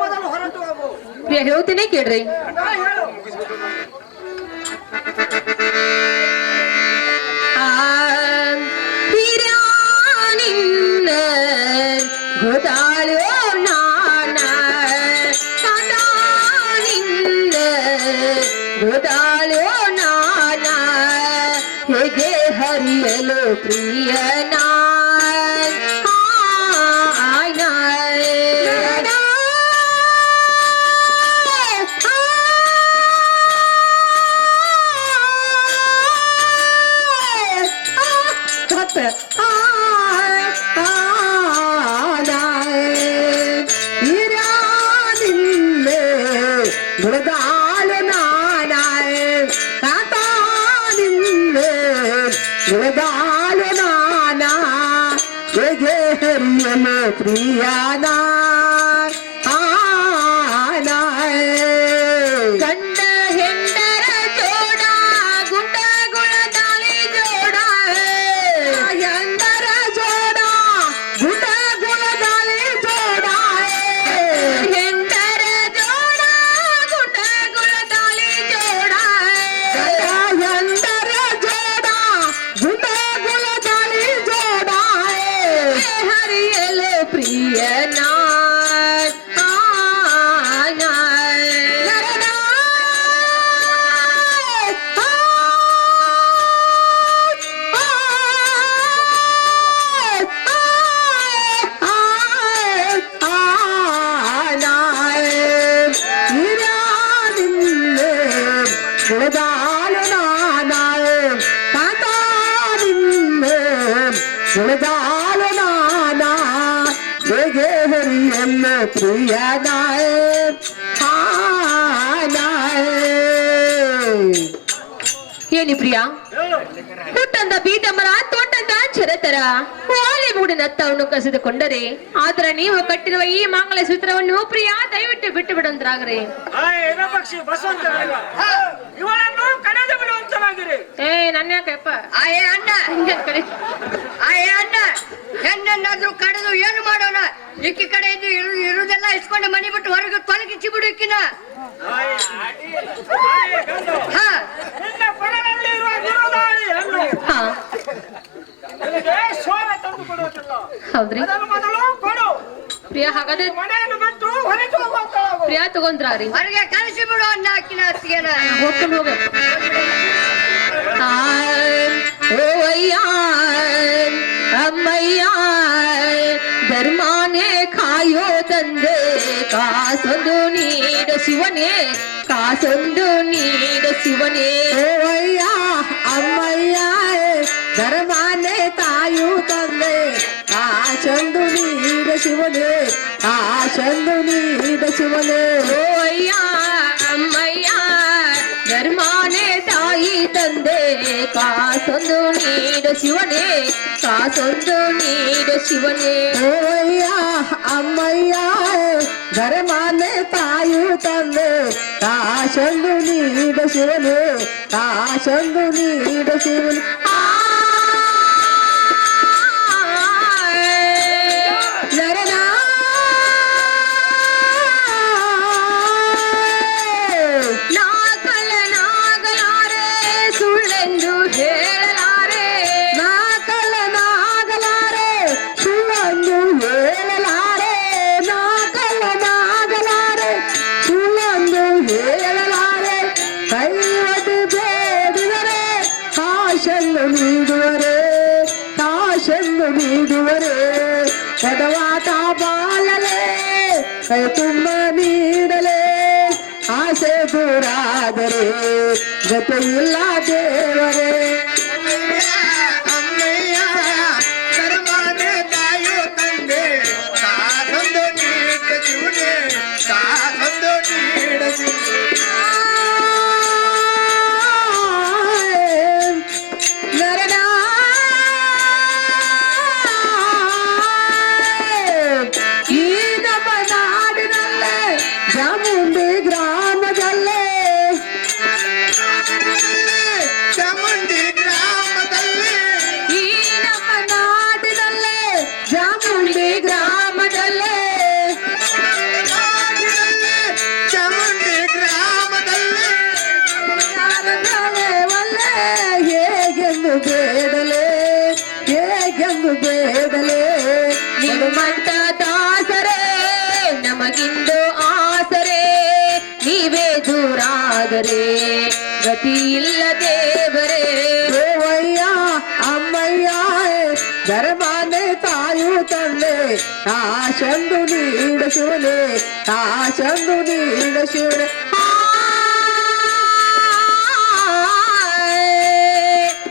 ಮೊದಲು ಹೊರಟು ಹೋಗು. ಹೇಳ್ತೀನಿ ಕೇಳ್ರಿ. ಹೇಳು. ಹಿರಿಯಾನಿನ್ನ ಗೊತ್ತಾಳೋ ನಾನ ನಿನ್ನ ಗೊತ್ತಾಳೋ ನಾನ ಹೇಗೆ ಹರಿಯಲು ಪ್ರಿಯನ ಗುಣದಾಳು ನಾನಾಯ ಕಾತ ನಿನ್ನೆ ಗುಣದಾಳು ನಾನಾ ಪ್ರಿಯನ ಗಂಡ ಹೆಂಡರ ಜೋಡ ಗುಂಡಗುಳ ತಾಳಿ ಜೋಡ ಎಂದರ ಜೋಡ ಗುಂಡಗುಳ ದಾಳಿ ಜೋಡ ಹೆಂಡರ ಜೋಡ ಗುಂಡಗುಳ ತಾಳಿ ಜೋಡ ಎಂದರ ಜೋಡ ಗುಂಡಗುಳ ದಾಳಿ ಜೋಡ ಹರಿಯಲು ಪ್ರಿಯನ ಉಳಿದಾಲು ನಾನಾಳೆ ಕಾತಾನಿನ್ನೆ ಉಳಿದಾಲು ನಾನಾ ಹೇಗೆ ಹರಿಯಲ್ಲ ಪ್ರಿಯನಾಳೆ ಏನಿ ಪ್ರಿಯ ಹುಟ್ಟಂದ ಬೀಟಮರ ತೊಟ್ಟಂದ ಚಿರತರ ಓಲಿ ಮೂಡಿನತ್ತವನ್ನು ಕಸಿದುಕೊಂಡರೆ ಆದ್ರೆ ನೀವು ಕಟ್ಟಿರುವ ಈ ಮಂಗಲ ಸೂತ್ರವನ್ನು ಪ್ರಿಯ ದಯವಿಟ್ಟು ಬಿಟ್ಟು ಬಿಡಂದ್ರಾಗ್ರಿ ಪಕ್ಷಿ ಬಸವಂತ ಇವಳನ್ನು ಕಡೆದು ಬಿಡುವಂತನಾಗಿರಿ. ನನ್ನ ಯಾಕಪ್ಪ ಆಯೇ ಅಣ್ಣ ಹೆಣ್ಣನ್ನಾದ್ರೂ ಕಡೆದು ಏನು ಮಾಡೋಣ? ಇಕ್ಕಿ ಕಡೆ ಇರುವುದೆಲ್ಲ ಇಸ್ಕೊಂಡು ಮನೆ ಬಿಟ್ಟು ಹೊರಗೆ ತೊಲಗಿಸಿ ಬಿಡು ಇಕ್ಕಿನ. ಹಾ ನಿನ್ನ ಕೊರಳಲ್ಲಿ ಇರುವ ಗುರುದಾಳಿ ಹೆಣ್ಣು ಹಾ ನನಗೆ ಶೋಭ ತಂದು ಕೊಡುವುದಿಲ್ಲ. ಹೌದ್ರಿ ಅದನ್ನು ಮೊದಲು ಕೊಡು. ಪ್ರಿಯ ಹಾಗಾದ್ರೆ ಮನೆಯನ್ನು ಬಿಟ್ಟು ಹೊರಗೆ ಹೋಗುವಂತಾಗು. ಪ್ರಿಯ ತಗೊಂಡ್ರಾರಿ ಹೊರಗೆ ಕಳಿಸಿ ಬಿಡು ಅಣ್ಣ ಅಕ್ಕಿನ ಅತ್ತಿಗೆನ. ಹೋಗ್ಕೊಂಡು ಹೋಗ ಓ ಅಯ್ಯ ಅಮ್ಮಯ್ಯ ಧರ್ಮಾನೇ ಕಾಯೋ ತಂದೆ ಕಾಸೊಂದು ನೀಡ ಶಿವನೇ ಕಾಸೊಂದು ನೀಡ ಶಿವನೇ ಓಯ್ಯ ಅಮ್ಮಯ್ಯ ಧರ್ಮಾನೆ ತಾಯು ತಂದೆ ಆ ಚಂದು ನೀಡ ಶಿವನೇ ಆ ಚಂದು ನೀಡ ಶಿವನೇ ಓ ಅಯ್ಯ ಅಮ್ಮಯ್ಯ ಧರ್ಮಾನೇ ತಾಯಿ ತಂದೆ ಕಾಸೊಂದು ನೀಡ ಶಿವನೇ ಕಾಸೊಂದು ನೀಡ ಶಿವನೇ ಓಯ್ಯ ಅಮ್ಮಯ್ಯ ಧರ್ಮಾನೆ ತಾಯು ತಂದೆ ಆ ಚಂದು ನೀಡ ಶಿವನೇ ಆ ಚಂದು ನೀಡ ಶಿವನೇ ನರನಾ ನಾಗಲಾರೆ ಸುಳ್ಳೆಂದು ಹೇಳಲಾರೆ ನಾಗಲಾರೆ ಸುಳ್ಳೊಂದು ಹೇಳಲಾರೆ ನಾಗಲಾರೆ ಸುಳ್ಳೊಂದು ಹೇಳಲಾರೆ ಕೈವದು ಬೇಡಿದರೆ ಕಾಶನ್ನು ನೀಡುವರೆ ಕಾಶನ್ನು ನೀಡುವರೆ ಪದವಾಟ ಬಾಲಲೆ ಕೈ ತುಂಬ ನೀಡಲೆ ಆಸೆ ದೂರಾದರೆ ಜೊತೆ ಇಲ್ಲ ದೇವರೇ ಅಮ್ಮಯ್ಯ ಧರ್ಮಾನೆ ತಾಯು ತಂದೆ ಕಾಸೊಂದು ನೀಡ ಶಿವನೇ ಕಾಸೊಂದು ನೀಡ ನರನಾ ಈ ನಮ್ಮ ನಾಡಿನಲ್ಲೇ ಚಾಮುಂಡಿ ಗ್ರಾಮದಲ್ಲೇ ಚಾಮುಂಡಿ ಗ್ರಾಮದಲ್ಲಿ ಈ ನಮ್ಮ ನಾಡಿನಲ್ಲೇ ಚಾಮುಂಡಿ ಗ್ರಾಮದಲ್ಲೇ ಚಾಮುಂಡಿ ಗ್ರಾಮದಲ್ಲಿ ಒಲ್ಲೆ ಹೇಗೆಂದು ಬೇಡಲೆ ಹೇಗೆಂದು ಬೇಡಲೆ ನಿಮ್ಮಂತ ದಾಸರೇ ನಮಗಿಂದು ಆಸರೆ ನೀವೇ ದೂರಾದರೆ ಗತಿ ಇಲ್ಲ ದೇವರೇ ಓಯ್ಯ ಅಮ್ಮಯ್ಯ ಧರ್ಮಾನೆ ತಾಯು ತಂದೆ ಕಾಶಂದು ನೀಡ ಶಿವನೇ ಕಾಶಂದು ನೀಡ ಶಿವನೇ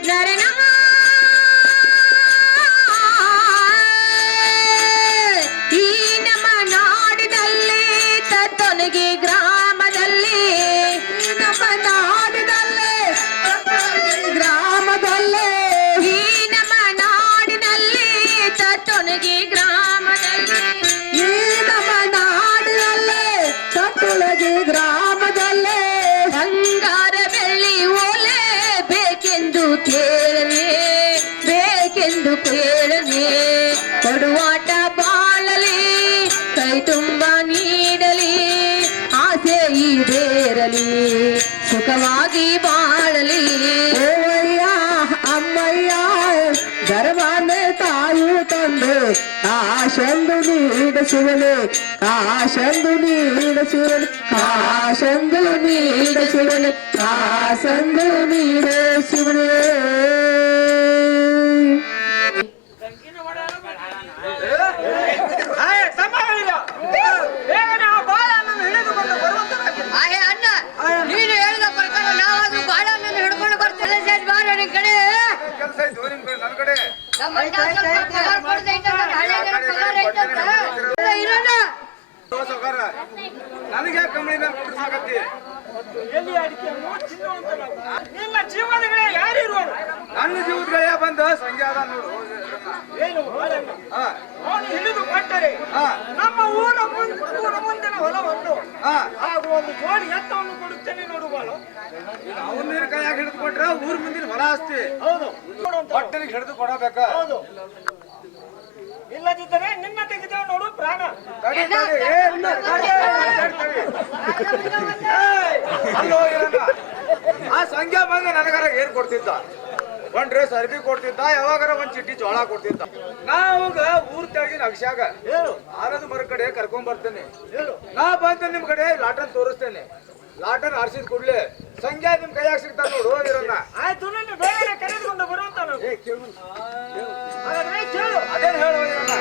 ನರನ ಈ ನಮ್ಮ ನಾಡಿನಲ್ಲಿ ತತ್ತೊನಗಿ ಗ್ರಾಮದಲ್ಲಿ ನಮ್ಮ ನಾಡಿನಲ್ಲೇ ಗ್ರಾಮದಲ್ಲೇ ಈ ನಮ್ಮ ನಾಡಿನಲ್ಲಿ ತತ್ತೊನಗಿ ಗ್ರಾಮದಲ್ಲಿ ತುಂಬ ನೀಡಲಿ ಆಸೆ ಈಡೇರಲಿ ಸುಖವಾಗಿ ಬಾಳಲಿ ಓವಯ್ಯ ಅಮ್ಮಯ್ಯ ಗರ್ವಾನೆ ತಾಯು ತಂದೆ ಕಾಶಂದು ನೀಡ ಶಿವನೇ ಕಾಶಂದು ನೀಡ ಶಿವನೇ ಕಾಶಂದು ನೀಡ ಶಿವನೇ ಕಾಸಂದು ನೀಡ ಶಿವನೇ ಆಹೇ ಅಣ್ಣ ನೀನು ಹೇಳಿದ ಪ್ರಕಾರ ನಾವಾದ್ರೂ ಬಾಳನ್ನು ಹಿಡ್ಕೊಂಡು ಬರ್ತೇವೆ ಸೇರಿ ಬಾರ ನಿನ್ ಕಡೆ ಕೆಲಸ ಐತಿ ನಿಮ್ ಕಡೆ ನನ್ನ ಕಡೆ ನಮ್ಮ ಅಣ್ಣ ಸ್ವಲ್ಪ ಪಗಾರ ಕೊಡ್ತೈತೆ ಹಳೆ ಜನ ಪಗಾರ ಐತಂತ ಇರೋಣ ಸಾವ್ಕಾರ ನನಗೆ ಕಂಬಳಿ ಮೇಲೆ ಕುಡಿಸಾಕತ್ತಿ ಎಲ್ಲಿ ಅಡಿಕೆ ತಿನ್ನುವಂತ ನಿನ್ನ ಜೀವನಗಳೇ ಯಾರಿರುವರು ನನ್ನ ಜೀವದಗಳೇ ಬಂದ ಸಂಖ್ಯೆ ಅದ ನೋಡು ಏನು ಬಾಳಣ್ಣ ಹಾ ಅವನು ಹಿಡಿದು ಕೊಟ್ಟರೆ ಹಾ ನಮ್ಮ ಊರ ಮುಂದಿನ ಹೊಲವನ್ನು ಹಾ ಹಾಗೂ ಒಂದು ಜೋಡಿ ಎತ್ತವನ್ನು ಕೊಡುತ್ತೇನೆ ನೋಡು ಬಾಳು ಅವನ್ನ ಕೈಯಾಗ ಹಿಡಿದು ಕೊಟ್ರ ಊರ್ ಮುಂದಿನ ಹೊಲ ಆಸ್ತಿ ಹೌದು ಹೊಟ್ಟೆಗೆ ಹಿಡಿದು ಕೊಡಬೇಕ ಹೌದು ಇಲ್ಲದಿದ್ದರೆ ನಿನ್ನ ತೆಗೆದೇವು ನೋಡು ಪ್ರಾಣ ತಡಿ ತಡಿ ಅಲ್ಲೋ ಇರಣ್ಣ ಆ ಸಂಖ್ಯಾ ಬಂದ ನನಗಾರ ಏನ್ ಕೊಡ್ತಿದ್ದ ಒಂದ್ ಡ್ರೆಸ್ ಅರ್ಬಿ ಕೊಡ್ತಿದ್ದ ಯಾವಾಗಾರ ಒಂದ್ ಚಿಟ್ಟಿ ಜೋಳ ಕೊಡ್ತಿದ್ದ ನಾವಾಗ ಊರ್ ತೆಗಿನ ಅಕ್ಷಾಗ ಆನಂದ್ ಮರ ಕಡೆ ಕರ್ಕೊಂಡ್ ಬರ್ತೇನೆ ನಾ ಬಂದ ನಿಮ್ ಕಡೆ ಲಾಟನ್ ತೋರಿಸ್ತೇನೆ ಲಾಟನ್ ಆರ್ಸಿದ್ ಕೂಡ್ಲೆ ಸಂಖ್ಯಾ ನಿಮ್ ಕೈಯಾಗ ಸಿಗ್ತಾರ ನೋಡು ಇರಣ್ಣ ಆಯ್ತು ನಿನ್ನ ಬೇರೆ ಕರೆದುಕೊಂಡು ಬರುವಂತ ಹಾಗಾದ್ರೆ ಕೇಳು ಅದೇನ್ ಹೇಳು ಇರಣ್ಣ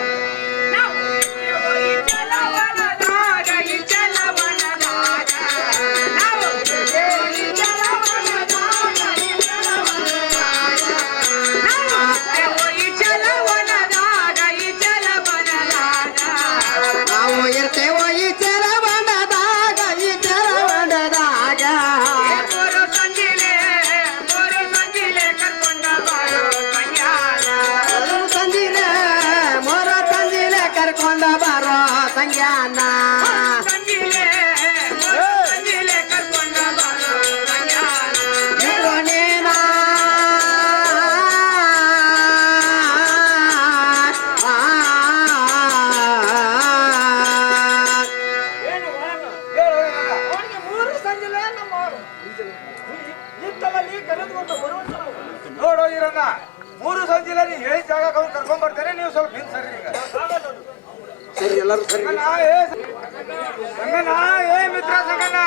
ನಾವು ಇರ್ತೇವೋ ಈ ಚರವಣದಾಗ ಈ ಚರವಣದಾಗ ತಂದಿಲೆ ಮೊರ ತಂದಿಲೆ ಕರ್ಕೊಂಡ ಬರೋ ಸಂಜ್ಞಾನ ಇರೋ ನೀನ ಏನು ಬಾಳಣ್ಣ ಹೇಳು ಇರಣ್ಣ ಅವನಿಗೆ ಮೂರು ಸಂಜೆ ನಮ್ಮ ಇತ್ತಲಲ್ಲಿ ಕರೆದುಕೊಂಡು ಬರುವಂತ ನೋಡು ಇರಣ್ಣ ಮೂರು ಸಂಜೆಲ್ಲ ನೀ ಹೇಳಿದ ಜಾಗ ಕರ್ಕೊಂಡ್ ಬರ್ತೇನೆ ನೀವು ಸ್ವಲ್ಪ ಹಿಂದ್ ಸರಿ ಈಗ ಸಂಗಣ್ಣ, ಸಂಗಣ್ಣ, ಏ ಮಿತ್ರ ಸಂಗಣ್ಣ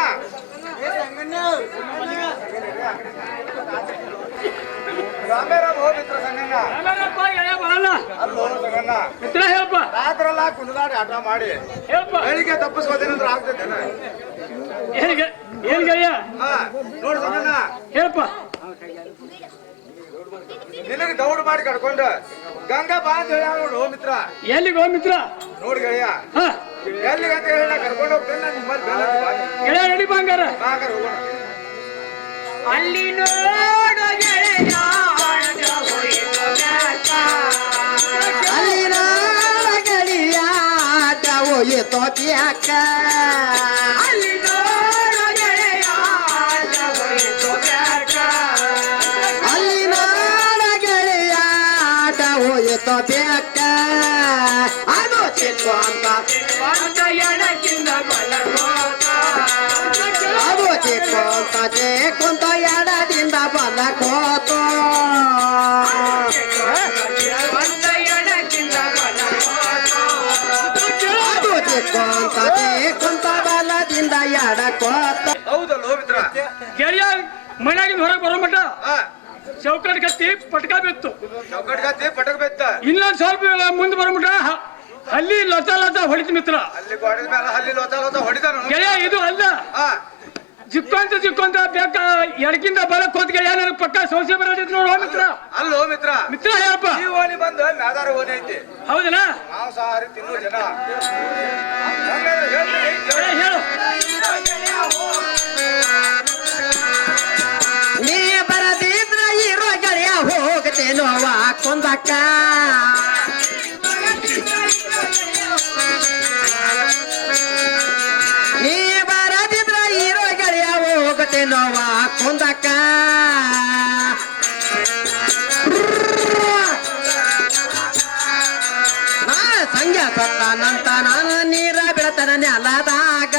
ರಾಮೇರಾಮ್ ಹೋ ಮಿತ್ರ ಸಂಗಣ್ಣ ಆಮೇಲಪ್ಪ ಎಳೆ ಬರಲ್ಲ ಅಲ್ಲೋ ಸಂಗಣ್ಣ ಮಿತ್ರ ಹೇಳಪ್ಪ ರಾತ್ರೆಲ್ಲ ಕುಣಿದಾಡಿ ಆಟ ಮಾಡಿ ಹೇಳಪ್ಪ ಬೆಳಿಗ್ಗೆ ತಪ್ಪಿಸ್ಕೋದೇನಂದ್ರೆ ಆಗ್ತೈತೇನ ಏನ್ ಗೆಳೆಯ ಹಾ ನೋಡು ಸಂಗಣ್ಣ ಹೇಳಪ್ಪ ನಿನಗೆ ದೌಡ್ ಮಾಡಿ ಕಡ್ಕೊಂಡು ಗಂಗಾ ಬಾ ಅಂತ ಹೇಳ ನೋಡು ಮಿತ್ರ ಎಲ್ಲಿಗೆ ಹೋಗ್ ಮಿತ್ರ ನೋಡು ಗೆಳೆಯ ಹಾ ಎಲ್ಲಿಗೆ ಅಂತ ಹೇಳಿ ಕರ್ಕೊಂಡು ಹೋಗ್ತೇನೆ ನಾನು ನಿಮ್ಮಲ್ಲಿ ಬೆಲ್ಲ ಗೆಳೆಯ ರೆಡಿ ಬಂಗಾರ ಬಾಗಾರ ಹೋಗೋಣ ಅಲ್ಲಿ ನೋಡು ಗೆಳೆಯ ಅಲ್ಲಿ ಗಳಿಯಾಟ ಹೋಯಿತೋ ಯಾಕ ಅಲ್ಲಿ ನೋಡು ಗೆಳೆಯ ಅಲ್ಲಿ ಗಳಿಯಾಟ ಹೋಯಿತೋ ಬ್ಯಾಕ ಅದು ಚಿಕ್ಕು ಅಂತ ಎಡಕ್ಕಿಂದ ಬಲಗೋತ ಅದು ಚಿಕ್ಕು ಅಂತ ಚಿಕ್ಕುಂತ ಎಡದಿಂದ ಬಂದ ಕೋತು ಎಡಕ್ಕಿಂದ ಅದು ಚಿಕ್ಕು ಅಂತ ಚಿಕ್ಕುಂತ ಬಲದಿಂದ ಎಡ ಕೋತು ಹೌದಲ್ಲೋ ಮಿತ್ರ ಗೆಳೆಯ ಮನೆಯಾಗಿಂದ ಹೊರಗೆ ಬರೋ ಮಟ ಹಾ ಚೌಕಟ್ ಕತ್ತಿ ಪಟ್ಕ ಬಿತ್ತು ಚೌಕಟ್ಗಾತಿ ಪಟಕ್ ಬೆತ್ತ ಇನ್ನೊಂದ್ ಸ್ವಲ್ಪ ಮುಂದೆ ಬರೋ ಮಟ ಅಲ್ಲಿ ಲತ ಲತ ಹೊಡಿತು ಮಿತ್ರ ಅಲ್ಲಿ ಗೋಡೆ ಮೇಲೆ ಅಲ್ಲಿ ಲೋತ ಲೋತ ಹೊಡಿತಾನ ಗೆಳೆಯ ಇದು ಅಲ್ಲ ಹಾ ಜಿಕ್ಕೊಂತ ಬೇಕ ಎಡಕಿಂದ ಬಲಕ್ ಹೋದ್ ಗೆಳೆಯ ನನಗೆ ಪಕ್ಕ ಸೋಸೆ ಬರೋದಿತ್ತು ನೋಡು ಮಿತ್ರ ಅಲ್ಲೋ ಮಿತ್ರ ಮಿತ್ರ ಹೇಳಪ್ಪ ಈ ಓಣಿ ಬಂದು ಮ್ಯಾದಾರ ಓಣಿ ಐತಿ ಹೌದನಾ ಮಾಂಸಾಹಾರಿ ತಿನ್ನೋ ಜನ ಹಂಗಾದ್ರೆ ಹೇಳ್ತೀನಿ, ಗೆಳೆಯ ಹೇಳು ನೀ ಬರದಿದ್ರ ಇರೋ ಗೆಳೆಯ ಹೋಗ್ತೇನೋ ಕುಂದಕ್ಕ ನೀ ಬರದಿದ್ರ ಇರೋ ಗೆಳೆಯ ಹೋಗ್ತೇನೋ ಕುಂದಕ್ಕ ನಾ ಸಂಜೆ ಸತ್ತ ನಂತ ನಾನು ನೀರ ಬೆಳೆದ ಬಿಡ್ತಾನ ನೆಲದಾಗ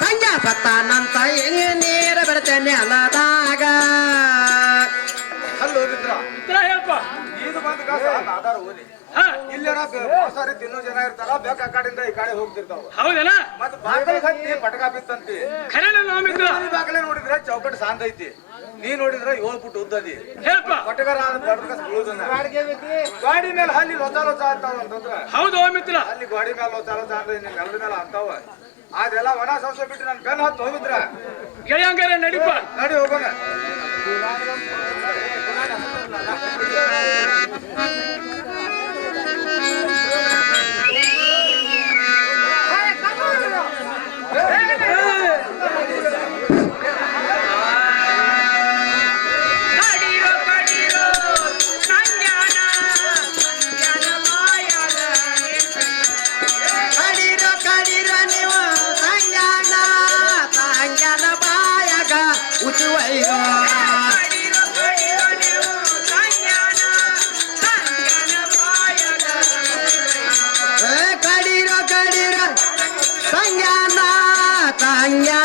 ಸಂಜೆ ಸತ್ತಾನಂತ ನೀರ ಬಿಡ್ತೇನೆ ನೆಲದಾಗ ಅಲ್ಲೋ ಮಿತ್ರ ಮಿತ್ರ ಹೇಳಪ್ಪ. ಇದು ಬಂದ ಕಾಸ ಆಧಾರ ಓದಿ ಹಾ ಇಲ್ಲೇನ ಸಾರಿ ತಿನ್ನೋ ಜನ ಇರ್ತಾರ ಬೇಕ ಆ ಕಡೆಯಿಂದ ಈ ಕಡೆ ಹೋಗ್ತಿರ್ತಾವ ಹೌದನ ಮತ್ ಬಾಕಲ್ ಹತ್ತಿ ಪಟಕ ಬಿತ್ತಂತಿ ಖರೇನ ನೋ ಮಿತ್ರ. ಈ ಬಾಕಲೆ ನೋಡಿದ್ರೆ ಚೌಕಟ್ ಸಾಂದ್ ಐತಿ ನೀ ನೋಡಿದ್ರೆ 7 ಫುಟ್ ಉದ್ದದಿ ಹೇಳಪ್ಪ. ಪಟಕರ ಗಾಡಿ ಮೇಲೆ ಅಲ್ಲಿ ಲೊಚ ಲೊಚ ಅಂತಾವ ಅಂತಂದ್ರ ಹೌದು ಮಿತ್ರ. ಅಲ್ಲಿ ಗಾಡಿ ಮೇಲೆ ಲೊಚ ಲೊಚ ಅಂತ ನಿನ್ ನೆಲದ ಮೇಲೆ ಅಂತಾವ ಅದೆಲ್ಲ ಒಣ ಸಂಸ್ಥೆ ಬಿಟ್ಟು ನನ್ ಬೆನ್ ಹತ್ತು ಹೋಗಿದ್ರ ಗೆಳೆಯಂಗಾರ ನಡಿಪ. ನಡಿ ಹೋಗೋಣ ಕಡಿರೋ ನೀವು ಸಂಜಾನ ಸಂಜಾನ ಬಾಯಾಗ ಉಚ್ಚುವೈಗೋ ಕಡಿರೋ ಸಂಜಾನ ಸಂಜಾನ